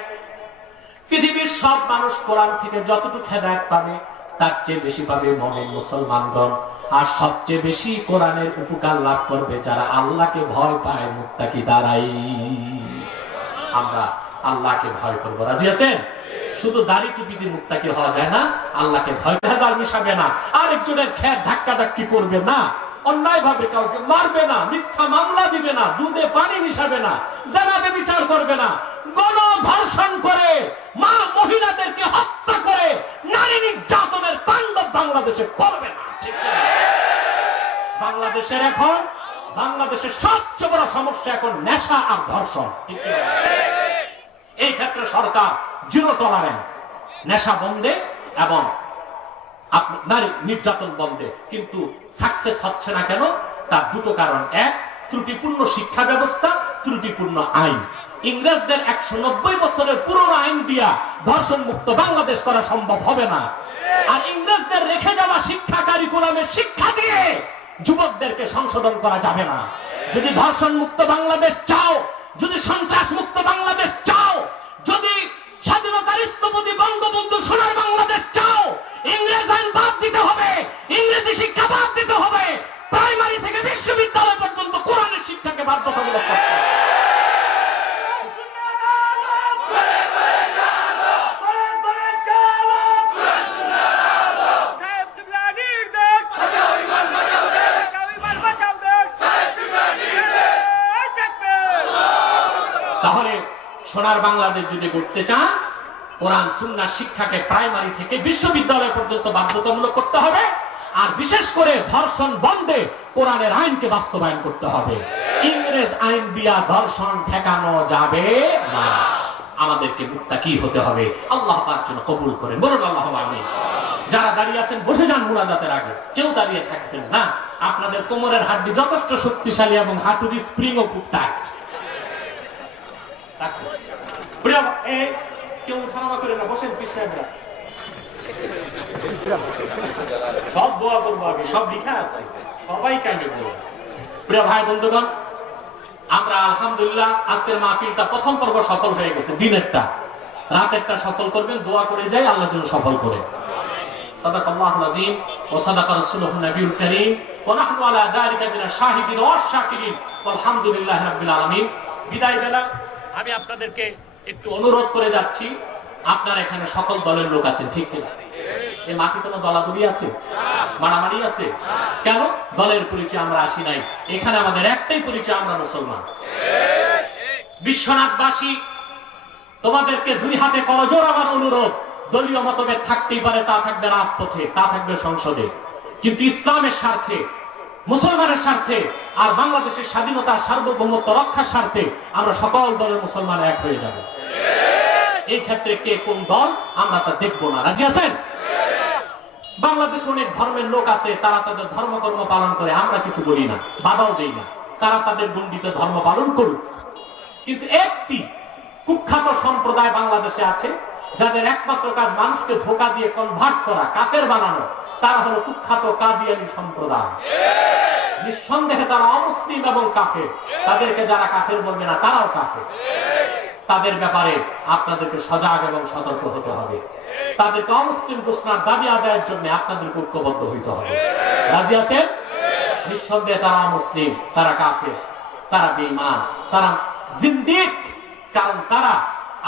পৃথিবীর সব মানুষ কোরআন থেকে যতটুকু হেদায়েত পাবে তার চেয়ে বেশি পাবে মুমিন মুসলমানগণ, আর সবচেয়ে বেশি কোরআনের উপকার লাভ করবে যারা আল্লাহকে ভয় পায়, মুত্তাকি দ্বারাই। আমরা আল্লাহকে ভয় করব, রাজি আছেন? শুধু দাড়ি টুপি দিয়ে মুত্তাকি হওয়া যায় না, আল্লাহকে ভয় ভেজাল মিশাবে না, আরেকজনের খেত ধাক্কা ধাক্কি করবে না, অন্যায় ভাবে কাউকে মারবে না, মিথ্যা মামলা দিবে না, দুধে পানি মিশাবে না, জানাতে বিচার করবে না, গণধর্ষণ করে মা মহিলাদেরকে হত্যা করে নারী নির্যাতনের তাণ্ডব বাংলাদেশে করবে না, ঠিক না? বাংলাদেশের সবচেয়ে বড় সমস্যা এখন নেশা আর ধর্ষণ, ঠিক না? এই ক্ষেত্রে সরকার জিরো টলারেন্স, নেশা বন্ধে এবং নারী নির্যাতন বন্ধে, কিন্তু সাকসেস হচ্ছে না কেন? তার দুটো কারণ। এক, ত্রুটিপূর্ণ শিক্ষা ব্যবস্থা, ত্রুটিপূর্ণ আইন। ইংরেজদের 190 বছরের পুরনো আইন দিয়া ধর্ষণ মুক্ত বাংলাদেশ করা সম্ভব হবে না। আর ইংরেজদের রেখে যাওয়া শিক্ষা কারিকুলামের শিক্ষা দিয়ে যুবকদেরকে সংশোধন করা যাবে না। যদি ধর্ষণ মুক্ত বাংলাদেশ চাও, যদি সন্ত্রাস মুক্ত বাংলাদেশ চাও, যদি স্বাধীনতার স্থপতি বঙ্গবন্ধু সোনার বাংলাদেশ চাও, ইংরেজ আইন বাদ দিতে হবে, ইংরেজি শিক্ষা বাদ দিতে হবে, প্রাইমারি থেকে বিশ্ববিদ্যালয় পর্যন্ত কোরআনের শিক্ষাকে বাধ্যতামূলক করতে হবে। তাহলে সোনার বাংলাদেশ যদি করতে চান, কোরআন সুন্নাহ শিক্ষাকে প্রাইমারি থেকে বিশ্ববিদ্যালয় পর্যন্ত বাধ্যতামূলক করতে হবে, আর বিশেষ করে ধর্ষণ বন্ধে কোরআনের আইনকে বাস্তবায়ন করতে হবে। ইংরেজ আইন দিয়া ধর্ষণ ঠেকানো যাবে না। আমাদেরকে মুত্তাকি হতে হবে। আল্লাহ তার জন্য কবুল করেন, বলুন আল্লাহুম্মা আমিন। যারা দাঁড়িয়ে আছেন বসে যান মুনাজাতের আগে, কেউ দাঁড়িয়ে থাকবেন না। আপনাদের কোমরের হাড্ডি যথেষ্ট শক্তিশালী এবং হাঁটুর স্প্রিংও খুব টাইট। কেউ উঠানামা করে না, বসেন পিছনে। সব দোয়া করবো আগে, সব লিখা আছে, সবাই কানে বলবো। প্রিয় ভাই বন্ধুগণ, আমরা আলহামদুলিল্লাহ আজকের মাহফিলটা প্রথম পর্ব সফল হয়ে গেছে। দিনেরটা, রাতেরটা সফল করবেন, দোয়া করে যাই আল্লাহ যেন সফল করে। সাদাকাল্লাহুল আযীম ওয়া সাদাকা রাসূলুহুন নবিয়ুল কারীম ওয়া নাহনু আলা যালিকা মিনাশ শাহিদিন ওয়াশ শাকিরিন আলহামদুলিল্লাহি রাব্বিল আলামিন। বিদায় বেলা আমি আপনাদেরকে একটু অনুরোধ করে যাচ্ছি, আপনার এখানে সকল দলের লোক আছেন, ঠিক কিনা? এই মাঠে কোনো দলাদলি আছে, মারামারি আছে? কেন? দলের পরিচয় আমরা আসি নাই, এখানে আমাদের একটাই পরিচয়, আমরা মুসলমান। বিশ্বনাথবাসী, তোমাদেরকে দুই হাতে করজোড় আমার অনুরোধ, দলীয় মতভেদ থাকতেই পারে, তা থাকবে রাজপথে, তা থাকবে সংসদে, কিন্তু ইসলামের স্বার্থে, মুসলমানের স্বার্থে আর বাংলাদেশের স্বাধীনতা সার্বভৌমত্ব রক্ষার স্বার্থে আমরা সকল দলের মুসলমান এক হয়ে যাব। এই ক্ষেত্রে কে কোন দল আমরা তা দেখবো না, রাজি আছেন? বাংলাদেশে অনেক ধর্মের লোক আছে, তারা তাদের ধর্মকর্ম পালন করে, আমরা কিছু বলি না, বাধাও দেই না, তারা তাদের গণ্ডিত ধর্ম পালন করুক। কিন্তু একটি কুখ্যাত সম্প্রদায় বাংলাদেশে আছে, যাদের একমাত্র কাজ মানুষকে ধোঁকা দিয়ে কনভার্ট করা, কাফের বানানো, তারা হলো কুখ্যাত কাদিয়ানী সম্প্রদায়। নিঃসন্দেহে তারা অমুসলিম এবং কাফের, তাদেরকে যারা কাফের বলবে না তারাও কাফের। তাদের ব্যাপারে আপনাদেরকে সজাগ এবং সতর্ক হতে হবে। তাদেরকে অমুসলিম ঘোষণার দাবি আদায়ের জন্য আপনাদেরকে ঐক্যবদ্ধ হইতে হবে। রাজি আছেন? নিঃসন্দেহে তারা অমুসলিম, তারা কাফের, তারা বেঈমান, তারা জিন্দিক। কারণ তারা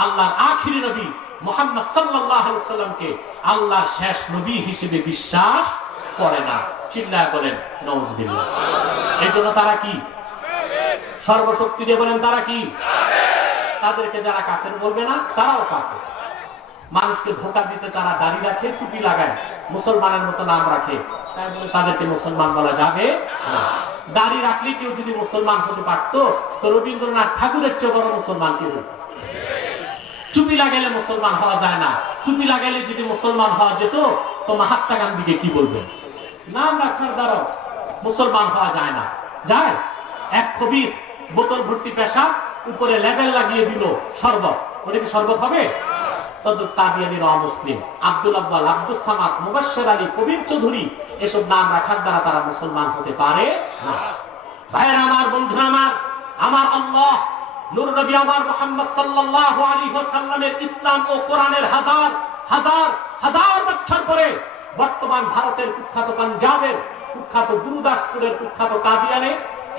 আল্লাহর আখিরি নবী মুহাম্মদ সাল্লাল্লাহু আলাইহি ওয়াসাল্লামকে আল্লাহর শেষ নবী হিসেবে বিশ্বাস করে না। চিল্লায় বলেন নাউজুবিল্লাহ। এজন্য তারা কি? সর্বশক্তি দিয়ে বলেন তারা কি? তাদেরকে যারা কাফের বলবে না, তারাও কাফের। মানুষকে ধোঁকা দিতে তারা দাড়ি রাখে, টুপি লাগায়, মুসলমানের মতো নাম রাখে, তাই বলে তাদেরকে মুসলমান বলা যাবে না। দাড়ি রাখলে কেউ যদি মুসলমান হতে পারতো, তো রবীন্দ্রনাথ ঠাকুরের চেয়ে বড় মুসলমান কেউ হতো। চুপি লাগাইলে মুসলমান হওয়া যায় না। চুপি লাগাইলে যদি মুসলমান হওয়া যেত, তো মহাত্মা গান্ধীকে কি বলবেন? নাম রাখার দ্বারা মুসলমান হওয়া যায় না। যায়? 120 বোতল ভর্তি পেশা, উপরে লেবেল লাগিয়ে দিল শরবত, ওটা কি শরবত হবে? মুসলিম আব্দুল আব্বাল, আব্দুল সামাদ, মুবাশশির আলী, কবির চৌধুরী, এসব নাম রাখার দ্বারা তারা মুসলমান হতে পারে না। ভাইরা আমার, বন্ধুরা আমার, আমার আল্লাহ নূর নবী আমার মুহাম্মদ সাল্লাল্লাহু আলাইহি ওয়াসাল্লামের ইসলাম ও কোরআনের হাজার হাজার হাজার বছর পরে বর্তমান ভারতের কুখ্যাত পাঞ্জাবের কুখ্যাত গুরুদাসপুরের কুখ্যাত কাদিয়ানে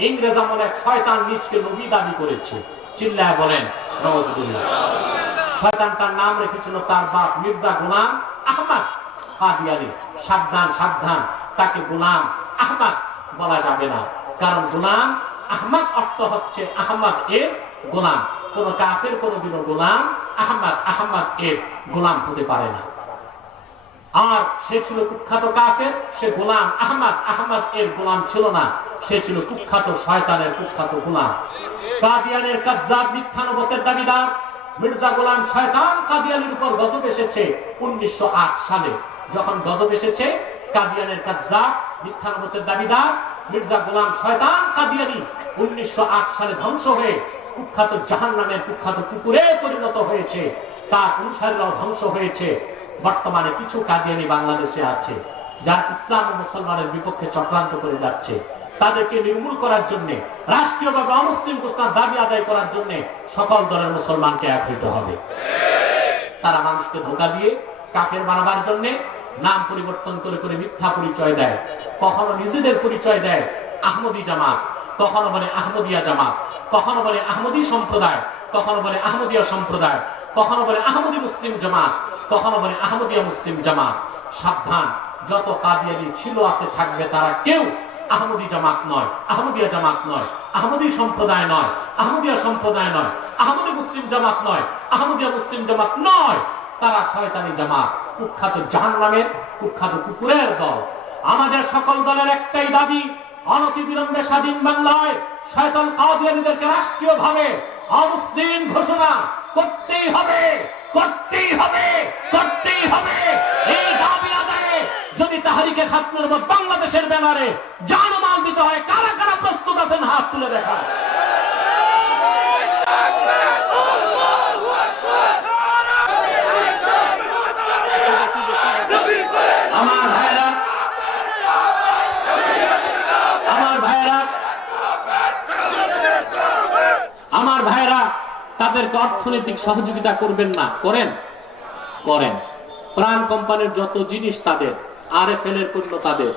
ইংরেজ আমলে এক শয়তান নিজকে নবী দাবি করেছে। চিল্লায় বলেন নাউজুবিল্লাহ। শয়তানটার নাম রেখেছিল তার বাপ মির্জা গোলাম আহমদ কাদিয়ানী। সাবধান সাবধান, তাকে গোলাম আহমদ বলা যাবে না, কারণ গোলাম আহমদ অর্থ হচ্ছে আহমদ এর গোলাম। কোন কাফের কোনদিনও গোলাম আহমদ এর গোলাম হতে পারে না। আর সে ছিল কুখ্যাত কাফের, সে গোলাম আহমদ এর গোলাম ছিল না, সে ছিল কুখ্যাত শয়তানের কুখ্যাত গোলাম। কাদিয়ানের কাযযাব মিথ্যানবতের দাবিদার মির্জা গোলাম শয়তান কাদিয়ানির উপর গজব এসেছে 1908 সালে। যখন গজব এসেছে, কাদিয়ানের কাযযাব মিথ্যানবতের দাবিদার মির্জা গোলাম শয়তান কাদিয়ানি 1908 সালে ধ্বংস হয়ে কুখ্যাত জাহান্নামের কুখ্যাত কুকুরে পরিণত হয়েছে। তার অনুসারীরাও ধ্বংস হয়েছে। বর্তমানে কিছু কাদিয়ানি বাংলাদেশে আছে, যারা ইসলাম ও মুসলমানের বিপক্ষে চক্রান্ত করে যাচ্ছে। তাদেরকে নির্মূল করার জন্য, রাষ্ট্রীয়ভাবে অমুসলিম ঘোষণার দাবি আদায় করার জন্য সকল দলের মুসলমানকে এক হইতে হবে। তারা মানুষকে ধোঁকা দিয়ে কাফের বানাবার জন্য নাম পরিবর্তন করে করে মিথ্যা পরিচয় দেয়। কখনো নিজেদের পরিচয় দেয় আহমদী জামাত, কখনো বলে আহমদিয়া জামাত, কখনো বলে আহমদী সম্প্রদায়, কখনো বলে আহমদিয়া সম্প্রদায়, কখনো বলে আহমদী মুসলিম জামাত, কখনো বলে আহমদিয়া মুসলিম জামাত। সাবধান, যত কাদিয়ানি ছিল আছে থাকবে, তারা কেউ আহমদী জামাত নয়, আহমদিয়া জামাত নয়, আহমদী সম্প্রদায় নয়, আহমদিয়া সম্প্রদায় নয়, আহমদী মুসলিম জামাত নয়, আহমদিয়া মুসলিম জামাত নয়। তারা শয়তানি জামাত, কুখ্যাত জাহান্নামের কুখ্যাত কুকুরের দল। আমাদের সকল দলের একটাই দাবি, অনতিবিলম্বে স্বাধীন বাংলায় শয়তান কাদিয়ানীদেরকে রাষ্ট্রীয়ভাবে অমুসলিম ঘোষণা করতেই হবে, করতেই হবে, করতেই হবে। এই দাবি আদায়ে যদি তাহরিকে খাতমুল উম্মাহ বাংলাদেশের ব্যানারে জানমাল দিতে হয়, কারা কারা প্রস্তুত আছেন হাত তুলে দেখা। আমার ভাইরা, আমার ভাইরা, আমার ভাইরা, তাদেরকে অর্থনৈতিক সহযোগিতা করবেন না? করেন? করেন। প্রাণ কোম্পানির যত জিনিস তাদের, আরএফএল এর পণ্য তাদের,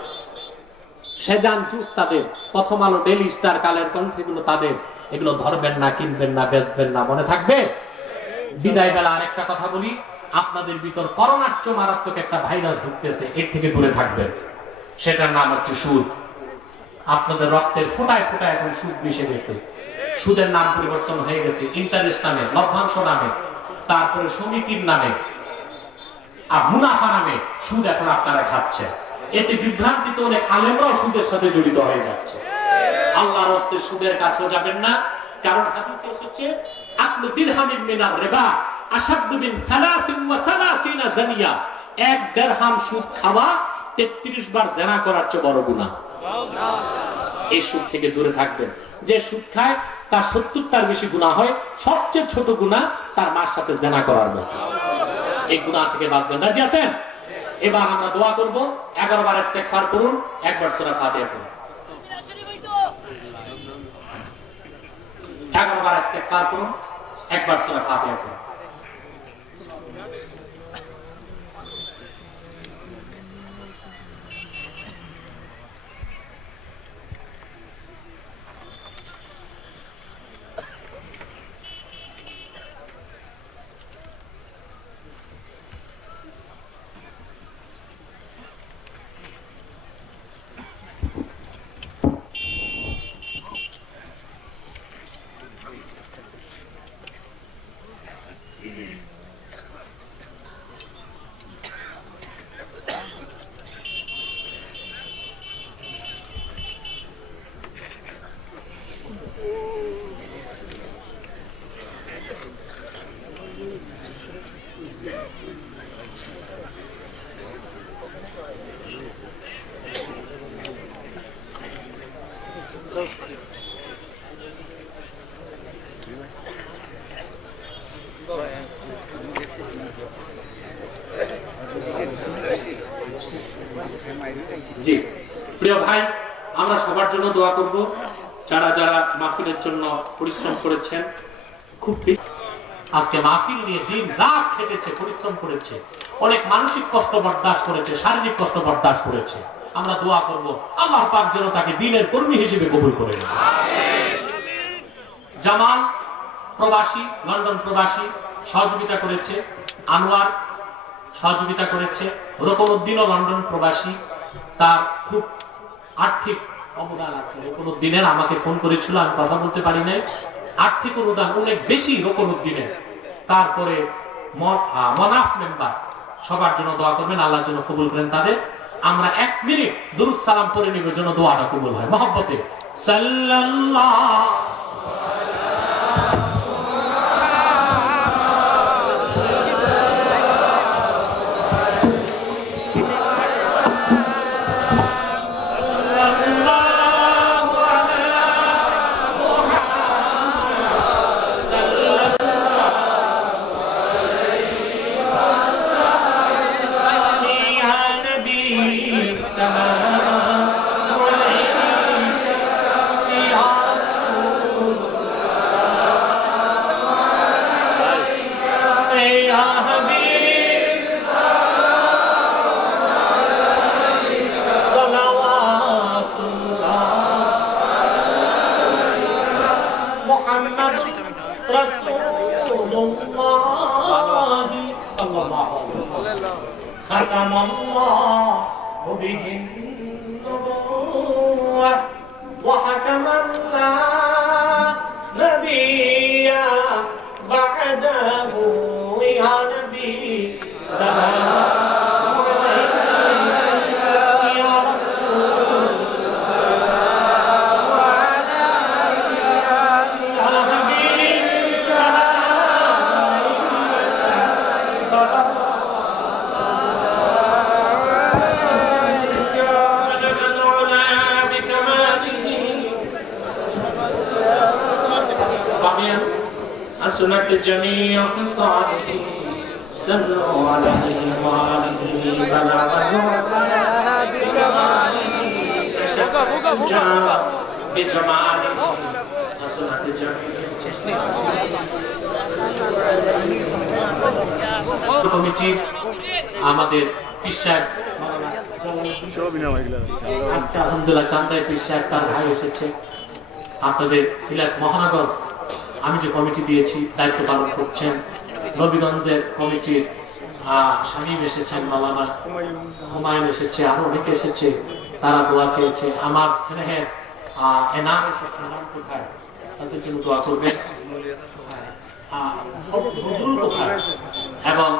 সেজান জুস তাদের, প্রথম আলো, ডেইলি স্টার, কালের কণ্ঠ, এগুলো তাদের। এগুলো ধরবেন না, কিনবেন না, বেচবেন না, মনে থাকবে। বিদায় বেলা আরেকটা কথা বলি, আপনাদের ভিতর করোনার চেয়ে মারাত্মক একটা ভাইরাস ঢুকতেছে, এর থেকে দূরে থাকবেন। সেটার নাম হচ্ছে সুদ। আপনাদের রক্তের ফোঁটায় ফোঁটায় এখন সুদ মিশে গেছে। সুদের নাম পরিবর্তন হয়ে গেছে, ইন্টারেস্ট নামে, লভ্যাংশ নামে, তারপরে সমিতির নামে আর মুনাফা নামে সুদ এখন আপনারা খাচ্ছেন। এতে বিভ্রান্তিতে অনেক আলেমরাও সুদের সাথে জড়িত হয়ে যাচ্ছে। আল্লাহর হস্তে সুদের কাছেও যাবেন না, কারণ হাদিসে এসেছে আকলু দিরহামিন মিনার রিবা আশাদ্দু মিন 33 জানিয়া। এক দিরহাম সুদ খাওয়া 33 বার জিনা করার চেয়ে বড় গুনাহ। এই সুদ থেকে দূরে থাকবেন। যে সুদ খায় তার 70টার বেশি গুনাহ হয়, সবচেয়ে ছোট গুনাহ তার মার সাথে জিনা করার মতো। এই গুনাহ থেকে বাঁচবেন। রাজি আছেন? এবার আমরা দোয়া করব, 11 বার ইস্তেগফার করুন, একবার সূরা ফাতিহা পড়ুন। 11 বার ইস্তেগফার করুন, একবার সূরা ফাতিহা পড়ুন। জি প্রিয় ভাই, আমরা সবার জন্য দোয়া করব, যারা যারা মাহফিলের জন্য পরিশ্রম করেছেন। খুব আজকে মাহফিল নিয়ে দিন রাত খেটেছে, পরিশ্রম করেছে, অনেক মানসিক কষ্ট বরদাস্ত করেছে, শারীরিক কষ্ট বরদাস্ত করেছে। আমরা দোয়া করব আল্লাহ পাক যেন তাকে দিনের কর্মী হিসেবে কবুল করে নেন। জামাল প্রবাসী, লন্ডন প্রবাসী সহযোগিতা করেছে, আনোয়ার সহযোগিতা করেছে, রকমউদ্দিনও লন্ডন প্রবাসী, তার খুব আর্থিক অবদান আছে। রকমউদ্দিনের আমাকে ফোন করেছিল, আমি কথা বলতে পারি নাই। আর্থিক অনুদান অনেক বেশি রকমউদ্দিনের। তারপরে মনাফ মেম্বার, সবার জন্য দোয়া করবেন, আল্লাহর জন্য কবুল করেন তাদের। আমরা 1 মিনিট দুরূদ সালাম পড়ে নিব যেন দোয়াটা কবুল হয়। মহব্বতে সাল্লাল্লাহু ختم الله به النبوة وحكم لا نبي بعده يا نبي سلام عليك يا رسول سلام عليك يا نبي سلام حسنت جميع خصاله صلوا عليه وآله بلغ بكماله كشف الحجاب بجماله حسنت جميع কমিটি আমাদের পীর সাহেব আজকে আলহামদুলিল্লাহ চান্দায় পীর সাহেব তার ভাই এসেছে। আপনাদের সিলেট মহানগর আমি যে কমিটি দিয়েছি দায়িত্ব পালন করছেন। নবীগঞ্জের কমিটির শামীম এসেছেন, মাওলানা হুমায়ুন এসেছে, আরো অনেকে এসেছে, তারা দোয়া চেয়েছে। আমার স্নেহের এনাম এসেছে, এনাম কোথায়, তাদের জন্য দোয়া করবেন। এবং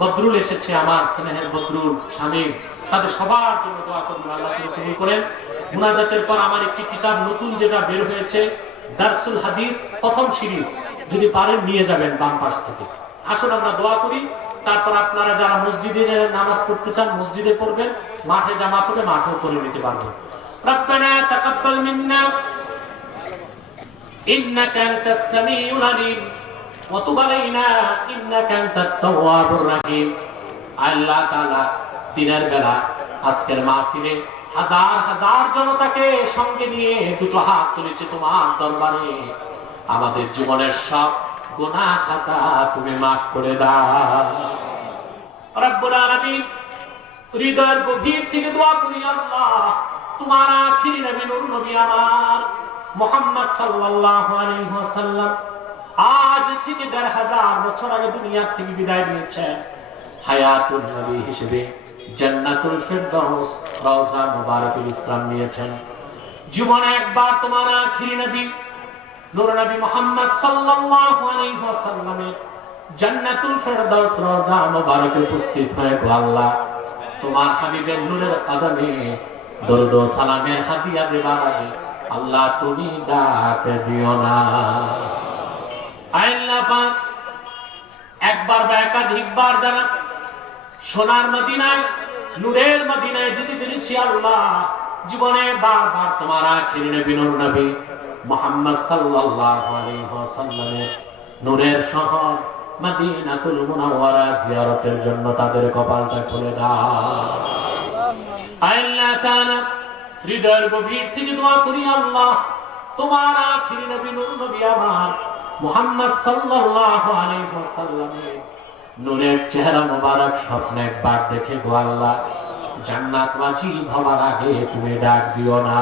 বদরুল এসেছে, আমার স্নেহের বদরুল শামীম, তাদের সবার জন্য দোয়া করবেন, আল্লাহ কবুল করেন। মুনাজাতের পর আমার একটি কিতাব নতুন যেটা বের হয়েছে, দারসুল হাদিস প্রথম সিরিজ, যদি পারেন নিয়ে যাবেন বাম পাশ থেকে। আসুন আমরা দোয়া করি, তারপর আপনারা যারা মসজিদে নামাজ পড়তে চান মসজিদে পড়বেন, মাঠে জামাত হবে মাঠেও করে নিতে পারবেন। রব্বানা তাকাব্বাল মিন্না ইন্নাকা আনতাস সামিউল আলিম ওয়া তুব আলাইনা ইন্নাকা আনতাত তাওয়াবুর রহিম। আল্লাহ তাআলা দিনের বেলা আজকের মাহফিলে হাজার হাজার জনতাকে সঙ্গে নিয়ে দুটো হাত তুলেছে তোমার দরবারে। আমাদের জীবনের সব গুনাহ খাতা তুমি মাফ করে দাও রব্বুল আলামিন। হৃদয়ের গভীর থেকে দোয়া করি আল্লাহ, তোমার আখিরি নবী নূর নবী আমার মুহাম্মদ সাল্লাল্লাহু আলাইহি ওয়াসাল্লাম আজ থেকে ১৫০০ বছর আগে দুনিয়া থেকে বিদায় নিয়েছেন। হায়াতুন নবী হিসেবে জান্নাতুল ফেরদাউস রওজা মুবারাকুল ইসলাম নিয়েছেন। জীবনে একবার তোমার আখিরি নবী নূর নবী মুহাম্মদ সাল্লাল্লাহু আলাইহি ওয়াসাল্লামের জান্নাতুল ফেরদাউস রওজা মুবারাকে উপস্থিত হয়ে আল্লাহ তোমার হাবিবের নূরের কদমে দরুদ ও সালামের হাদিয়া দেবার আগে আল্লাহ তুমি ডাক দিও না। আল্লাহ পাক একবার বা একাধিকবার যারা সোনার মদিনায় নূরের মদিনায় যেতে পেরেছি আল্লাহ, জীবনে বারবার তোমার আখিরি নবী নূর নবী মুহাম্মদ সাল্লাল্লাহু আলাইহি ওয়াসাল্লামের নূরের শহর মদিনাতুল মুনাওয়ারা জিয়ারতের জন্য তাদের কপালটা খুলে দাও। আল্লাহ তাআলা হৃদয়ের গভীর থেকে দোয়া করি, আল্লাহ তোমার আখিরি নবী নূর নবী আমার মুহাম্মদ সাল্লাল্লাহু আলাইহি ওয়াসাল্লামের নূরের চেহারা মোবারক স্বপ্নে একবার দেখে গো আল্লাহ জান্নাতবাসী হবার আগে তুমি ডাক দিও না।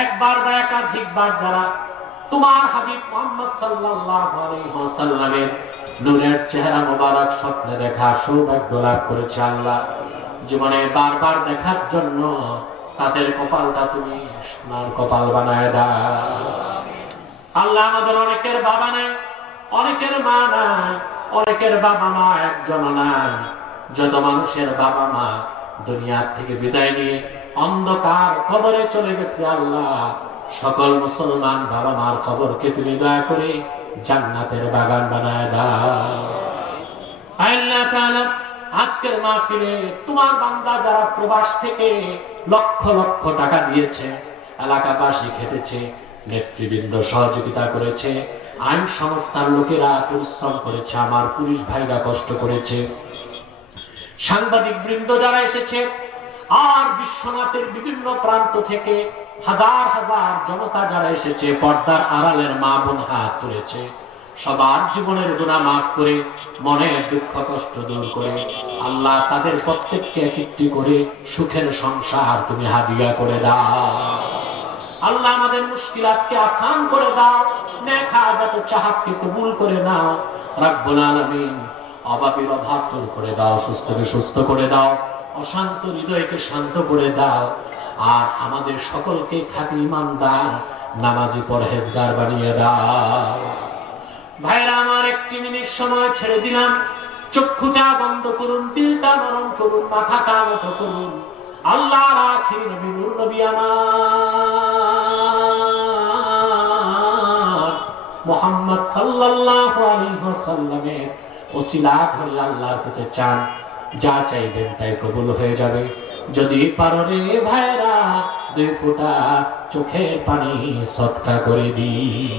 একবার বা একাধিকবার যারা তোমার হাবিব মুহাম্মদ সাল্লাল্লাহু আলাইহি ওয়াসাল্লামের নূরের চেহারা মোবারক স্বপ্নে দেখা সৌভাগ্য লাভ করেছে আল্লাহ, জীবনে বারবার দেখার জন্য তাদের কপালটা তুমি সোনার কপাল বানায় দাও। আল্লাহ আমাদের অনেকের বাবা নাই, অনেকের মা নাই, অনেকের বাবা মা একজন নাই। যত মানুষের বাবা মা দুনিয়ার থেকে বিদায় নিয়ে অন্ধকার কবরে চলে গেছে আল্লাহ, সকল মুসলমান বাবা মার কবরকে তুমি দয়া করে জান্নাতের বাগান বানায় দাও। আল্লাহ তাআলা আজকের মাহফিলে তোমার বান্দা যারা প্রবাস থেকে লক্ষ লক্ষ টাকা দিয়েছে, এলাকাবাসী খেটেছে, নেতৃবৃন্দ সহযোগিতা করেছে, আইন সংস্থার লোকেরা পরিশ্রম করেছে, আমার পুলিশ ভাইরা কষ্ট করেছে, সাংবাদিক বৃন্দ যারা এসেছে, আর বিশ্বনাথের বিভিন্ন প্রান্ত থেকে হাজার হাজার জনতা যারা এসেছে, পর্দার আড়ালের মা বোন হাত তুলেছে, সবার জীবনের গুনাহ মাফ করে মনের দুঃখ কষ্ট দূর করে আল্লাহ তাদের প্রত্যেককে এক একটি করে সুখের সংসার তুমি হাদিয়া করে দাও। আল্লাহ আমাদের মুশকিলাতকে আসান করে দাও, নেক হাজাত চাহাতকে কবুল করে নাও। রব্বুল আলামিন অভাবের অভাব দূর করে দাও, সুস্থকে সুস্থ করে দাও, অশান্ত হৃদয়কে শান্ত করে দাও, আর আমাদের সকলকে খাঁটি ঈমানদার নামাজি পরহেজগার বানিয়ে দাও। ভাইরা আমার, একটি মিনিট সময় ছেড়ে দিলাম, চক্ষুটা বন্ধ করুন, দিলটা নরম করুন, মাথাটা নত করুন। আল্লাহর আখির নবী নূর নবী আমার মুহাম্মদ সাল্লাল্লাহু আলাইহি ওয়াসাল্লামের ওসিলা ধরে আল্লাহর কাছে চান, যা চাইবেন তাই কবুল হয়ে যাবে। যদি পারো রে ভাইরা 2 ফোঁটা চোখের পানি সদকা করে দিই।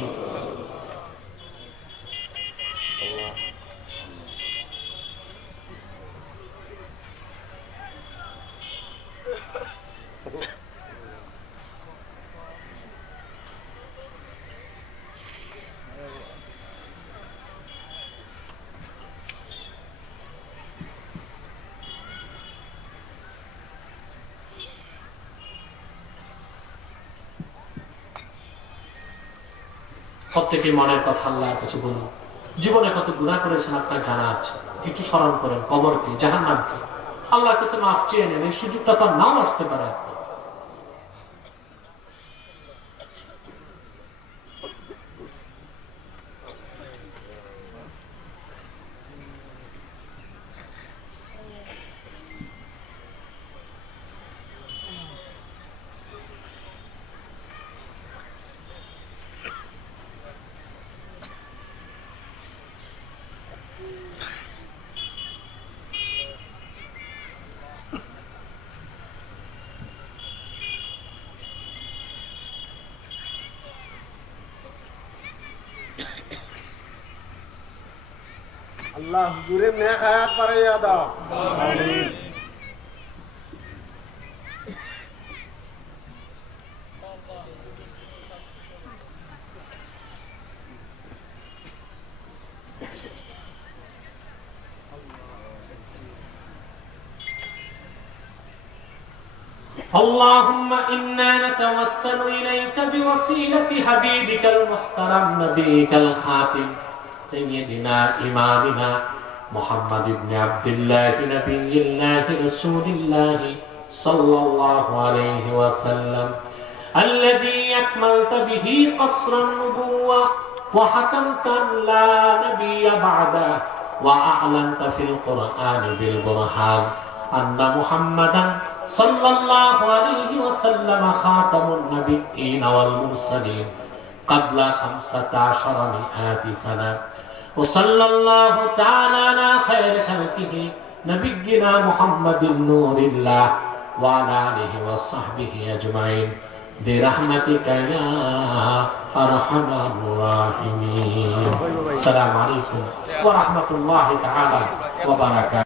প্রত্যেকে মনের কথা আল্লাহর কাছে বলুন। জীবনে কত গুনাহ করেছেন আপনার জানা আছে, একটু স্মরণ করেন কবরকে, জাহান্নামকে, আল্লাহর কাছে মাফ চেয়ে নেন। এই সুযোগটা তো নাও আসতে পারে। আল্লাহ হুজুরের নেক হায়াত বাড়াইয়া দাও। আমিন। اللهم إنا نتوسل إليك بوسيلة حبيبك المحترم نبيك الخاتم سيدنا إمامنا محمد بن عبد الله نبي الله رسول الله صلى الله عليه وسلم الذي أكملت به قصر النبوة وحكمت لا نبي بعده وأعلنت في القرآن بالبرهان أن محمدا صلى الله عليه وسلم خاتم النبيين والمرسلين قبل 1500 سنة وصلى الله تعالى على خير خلقه نبينا محمد نور الله وعلى آله وصحبه أجمعين برحمتك يا أرحم الراحمين. السلام عليكم ورحمة الله تعالى وبركاته.